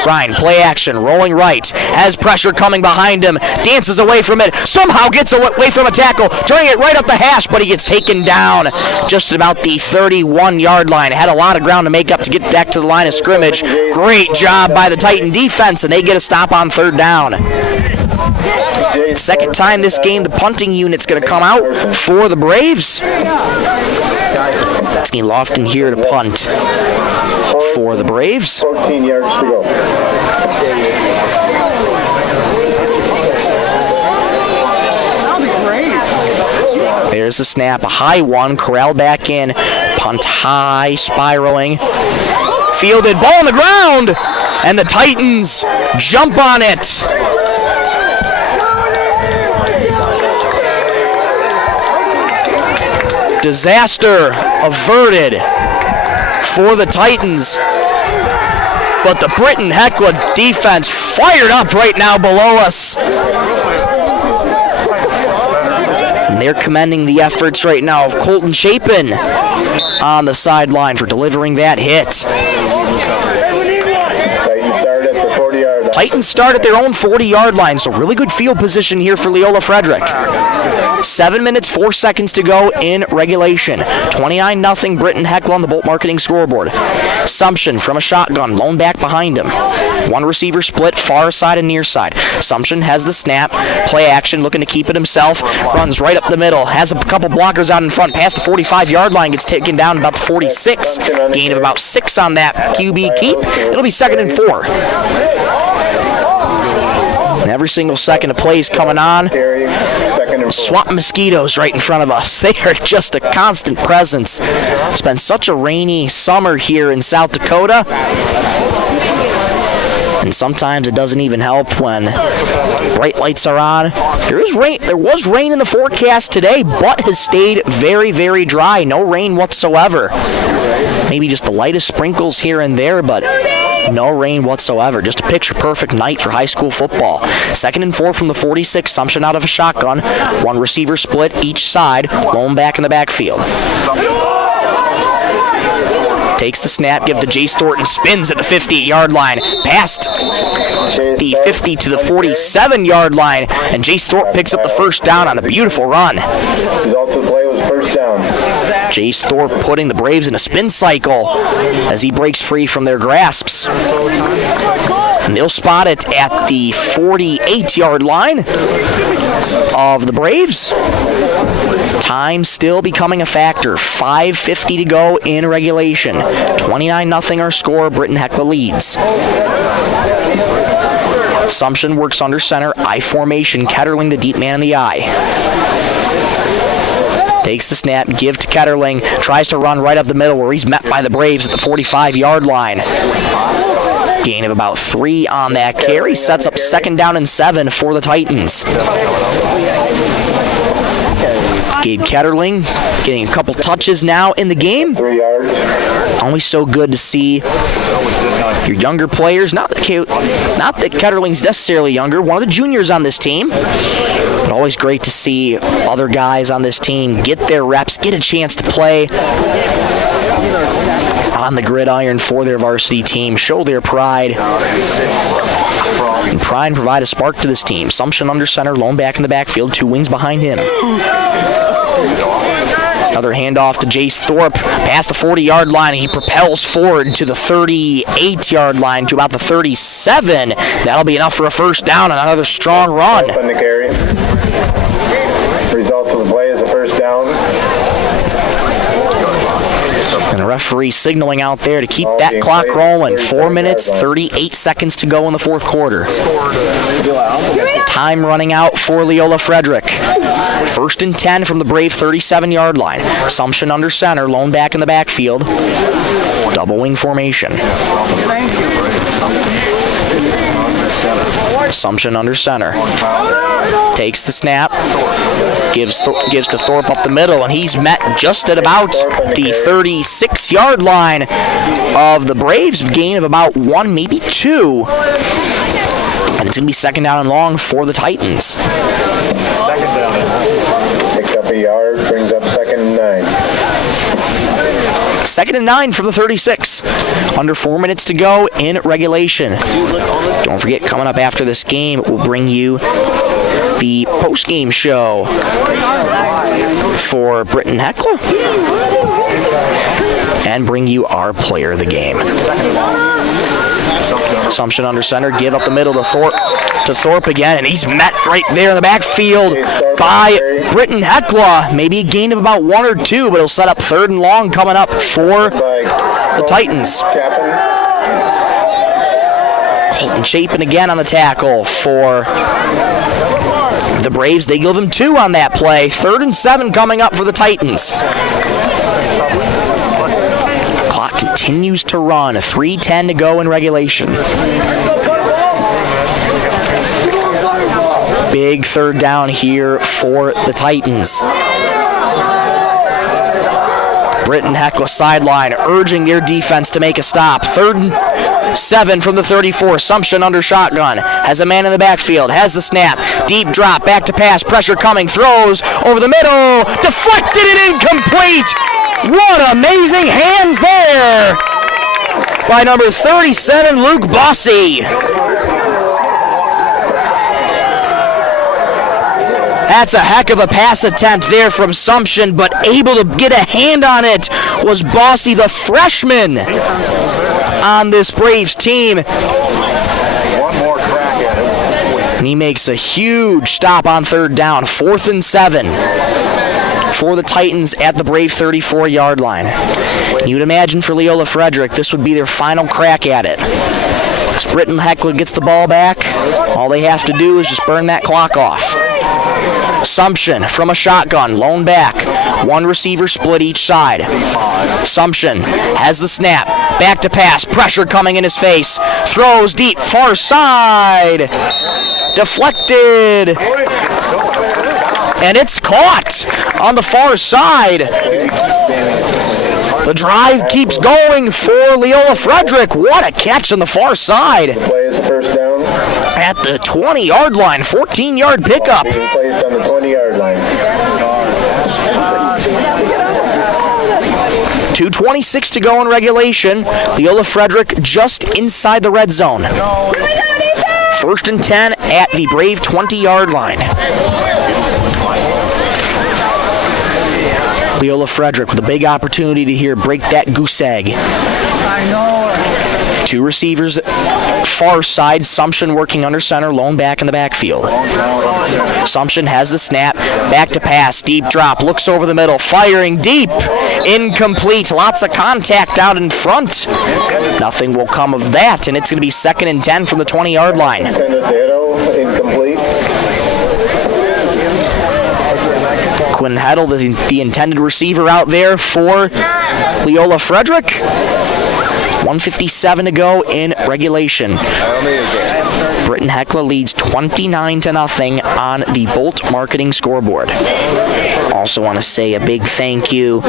Ryan, play action, rolling right. Has pressure coming behind him. Dances away from it. Somehow gets away from a tackle. Turning it right up the hash, but he gets taken down just about the 31-yard line. Had a lot of ground to make up to get back to the line of scrimmage. Great job by the Titan defense, and they get a stop on 3rd down. Second time this game, the punting unit's going to come out for the Braves. Asking Lofton here to punt for the Braves. 14 yards to go. There's the snap, a high one, corralled back in, punt high, spiraling, fielded, ball on the ground, and the Titans jump on it. Disaster averted for the Titans, but the Britton-Hecla defense fired up right now below us. And they're commending the efforts right now of Colton Chapin on the sideline for delivering that hit. Titans start at their own 40-yard line, so really good field position here for Leola Frederick. 7 minutes, 4 seconds to go in regulation. 29-0 Britton-Hecla on the Bolt Marketing scoreboard. Sumption from a shotgun, lone back behind him. One receiver split, far side and near side. Sumption has the snap, play action, looking to keep it himself. Runs right up the middle, has a couple blockers out in front, past the 45-yard line, gets taken down about the 46. Gain of about 6 on that QB keep. It'll be 2nd and 4. And every single second of play is coming on. Swat mosquitoes right in front of us. They are just a constant presence. It's been such a rainy summer here in South Dakota. And sometimes it doesn't even help when bright lights are on. There was rain in the forecast today, but has stayed very, very dry. No rain whatsoever. Maybe just the lightest sprinkles here and there, but no rain whatsoever. Just a picture-perfect night for high school football. 2nd and 4 from the 46. Sumption out of a shotgun. One receiver split each side. Lone back in the backfield. Takes the snap, give to Jace Thornton, spins at the 58-yard line, past the 50 to the 47-yard line, and Jace Thorpe picks up the first down on a beautiful run. Result of the play was first down. Jace Thorpe putting the Braves in a spin cycle as he breaks free from their grasps. And they'll spot it at the 48-yard line of the Braves. Time still becoming a factor. 5:50 to go in regulation. 29-0 our score. Britton-Hecla leads. Sumption works under center. I formation. Ketterling the deep man in the eye. Takes the snap. Give to Ketterling. Tries to run right up the middle where he's met by the Braves at the 45-yard line. Gain of about 3 on that carry. Sets up 2nd down and 7 for the Titans. Gabe Ketterling getting a couple touches now in the game. 3 yards. Always so good to see your younger players. Not that Ketterling's necessarily younger. One of the juniors on this team. But always great to see other guys on this team get their reps, get a chance to play on the gridiron for their varsity team, show their pride, and provide a spark to this team. Sumption under center, lone back in the backfield, 2 wings behind him. Another handoff to Jace Thorpe, past the 40-yard line, and he propels forward to the 38-yard line, to about the 37. That'll be enough for a first down and another strong run. Open the carry. Result of the play is a first down. And the referee signaling out there to keep that clock rolling. 4 minutes, 38 seconds to go in the 4th quarter. Time running out for Leola Frederick. 1st and 10 from the Brave 37-yard line. Sumption under center, lone back in the backfield. Double wing formation. Sumption under center. Takes the snap. Gives to Thorpe up the middle, and he's met just at about the 36-yard line of the Braves. Gain of about 1, maybe 2. And it's going to be 2nd down and long for the Titans. 2nd down. Picks up a yard, brings up 2nd and 9. 2nd and 9 from the 36. Under 4 minutes to go in regulation. Don't forget, coming up after this game, we'll bring you the post-game show for Britton-Hecla and bring you our player of the game. Sumption under center, give up the middle to Thorpe again, and he's met right there in the backfield by Britton-Hecla. Maybe a gain of about 1 or 2, but he'll set up 3rd and long coming up for the Titans. Colton Chapin again on the tackle for the Braves. They give him 2 on that play. 3rd and 7 coming up for the Titans. Clock continues to run. 3:10 to go in regulation. Big 3rd down here for the Titans. Britton-Hecla sideline urging their defense to make a stop. 3rd and 7 from the 34. Sumption under shotgun. Has a man in the backfield. Has the snap. Deep drop. Back to pass. Pressure coming. Throws over the middle. Deflected and incomplete. What amazing hands there by number 37, Luke Bossy. That's a heck of a pass attempt there from Sumption, but able to get a hand on it was Bossy, the freshman on this Braves team. One more crack at it. And he makes a huge stop on 3rd down, 4th and 7 for the Titans at the Brave 34-yard line. You'd imagine for Leola Frederick, this would be their final crack at it. As Britton-Hecla gets the ball back, all they have to do is just burn that clock off. Sumption from a shotgun, lone back. 1 receiver split each side. Sumption has the snap. Back to pass. Pressure coming in his face. Throws deep, far side. Deflected. And it's caught on the far side. The drive keeps going for Leola Frederick. What a catch on the far side. Play is first down. At the 20-yard line, 14-yard pickup. Being placed on the 20-yard line. 2:26 to go in regulation. Leola Frederick just inside the red zone. 1st and 10 at the Brave 20-yard line. Leola Frederick with a big opportunity to here break that goose egg. I know. 2 receivers far side. Sumption working under center, lone back in the backfield. Sumption has the snap, back to pass, deep drop, looks over the middle, firing deep, incomplete. Lots of contact out in front. Nothing will come of that, and it's going to be 2nd and 10 from the 20-yard line. Incomplete. Quinn Heddle, the intended receiver out there for Leola Frederick. 1:57 to go in regulation. Britton-Hecla leads 29-0 on the Bolt Marketing scoreboard. Also want to say a big thank you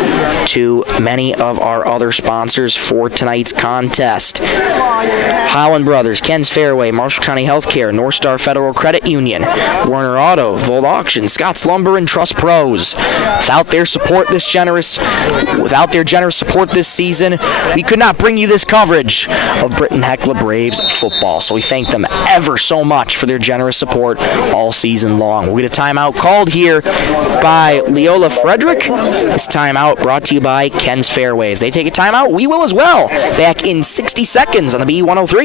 to many of our other sponsors for tonight's contest. Holland Brothers, Ken's Fairway, Marshall County Healthcare, North Star Federal Credit Union, Warner Auto, Volt Auction, Scott's Lumber, and Trust Pros. Without their generous support this season, we could not bring you this coverage of Britton-Hecla Braves football. So we thank them ever so much for their generous support all season long. We'll get a timeout called here by Leola Frederick. This timeout brought to you by Ken's Fairways. They take a timeout, we will as well. Back in 60 seconds on the B103.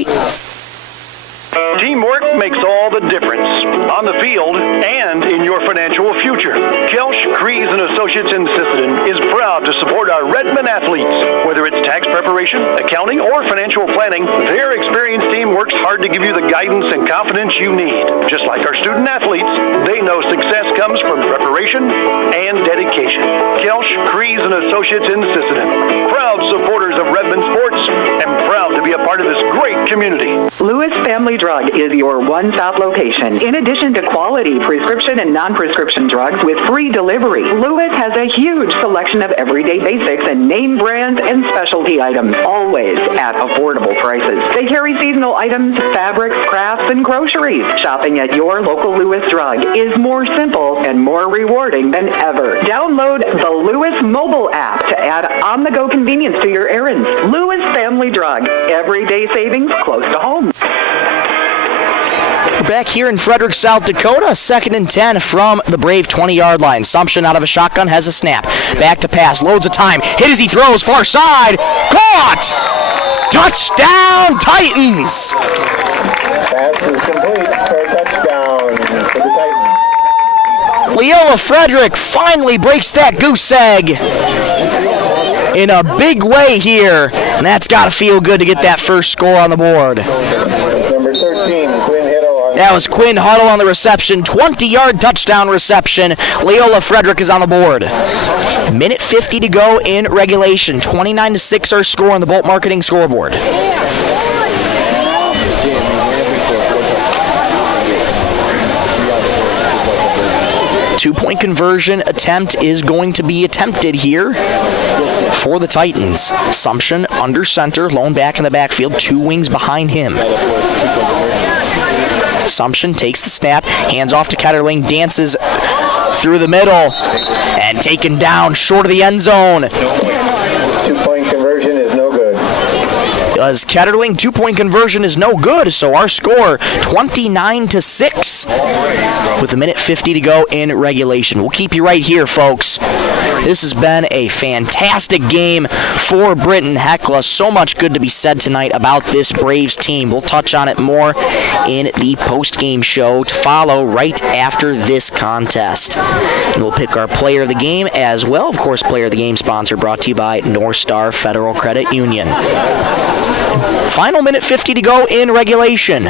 Teamwork makes all the difference on the field and in your financial future. Kelsch, Kreese & Associates in Sisseton is proud to support our Redmond athletes. Whether it's tax preparation, accounting, or financial planning, their experienced team works hard to give you the guidance and confidence you need. Just like our student athletes, they know success comes from preparation and dedication. Kelsch, Kreese & Associates in Sisseton, proud supporters of Redmond sports and proud to be a part of this great community. Lewis Family Drug is your one-stop location. In addition to quality prescription and non-prescription drugs with free delivery, Lewis has a huge selection of everyday basics and name brands and specialty items, always at affordable prices. They carry seasonal items, fabrics, crafts, and groceries. Shopping at your local Lewis Drug is more simple and more rewarding than ever. Download the Lewis mobile app to add on-the-go convenience to your errands. Lewis Family Drug, everyday savings close to home. We're back here in Frederick, South Dakota. 2nd and 10 from the Brave 20-yard line. Sumption out of a shotgun has a snap. Back to pass. Loads of time. Hit as he throws. Far side. Caught! Touchdown, Titans! Pass is complete for a touchdown for the Titans. Leola Frederick finally breaks that goose egg in a big way here, and that's got to feel good to get that first score on the board. Number 13, Quinn Hiddle. That was Quinn Huddle on the reception, 20-yard touchdown reception. Leola Frederick is on the board. Minute 50 to go in regulation, 29-6 our score on the Bolt Marketing scoreboard. Two-point conversion attempt is going to be attempted here for the Titans. Assumption under center, lone back in the backfield, two wings behind him. Assumption takes the snap, hands off to Ketterling, dances through the middle, and taken down short of the end zone. Two-point conversion is no good. As Ketterling, two-point conversion is no good, so our score 29-6 with a minute 50 to go in regulation. We'll keep you right here, folks. This has been a fantastic game for Britton-Hecla. So much good to be said tonight about this Braves team. We'll touch on it more in the post-game show to follow right after this contest. And we'll pick our player of the game as well. Of course, player of the game sponsor brought to you by North Star Federal Credit Union. Final minute 50 to go in regulation.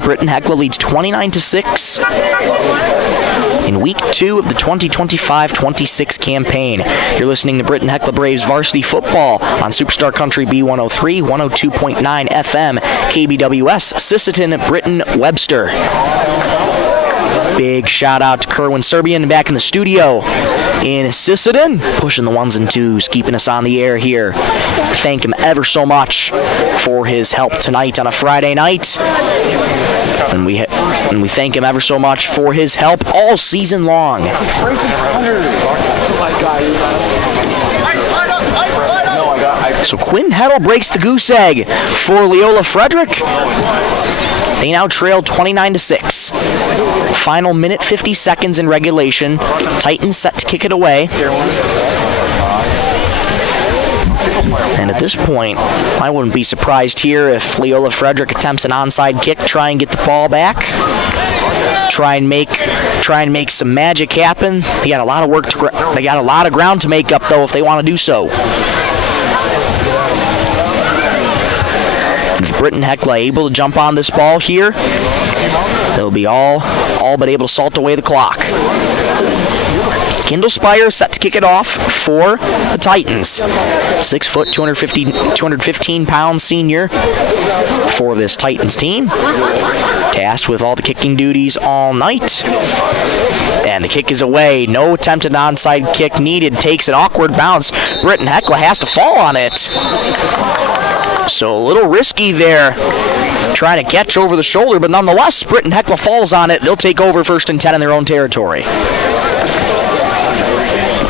Britton-Hecla leads 29-6 in week 2 of the 2025-26 campaign. You're listening to Britton-Hecla Braves varsity football on Superstar Country B103, 102.9 FM, KBWS, Sisseton, Britton, Webster. Big shout out to Kerwin Serbian back in the studio in Sisseton, pushing the ones and twos, keeping us on the air here. Thank him ever so much for his help tonight on a Friday night. And we thank him ever so much for his help all season long. So Quinn Heddle breaks the goose egg for Leola Frederick. They now trail 29-6. Final minute 50 seconds in regulation. Titans set to kick it away. And at this point, I wouldn't be surprised here if Leola Frederick attempts an onside kick, try and get the ball back, try and make some magic happen. They got a lot of work they got a lot of ground to make up though if they want to do so. If Britton-Hecla able to jump on this ball here, they'll be all but able to salt away the clock. Kendall Spire set to kick it off for the Titans. 6 foot, 215 pound senior for this Titans team. Tasked with all the kicking duties all night. And the kick is away. No attempted onside kick needed. Takes an awkward bounce. Britton-Hecla has to fall on it. So a little risky there. Trying to catch over the shoulder, but nonetheless, Britton-Hecla falls on it. They'll take over 1st and 10 in their own territory.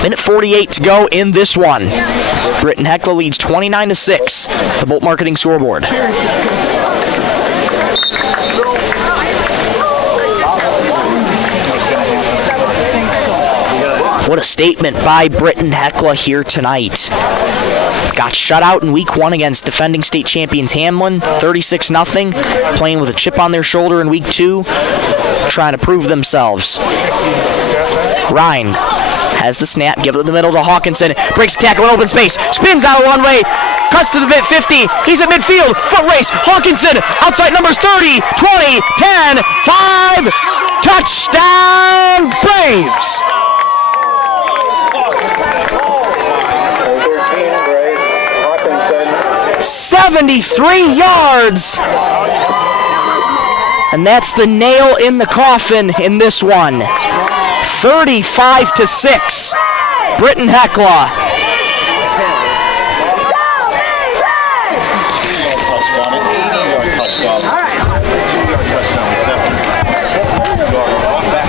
Minute 48 to go in this one. Britton-Hecla leads 29-6. The Bolt Marketing scoreboard. What a statement by Britton-Hecla here tonight. Got shut out in week 1 against defending state champions Hamlin, 36-0. Playing with a chip on their shoulder in week 2, trying to prove themselves. Ryan has the snap, gives it in the middle to Hawkinson, breaks the tackle in open space, spins out one way, cuts to the mid 50, he's at midfield, foot race, Hawkinson, outside numbers 30, 20, 10, 5, touchdown Braves! 73 yards! And that's the nail in the coffin in this one. 35-6. Britton-Hecla.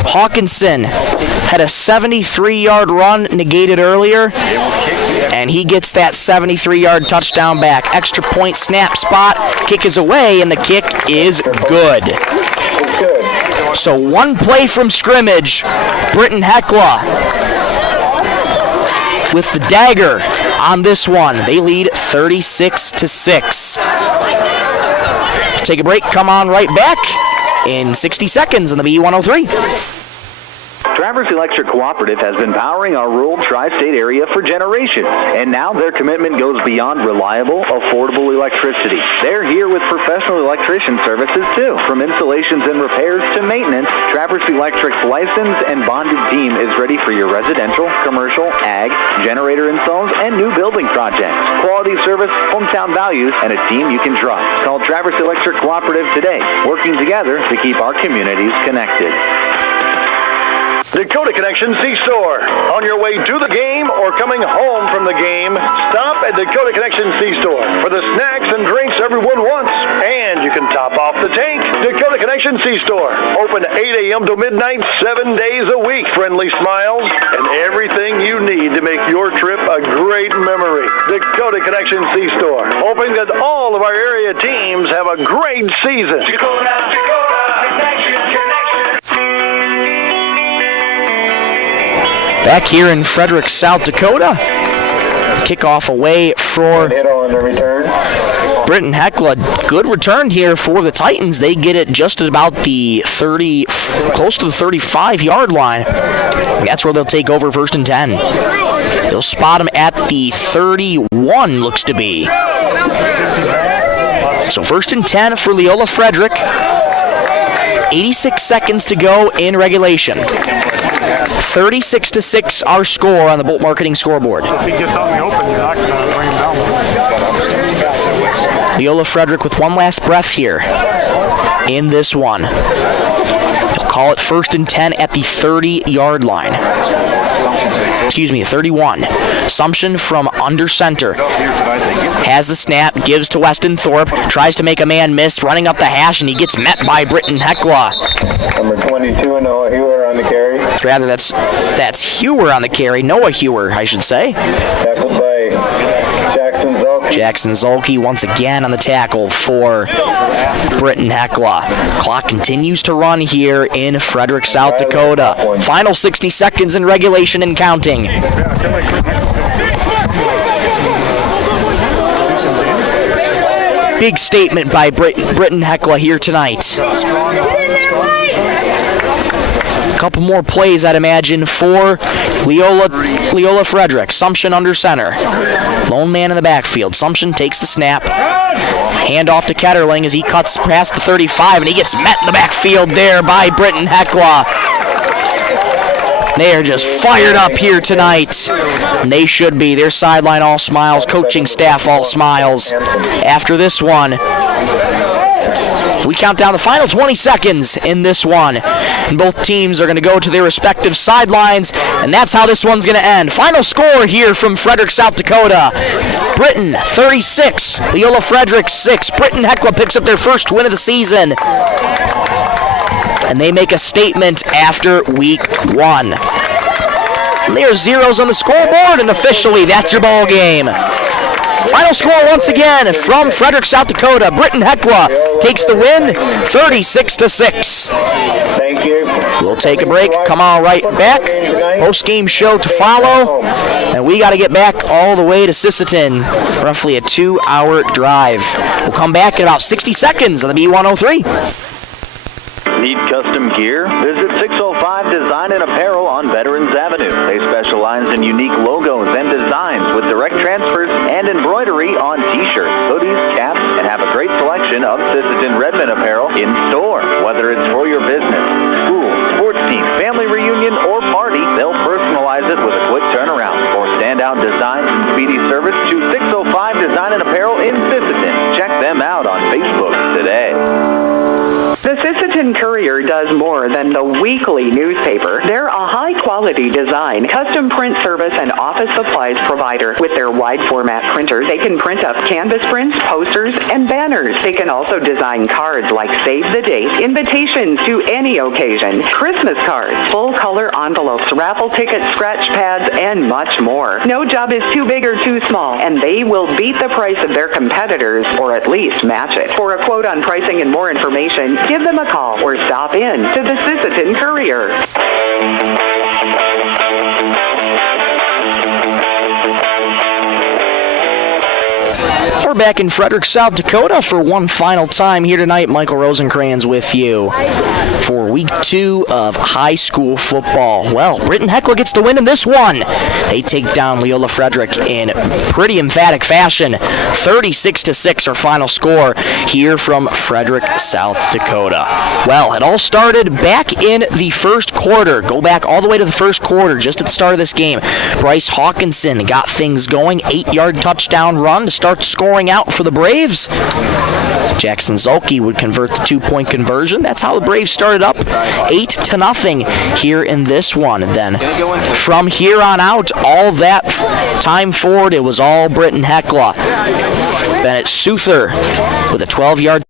Hawkinson had a 73-yard run negated earlier, and he gets that 73-yard touchdown back. Extra point, snap, spot, kick is away, and the kick is good. So one play from scrimmage, Britton-Hecla with the dagger on this one. They lead 36-6. Take a break, come on right back in 60 seconds on the B103. Traverse Electric Cooperative has been powering our rural tri-state area for generations, and now their commitment goes beyond reliable, affordable electricity. They're here with professional electrician services too. From installations and repairs to maintenance, Traverse Electric's licensed and bonded team is ready for your residential, commercial, ag, generator installs, and new building projects. Quality service, hometown values, and a team you can trust. Call Traverse Electric Cooperative today, working together to keep our communities connected. Dakota Connection C-Store. On your way to the game or coming home from the game, stop at Dakota Connection C-Store for the snacks and drinks everyone wants. And you can top off the tank. Dakota Connection C-Store. Open 8 a.m. to midnight, 7 days a week. Friendly smiles and everything you need to make your trip a great memory. Dakota Connection C-Store. Hoping that all of our area teams have a great season. Dakota Connection. Back here in Frederick, South Dakota. Kickoff away for Britton-Hecla. Good return here for the Titans. They get it just at about the 30, close to the 35-yard line. That's where they'll take over 1st and 10. They'll spot him at the 31, looks to be. So 1st and 10 for Leola Frederick. 86 seconds to go in regulation. 36-6 our score on the Bolt Marketing scoreboard. If he gets out in the open, you're not going to bring him down. Leola Frederick with one last breath here in this one. They'll call it 1st and 10 at the 30-yard line. Excuse me, 31. Assumption from under center. Has the snap, gives to Weston Thorpe, tries to make a man miss, running up the hash, and he gets met by Britton-Hecla. Number 22, Noah Hewer on the carry. Rather, that's Hewer on the carry. Noah Hewer, I should say. Tackled by Jackson Zolke. Jackson Zolke once again on the tackle for Britton-Hecla. Clock continues to run here in Frederick, South Dakota. Final 60 seconds in regulation and counting. Big statement by Britton-Hecla here tonight. A couple more plays, I'd imagine, for Leola Frederick. Sumption under center. Lone man in the backfield. Sumption takes the snap. Hand off to Ketterling as he cuts past the 35, and he gets met in the backfield there by Britton-Hecla. They are just fired up here tonight. And they should be. Their sideline all smiles. Coaching staff all smiles. After this one, we count down the final 20 seconds in this one. And both teams are going to go to their respective sidelines. And that's how this one's going to end. Final score here from Frederick, South Dakota. Britton 36. Leola Frederick 6. Britton-Hecla picks up their first win of the season. And they make a statement after week 1. And there's zeros on the scoreboard, and officially that's your ball game. Final score once again from Frederick, South Dakota. Britton-Hecla takes the win, 36-6. Thank you. We'll take a break, come on right back. Post-game show to follow. And we got to get back all the way to Sisseton, roughly a 2-hour drive. We'll come back in about 60 seconds on the B103. Need custom gear? Visit 605 Design and Apparel on Veterans Avenue. They specialize in unique logos and designs with direct transfers and embroidery on t-shirts, hoodies, caps, and have a great selection of Sisseton Redmond apparel in store. Whether it's for your business, school, sports team, family reunion, or party, they'll personalize it with a quick turnaround. For standout designs and speedy service, choose 605 Design and Apparel in Sisseton. Check them out on Facebook today. The Sisseton Courier does more than the weekly newspaper. They're a high-quality design, custom print service, and office supplies provider. With their wide-format printers, they can print up canvas prints, posters, and banners. They can also design cards like Save the Date, invitations to any occasion, Christmas cards, full-color envelopes, raffle tickets, scratch pads, and much more. No job is too big or too small, and they will beat the price of their competitors, or at least match it. For a quote on pricing and more information, give them a call or stop in to the Sisseton Courier. back in Frederick, South Dakota for one final time here tonight. Michael Rosencrans with you for week 2 of high school football. Well, Britton-Hecla gets the win in this one. They take down Leola Frederick in pretty emphatic fashion. 36-6 our final score here from Frederick, South Dakota. Well, it all started back in the first quarter. Go back all the way to the first quarter, just at the start of this game. Bryce Hawkinson got things going. 8-yard touchdown run to start scoring out for the Braves. Jackson Zolke would convert the 2-point conversion. That's how the Braves started up 8-0 here in this one. Then from here on out, all that time forward, it was all Britton-Hecla. Bennett Souther with a 12-yard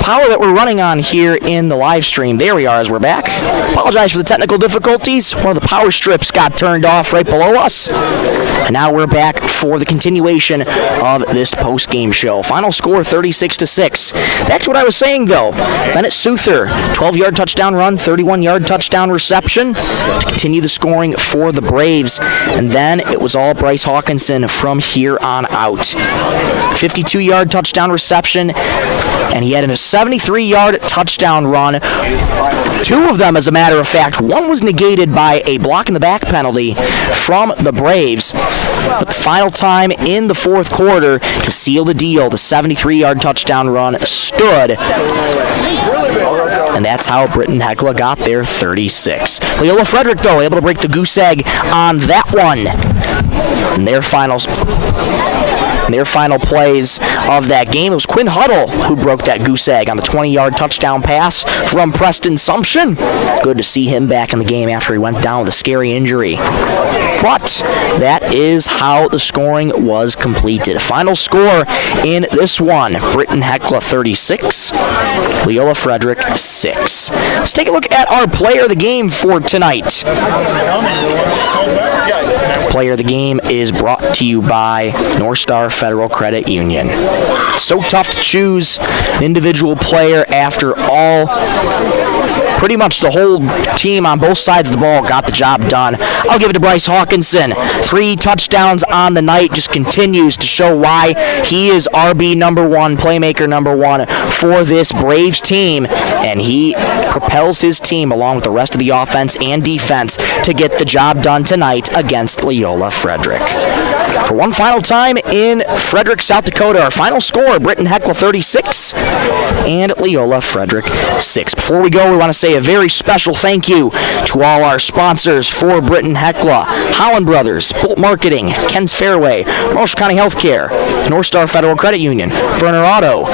power that we're running on here in the live stream. There we are as we're back. Apologize for the technical difficulties. One of the power strips got turned off right below us. And now we're back for the continuation of this post-game show. Final score 36-6. Back to what I was saying though. Bennett Souther, 12-yard touchdown run, 31-yard touchdown reception to continue the scoring for the Braves. And then it was all Bryce Hawkinson from here on out. 52-yard touchdown reception, and he had a 73-yard touchdown run. 2 of them, as a matter of fact. One was negated by a block in the back penalty from the Braves. But the final time in the fourth quarter to seal the deal, the 73-yard touchdown run stood. And that's how Britton-Hecla got their 36. Leola Frederick, though, able to break the goose egg on that one. And their final plays of that game, it was Quinn Huddle who broke that goose egg on the 20-yard touchdown pass from Preston Sumption. Good to see him back in the game after he went down with a scary injury. But that is how the scoring was completed. Final score in this one, Britton-Hecla 36, Leola Frederick 6. Let's take a look at our player of the game for tonight. Player of the game is brought to you by North Star Federal Credit Union. So tough to choose an individual player after all. Pretty much the whole team on both sides of the ball got the job done. I'll give it to Bryce Hawkinson. 3 touchdowns on the night, just continues to show why he is RB number 1, playmaker number 1 for this Braves team. And he propels his team along with the rest of the offense and defense to get the job done tonight against Leola Frederick. For one final time in Frederick, South Dakota, our final score, Britton-Hecla 36 and Leola Frederick 6. Before we go, we want to say a very special thank you to all our sponsors for Britton-Hecla: Holland Brothers, Bolt Marketing, Ken's Fairway, Marshall County Healthcare, North Star Federal Credit Union, Burner Auto,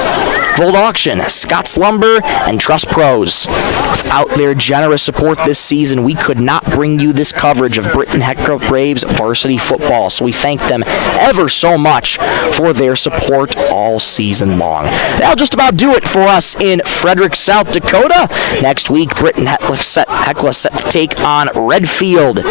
Volt Auction, Scott's Lumber, and Trust Pros. Without their generous support this season, we could not bring you this coverage of Britton-Hecla Braves varsity football, so we thank them ever so much for their support all season long. That'll just about do it for us in Frederick, South Dakota. Next week, Britton-Hecla set to take on Redfield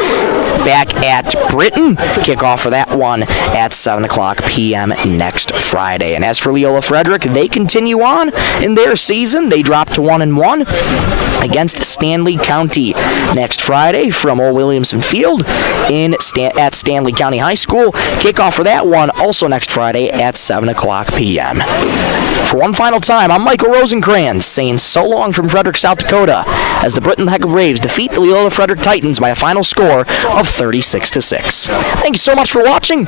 back at Britton. Kickoff for that one at 7 o'clock p.m. next Friday. And as for Leola Frederick, they continue on in their season. They drop to 1-1 against Stanley County next Friday from Old Williamson Field at Stanley County High School. Kickoff for that one also next Friday at 7 o'clock p.m. For one final time, I'm Michael Rosencrans saying so long from Frederick, South Dakota, as the Britton-Hecla Braves defeat the Leola Frederick Titans by a final score of 36-6. Thank you so much for watching.